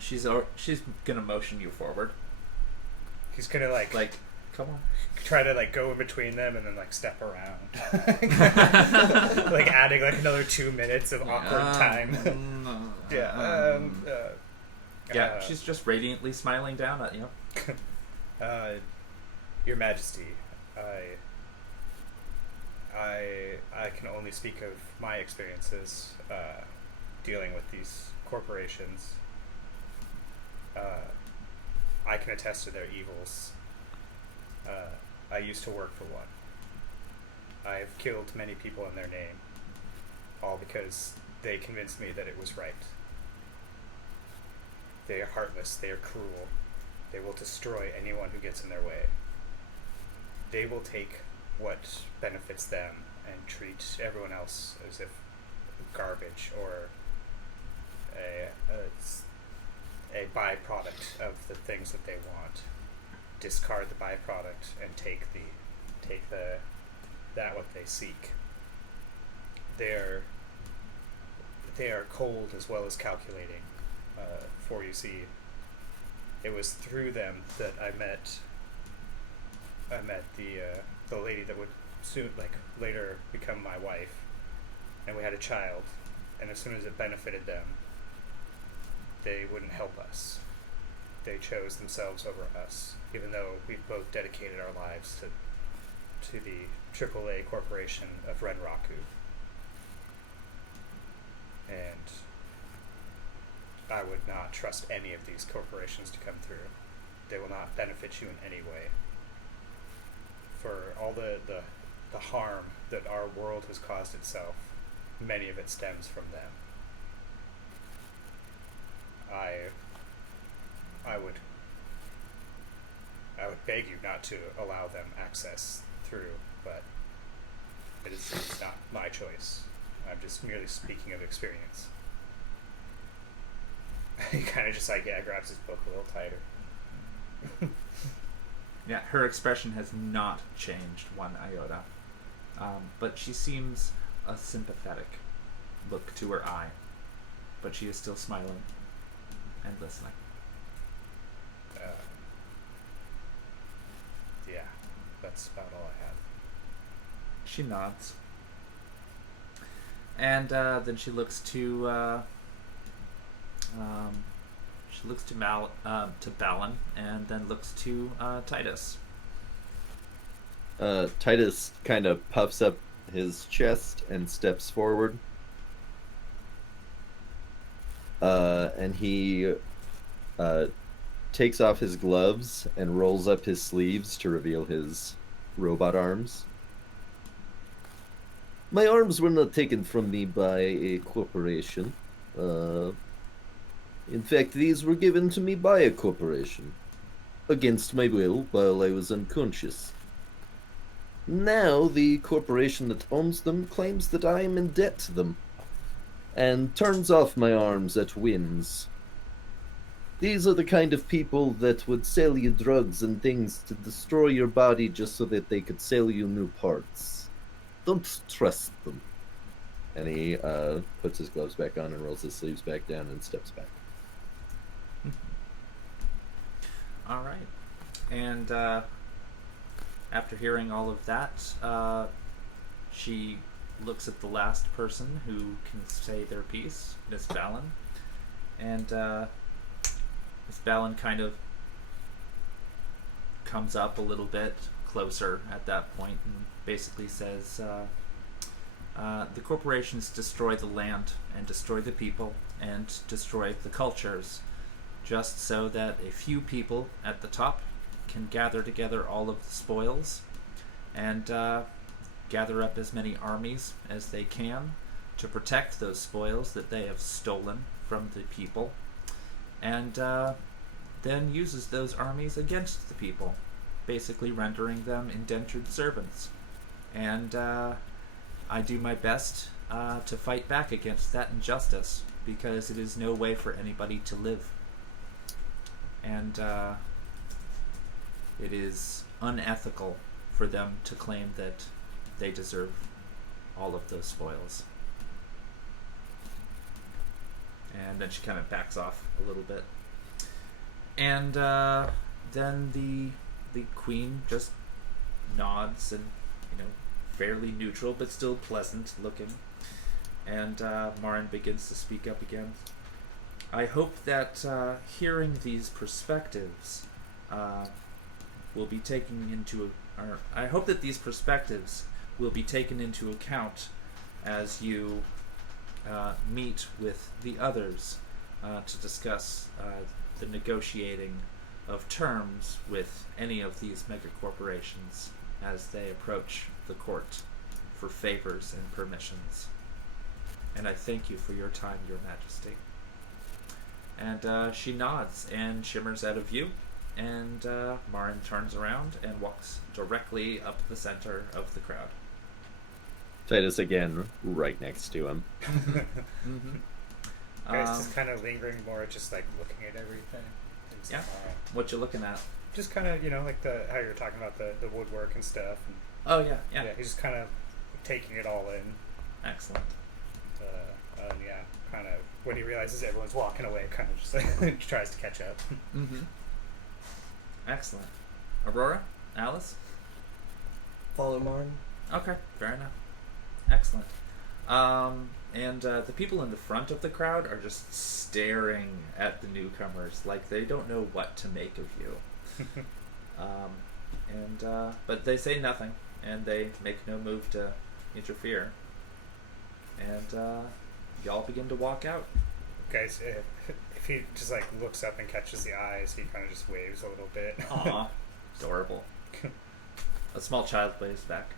She's gonna motion you forward. He's gonna, like, Come on. try to, like, go in between them and then, like, step around. Like, adding, like, another 2 minutes of awkward time. Yeah, she's just radiantly smiling down at you. Your Majesty, I can only speak of my experiences dealing with these corporations. I can attest to their evils. I used to work for one. I have killed many people in their name, all because they convinced me that it was right. They are heartless, they are cruel. They will destroy anyone who gets in their way. They will take what benefits them and treat everyone else as if garbage or a byproduct of the things that they want. Discard the byproduct and take what they seek. They are cold as well as calculating. For you see, it was through them that I met the lady that would soon, like, later become my wife, and we had a child. And as soon as it benefited them, they wouldn't help us. They chose themselves over us, even though we both dedicated our lives to the AAA corporation of Renraku. And I would not trust any of these corporations to come through. They will not benefit you in any way. For all the harm that our world has caused itself, many of it stems from them. I would beg you not to allow them access through, but it's not my choice. I'm just merely speaking of experience. He kind of just grabs his book a little tighter. Yeah, her expression has not changed one iota. But she seems a sympathetic look to her eye. But she is still smiling and listening. Yeah, that's about all I have. She nods. And then she looks to Balin, and then looks to Titus. Titus kind of puffs up his chest and steps forward. And he takes off his gloves and rolls up his sleeves to reveal his robot arms. My arms were not taken from me by a corporation. In fact, these were given to me by a corporation, against my will while I was unconscious. Now, the corporation that owns them claims that I am in debt to them, and turns off my arms at whims. These are the kind of people that would sell you drugs and things to destroy your body just so that they could sell you new parts. Don't trust them. And he puts his gloves back on and rolls his sleeves back down and steps back. All right. And after hearing all of that, she looks at the last person who can say their piece, Miss Ballin. And Miss Ballin kind of comes up a little bit closer at that point and basically says, the corporations destroy the land and destroy the people and destroy the cultures just so that a few people at the top can gather together all of the spoils and gather up as many armies as they can to protect those spoils that they have stolen from the people, and then uses those armies against the people, basically rendering them indentured servants. And I do my best to fight back against that injustice, because it is no way for anybody to live. And it is unethical for them to claim that they deserve all of those spoils. And then she kind of backs off a little bit. And then the queen just nods and, fairly neutral but still pleasant looking. And Marin begins to speak up again. I hope that hearing these perspectives will be taken into I hope that these perspectives will be taken into account as you meet with the others to discuss the negotiating of terms with any of these megacorporations as they approach the court for favors and permissions. And I thank you for your time, Your Majesty. And she nods and shimmers out of view, and Marin turns around and walks directly up the center of the crowd. Titus again, right next to him. Mm-hmm. Guys, just kind of lingering more, just like looking at everything. Yeah. What you looking at? Just kind of, like how you're talking about the woodwork and stuff. And, Oh yeah. yeah, he's just kind of taking it all in. Excellent. And yeah, kind of when he realizes everyone's walking away, kind of just like tries to catch up. Mm-hmm. Excellent. Aurora? Alice? Follow Martin. Okay, fair enough. Excellent. And the people in the front of the crowd are just staring at the newcomers like they don't know what to make of you. But they say nothing, and they make no move to interfere. And y'all begin to walk out. Guys, if he just like looks up and catches the eyes, he kind of just waves a little bit. Aw, adorable. A small child waves back.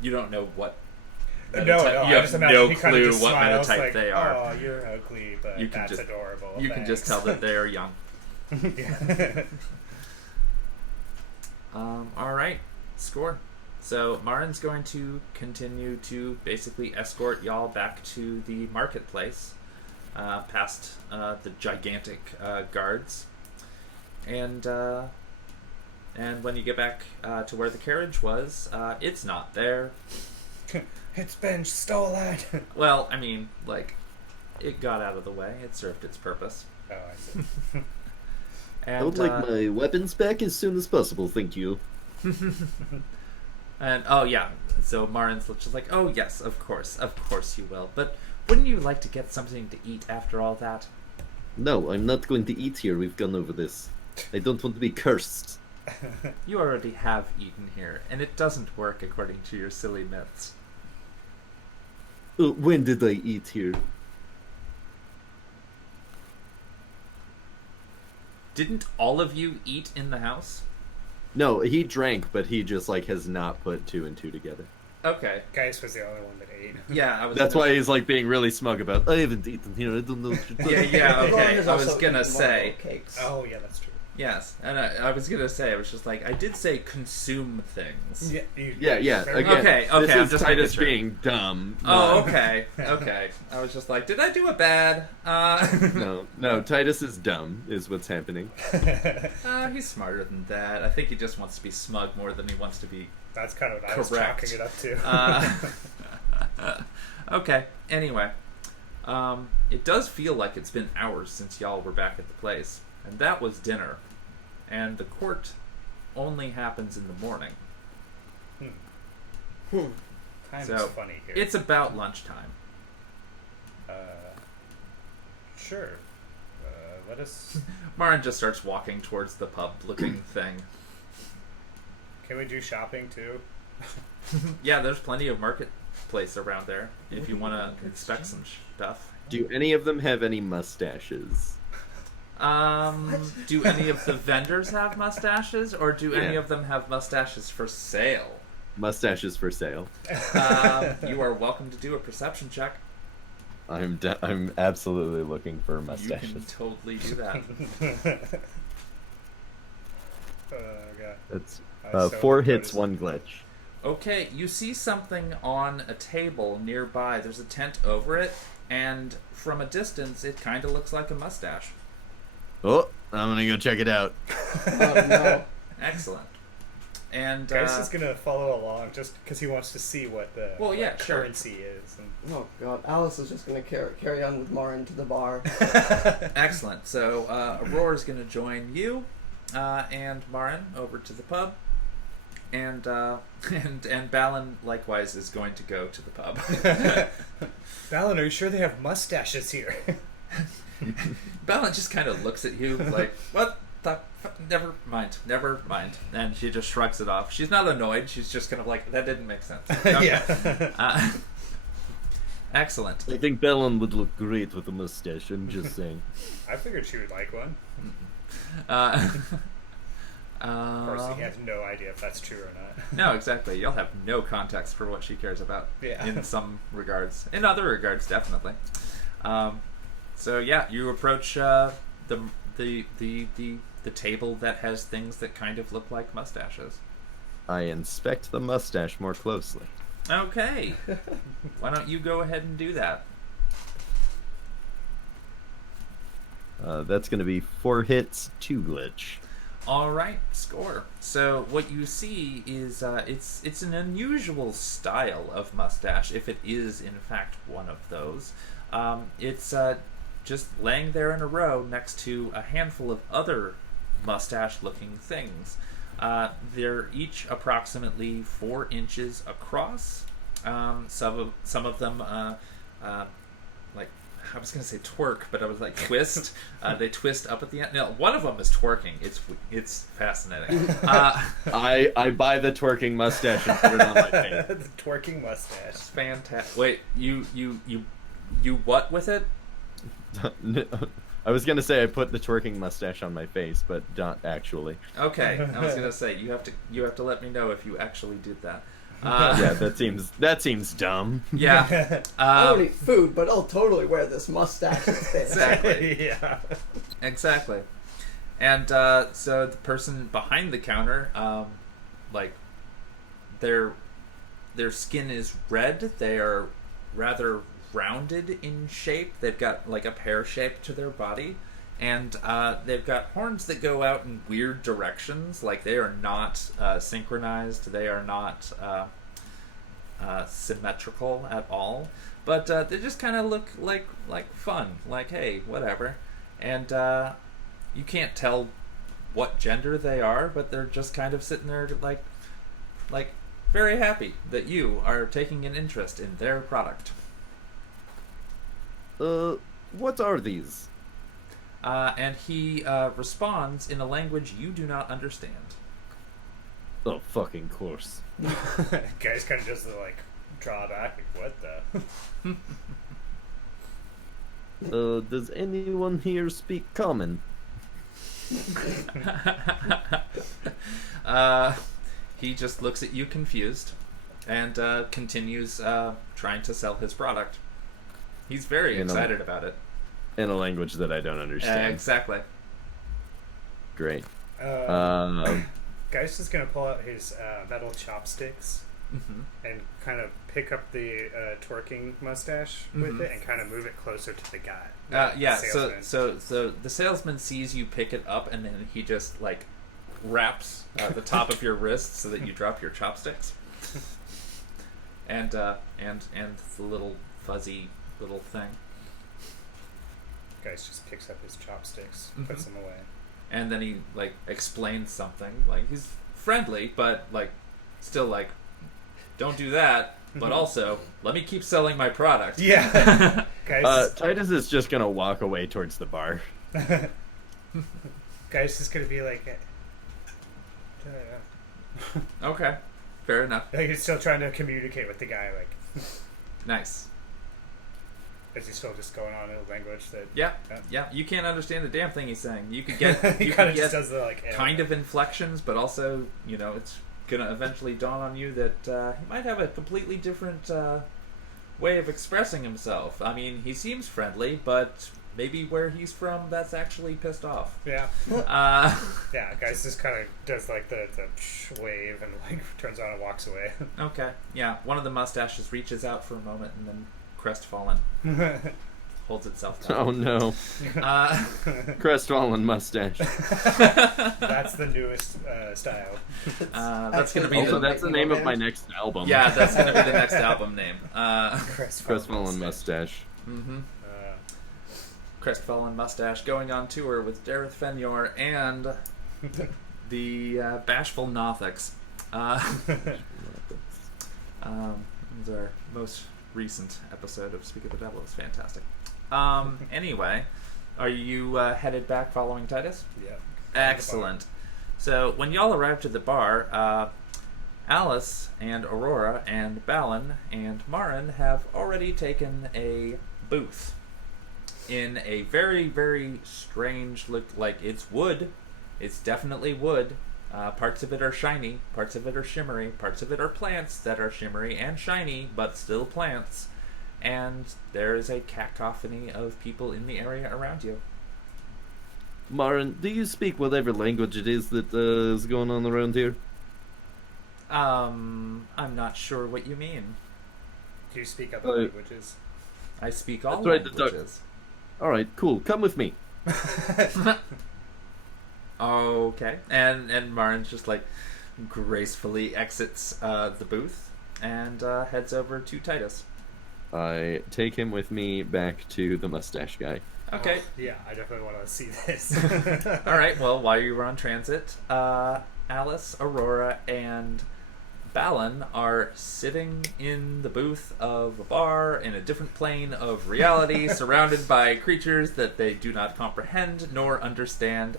You don't know what. No, You I just have imagine no he kind of clue just what smiles metatype like, they are. Oh, you're ugly, but You can that's just- adorable. You can just tell that they are young. Yeah. All right, score. So Marin's going to continue to basically escort y'all back to the marketplace, past the gigantic guards, and when you get back to where the carriage was, it's not there. It's been stolen. Well, I mean, like, it got out of the way. It served its purpose. Oh, I see. I And, would like my weapons back as soon as possible, thank you. And oh yeah, so Marin's just like, oh yes, of course you will. But wouldn't you like to get something to eat after all that? No, I'm not going to eat here. We've gone over this. I don't want to be cursed. You already have eaten here, and it doesn't work according to your silly myths. When did I eat here? Didn't all of you eat in the house? No, he drank, but he just like has not put two and two together. Okay. Geist was the only one that ate. Yeah, I was. That's gonna- why he's like being really smug about. I haven't eaten. I don't know. Yeah. Lauren Okay. has I was also gonna eaten say. marble cakes. Oh yeah, that's true. Yes, and I was gonna say I was just like I did say consume things. Yeah. Yeah. Very Again, Okay, this I'm is just Titus making sure. being dumb. Oh, not- okay. I was just like, did I do it bad? No. Titus is dumb. Is what's happening. He's smarter than that. I think he just wants to be smug more than he wants to be. That's kind of what I was Correct. chalking it up to. Okay. Anyway, it does feel like it's been hours since y'all were back at the place, and that was dinner, and the court only happens in the morning. Time So, is funny here. It's about lunchtime. Sure. Let us. Marin just starts walking towards the pub-looking thing. Can we do shopping too? Yeah, there's plenty of marketplace around there if you want to inspect some stuff. Do any of them have any mustaches? Do any of the vendors have mustaches, or do any Yeah. of them have mustaches for sale? Mustaches for sale. You are welcome to do a perception check. I'm absolutely looking for You mustaches. can totally do that. Oh god. That's I was so 4 hits, noticed. 1 glitch. Okay, you see something on a table nearby. There's a tent over it, and from a distance, it kind of looks like a mustache. Oh, I'm gonna go check it out. Oh, no. Excellent. And Geist is gonna follow along just because he wants to see what the Well, yeah, what sure. currency is. And... Oh god, Alice is just gonna carry on with Marin to the bar. excellent. So Aurora's going to join you and Marin over to the pub, and Balin likewise is going to go to the pub. Balin, are you sure they have mustaches here? Balin just kind of looks at you like, what the never mind. And she just shrugs it off. She's not annoyed. She's just kind of like, that didn't make sense. Okay. Yeah. Excellent. I think Bellin would look great with a mustache. I'm just saying. I figured she would like one. Of Of course, he has no idea if that's true or not. No, exactly. You'll have no context for what she cares about. Yeah. In some regards. In other regards, definitely. So yeah, you approach the table that has things that kind of look like mustaches. I inspect the mustache more closely. Okay. Why don't you go ahead and do that? That's going to be 4 hits, 2 glitch. All right, score. So what you see is it's an unusual style of mustache, if it is in fact one of those. It's just laying there in a row next to a handful of other mustache-looking things. They're each approximately 4 inches across. Some of them like, I was gonna say twerk, but I was like twist. They twist up at the end. No, one of them is twerking. It's fascinating. I buy the twerking mustache and put it on my face. The twerking mustache. Fantastic. Wait, you what with it? I was gonna say I put the twerking mustache on my face, but not actually. Okay, I was gonna say you have to let me know if you actually did that. Yeah, that seems dumb. Yeah. I don't eat food, but I'll totally wear this mustache instead. Exactly. Yeah. Exactly. And so the person behind the counter, like their skin is red. They are rather rounded in shape. They've got like a pear shape to their body, and they've got horns that go out in weird directions. Like they are not synchronized. They are not symmetrical at all. But they just kind of look like fun. Like, hey, whatever. And you can't tell what gender they are, but they're just kind of sitting there like very happy that you are taking an interest in their product. What are these? And he responds in a language you do not understand. Oh, fucking course. Guys kind of just like draw back. Like, what the? Does anyone here speak common? He just looks at you confused and continues trying to sell his product. He's very excited about it. In a language that I don't understand. Exactly. Great. Geist is going to pull out his metal chopsticks and kind of pick up the twerking mustache with it and kind of move it closer to the guy. So the salesman sees you pick it up, and then he just like wraps the top of your wrist so that you drop your chopsticks, and the little fuzzy little thing. Geist just picks up his chopsticks, puts them away, and then he like explains something. Like he's friendly, but like still like, don't do that. But also, let me keep selling my product. Yeah. Titus is just gonna walk away towards the bar. Geist is gonna be like, okay, fair enough. like he's still trying to communicate with the guy. Like, nice. Is he still just going on in a language that? Yeah. You can't understand the damn thing he's saying. You could get he kind of just does the like kind of inflections, but also it's gonna eventually dawn on you that he might have a completely different way of expressing himself. I mean, he seems friendly, but maybe where he's from, that's actually pissed off. Yeah. Yeah. Guys just kind of does like the wave and like turns on and walks away. Okay. Yeah. One of the mustaches reaches out for a moment and then crestfallen holds itself down. Oh no. Crestfallen mustache. That's the newest style. That's going to be that's the name of my next album. Yeah, that's going to be the next album name. Crestfallen mustache. Crestfallen mustache going on tour with Dareth Fenyor and the Bashful Nothics. It was our most recent episode of Speak of the Devil. It was fantastic. Anyway, are you headed back following Titus? Yeah. Excellent. So when y'all arrived at the bar, Alice and Aurora and Balin and Marin have already taken a booth in a very, very strange look. Like it's wood. It's definitely wood. Parts of it are shiny, parts of it are shimmery, parts of it are plants that are shimmery and shiny, but still plants. And there is a cacophony of people in the area around you. Marin, do you speak whatever language it is that is going on around here? I'm not sure what you mean. Do you speak other languages? I speak all That's right, languages. Alright, cool. Come with me. Okay. And Marin just like gracefully exits the booth and heads over to Titus. I take him with me back to the mustache guy. Okay. Yeah, I definitely want to see this. Alright, well, while you were on transit, Alice, Aurora, and Balin are sitting in the booth of a bar in a different plane of reality, surrounded by creatures that they do not comprehend nor understand.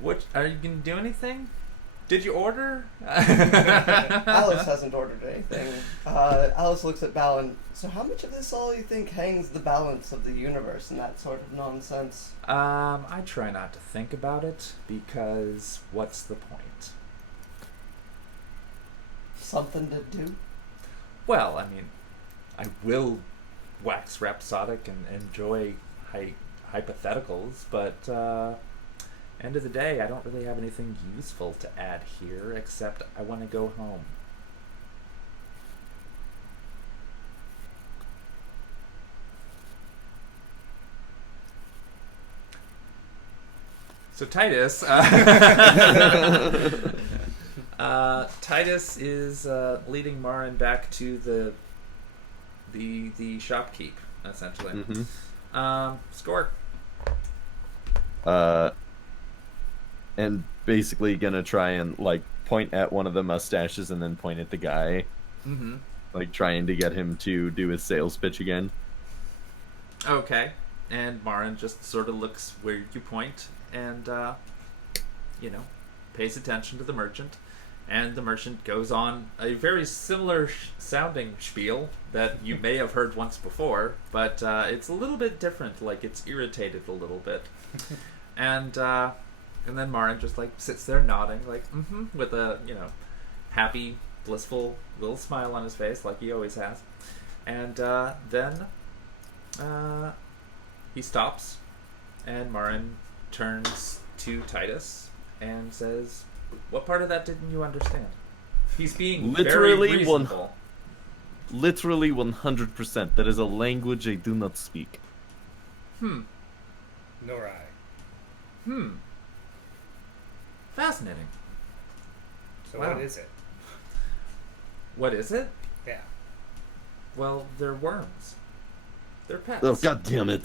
What are you gonna do? Anything? Did you order? Alice hasn't ordered anything. Alice looks at Balin. So how much of this all you think hangs the balance of the universe and that sort of nonsense? I try not to think about it because what's the point? Something to do? Well, I mean, I will wax rhapsodic and enjoy hypotheticals, but end of the day, I don't really have anything useful to add here, except I want to go home. So Titus, Titus is leading Marin back to the shopkeep, essentially. Score. And basically gonna try and like point at one of the mustaches and then point at the guy. Like trying to get him to do his sales pitch again. Okay. And Marin just sort of looks where you point and, pays attention to the merchant. And the merchant goes on a very similar sounding spiel that you may have heard once before, but it's a little bit different, like it's irritated a little bit. And And then Marin just like sits there nodding, like with a happy, blissful little smile on his face, like he always has. And then he stops, and Marin turns to Titus and says, "What part of that didn't you understand?" He's being Literally very reasonable. Literally 100%. That is a language I do not speak. Nor I. Fascinating. So Wow. what is it? What is it? Yeah. Well, they're worms. They're pets. Oh, god damn it.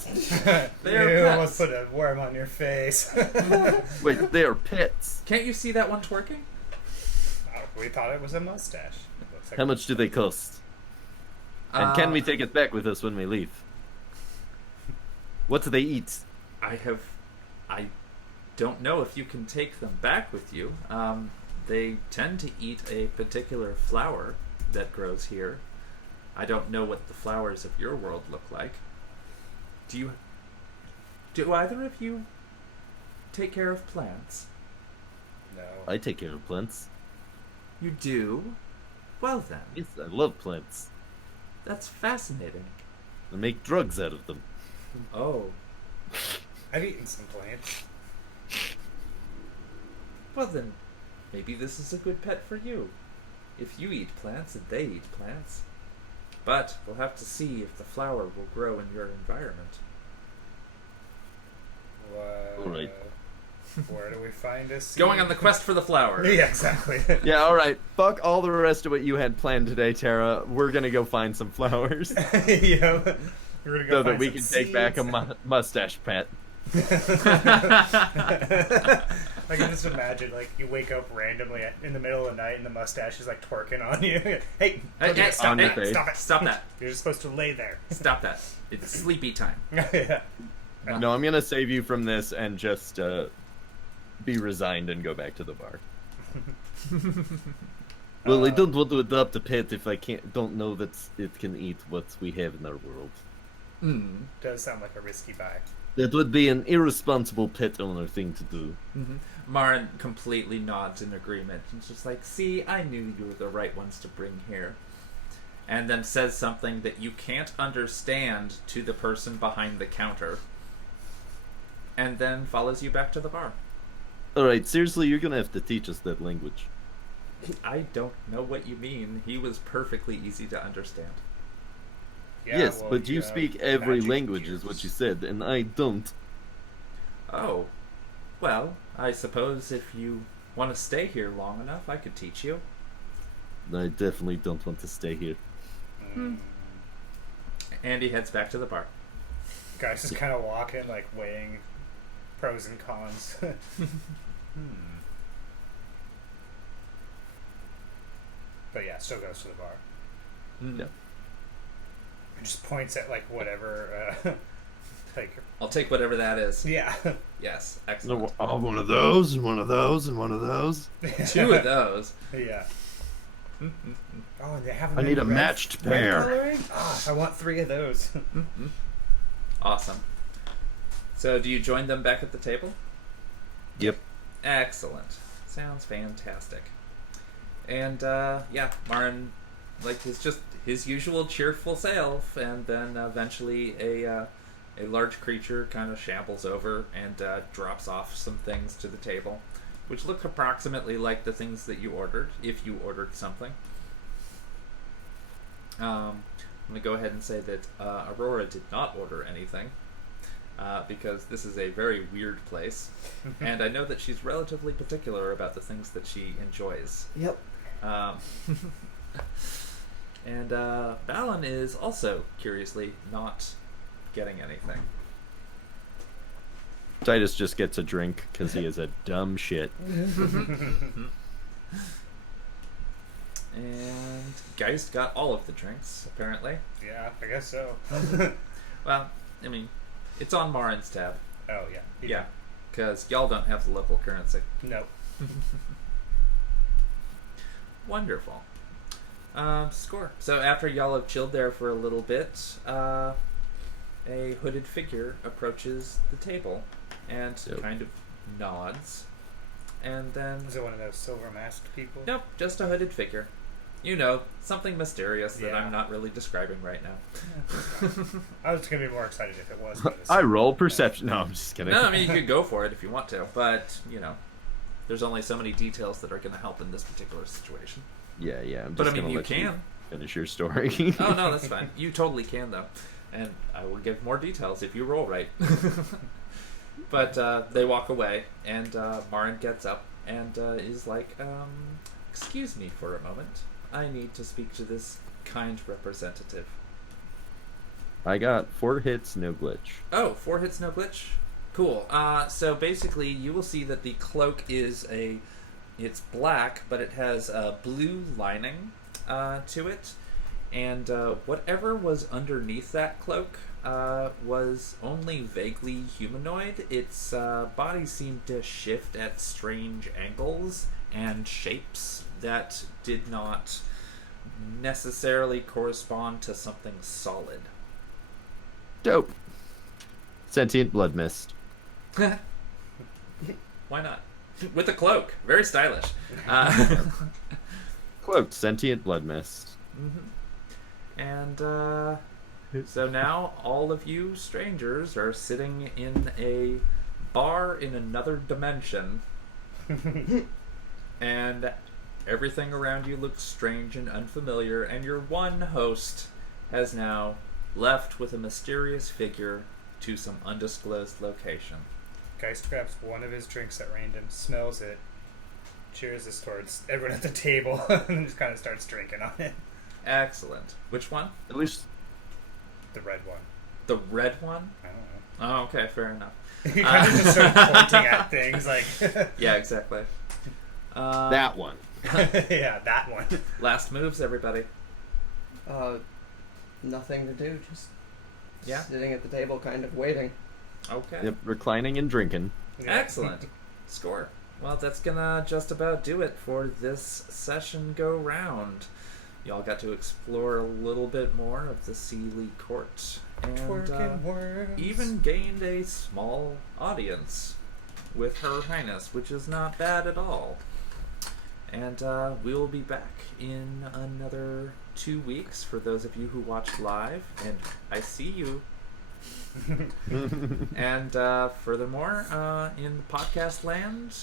They are You pets. almost put a worm on your face. Wait, they are pets. Can't you see that one twerking? Oh, we thought it was a mustache. It looks like How much do they cost? And can we take it back with us when we leave? What do they eat? I don't know if you can take them back with you. They tend to eat a particular flower that grows here. I don't know what the flowers of your world look like. Do either of you take care of plants? No. I take care of plants. You do? Well then, Yes, I love plants. that's fascinating. I make drugs out of them. Oh, I've eaten some plants. well then, maybe this is a good pet for you. If you eat plants and they eat plants. But we'll have to see if the flower will grow in your environment. Alright. Where do we find a seed? Going on the quest for the flower. Yeah, exactly. Yeah, alright. Fuck all the rest of what you had planned today, Tara. We're gonna go find some flowers. Yeah. We're gonna go So that find we can some take back a seeds. mustache pet. I can just imagine, like, you wake up randomly in the middle of the night and the mustache is, like, twerking on you. Hey, Hey, stop on that, your face. stop it. Stop that. You're just supposed to lay there. Stop that. It's sleepy time. Yeah. No, I'm gonna save you from this and just be resigned and go back to the bar. Well, I don't want to adopt a pet if I don't know that it can eat what we have in our world. Does sound like a risky buy. That would be an irresponsible pet owner thing to do. Marin completely nods in agreement. He's just like, see, I knew you were the right ones to bring here. And then says something that you can't understand to the person behind the counter. And then follows you back to the bar. Alright, seriously, you're gonna have to teach us that language. I don't know what you mean. He was perfectly easy to understand. Yeah, Yes, well, but you have speak every magic language, ears. is what you said, and I don't. Oh, well, I suppose if you want to stay here long enough, I could teach you. I definitely don't want to stay here. And he heads back to the bar. Guys just kind of walking, like, weighing pros and cons. But yeah, still goes to the bar. No. And just points at, like, whatever, like, I'll take whatever that is. yeah. Yes, excellent. One of those, and one of those, and one of those. Two of those. Yeah. Oh, and they have I need a matched pair. Oh, I want 3 of those. Awesome. So, do you join them back at the table? Yep. Excellent. Sounds fantastic. And yeah, Marin, like, is just his usual cheerful self, and then eventually a large creature kind of shambles over and drops off some things to the table, which look approximately like the things that you ordered, if you ordered something. I'm going to go ahead and say that Aurora did not order anything, because this is a very weird place, and I know that she's relatively particular about the things that she enjoys. Yep. And Balin is also, curiously, not getting anything. Titus just gets a drink because he is a dumb shit. And Geist got all of the drinks, apparently. Yeah, I guess so. Well, I mean, it's on Marin's tab. Oh, yeah. Yeah, because y'all don't have the local currency. Nope. Wonderful. Score. So after y'all have chilled there for a little bit, a hooded figure approaches the table and Yep. kind of nods and then Is it one of those silver masked people? nope, just a hooded figure. You know, something mysterious that Yeah. I'm not really describing right now. I was gonna be more excited if it was. I roll perception. No, I'm just kidding. No, I mean you could go for it if you want to, but you know, there's only so many details that are going to help in this particular situation. Yeah, yeah. I'm just But I mean, gonna you let can. finish your story. Oh no, that's fine. You totally can though, and I will give more details if you roll right. But they walk away, and Marin gets up and is like, "Excuse me for a moment. I need to speak to this kind representative." I got 4 hits, no glitch. Oh, 4 hits, no glitch. Cool. So basically, you will see that the cloak is it's black, but it has a blue lining to it, and whatever was underneath that cloak was only vaguely humanoid. Its body seemed to shift at strange angles and shapes that did not necessarily correspond to something solid. Dope. Sentient blood mist. Why not? With a cloak. Very stylish. Cloaked sentient blood mist. And so now all of you strangers are sitting in a bar in another dimension. And everything around you looks strange and unfamiliar, and your one host has now left with a mysterious figure to some undisclosed location. Geist grabs one of his drinks at random, smells it, cheers this towards everyone at the table, and then just kind of starts drinking on it. Excellent. Which one? At least The red one. The red one? I don't know. Oh, okay, fair enough. He kind of just started pointing at things like... Yeah, exactly. that one. Yeah, that one. Last moves, everybody. Nothing to do, just Yeah. sitting at the table, kind of waiting. Okay. Yep, reclining and drinking. Yeah. Excellent. Score. Well, that's gonna just about do it for this session go round. Y'all got to explore a little bit more of the Sealy Court, and Twerking worms. even gained a small audience with Her Highness, which is not bad at all. And we will be back in another 2 weeks for those of you who watched live, and I see you. And furthermore, in the podcast land,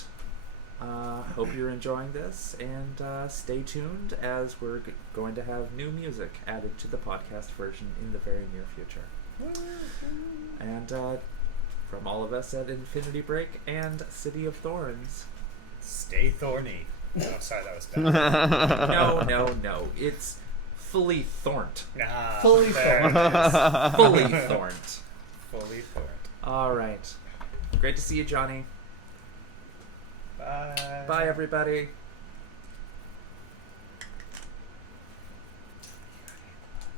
hope you're enjoying this, and stay tuned as we're going to have new music added to the podcast version in the very near future. And from all of us at Infinity Break and City of Thorns. Stay thorny. Oh, sorry, that was bad. No. It's fully thorned. Ah, Fully there thorned. it is. Fully thorned. Fully thorned. All right. Great to see you, Johnny. Bye. Bye, everybody.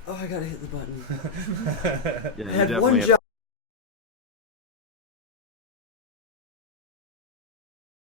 Oh, I gotta hit the button. Yeah, you I had definitely one have job.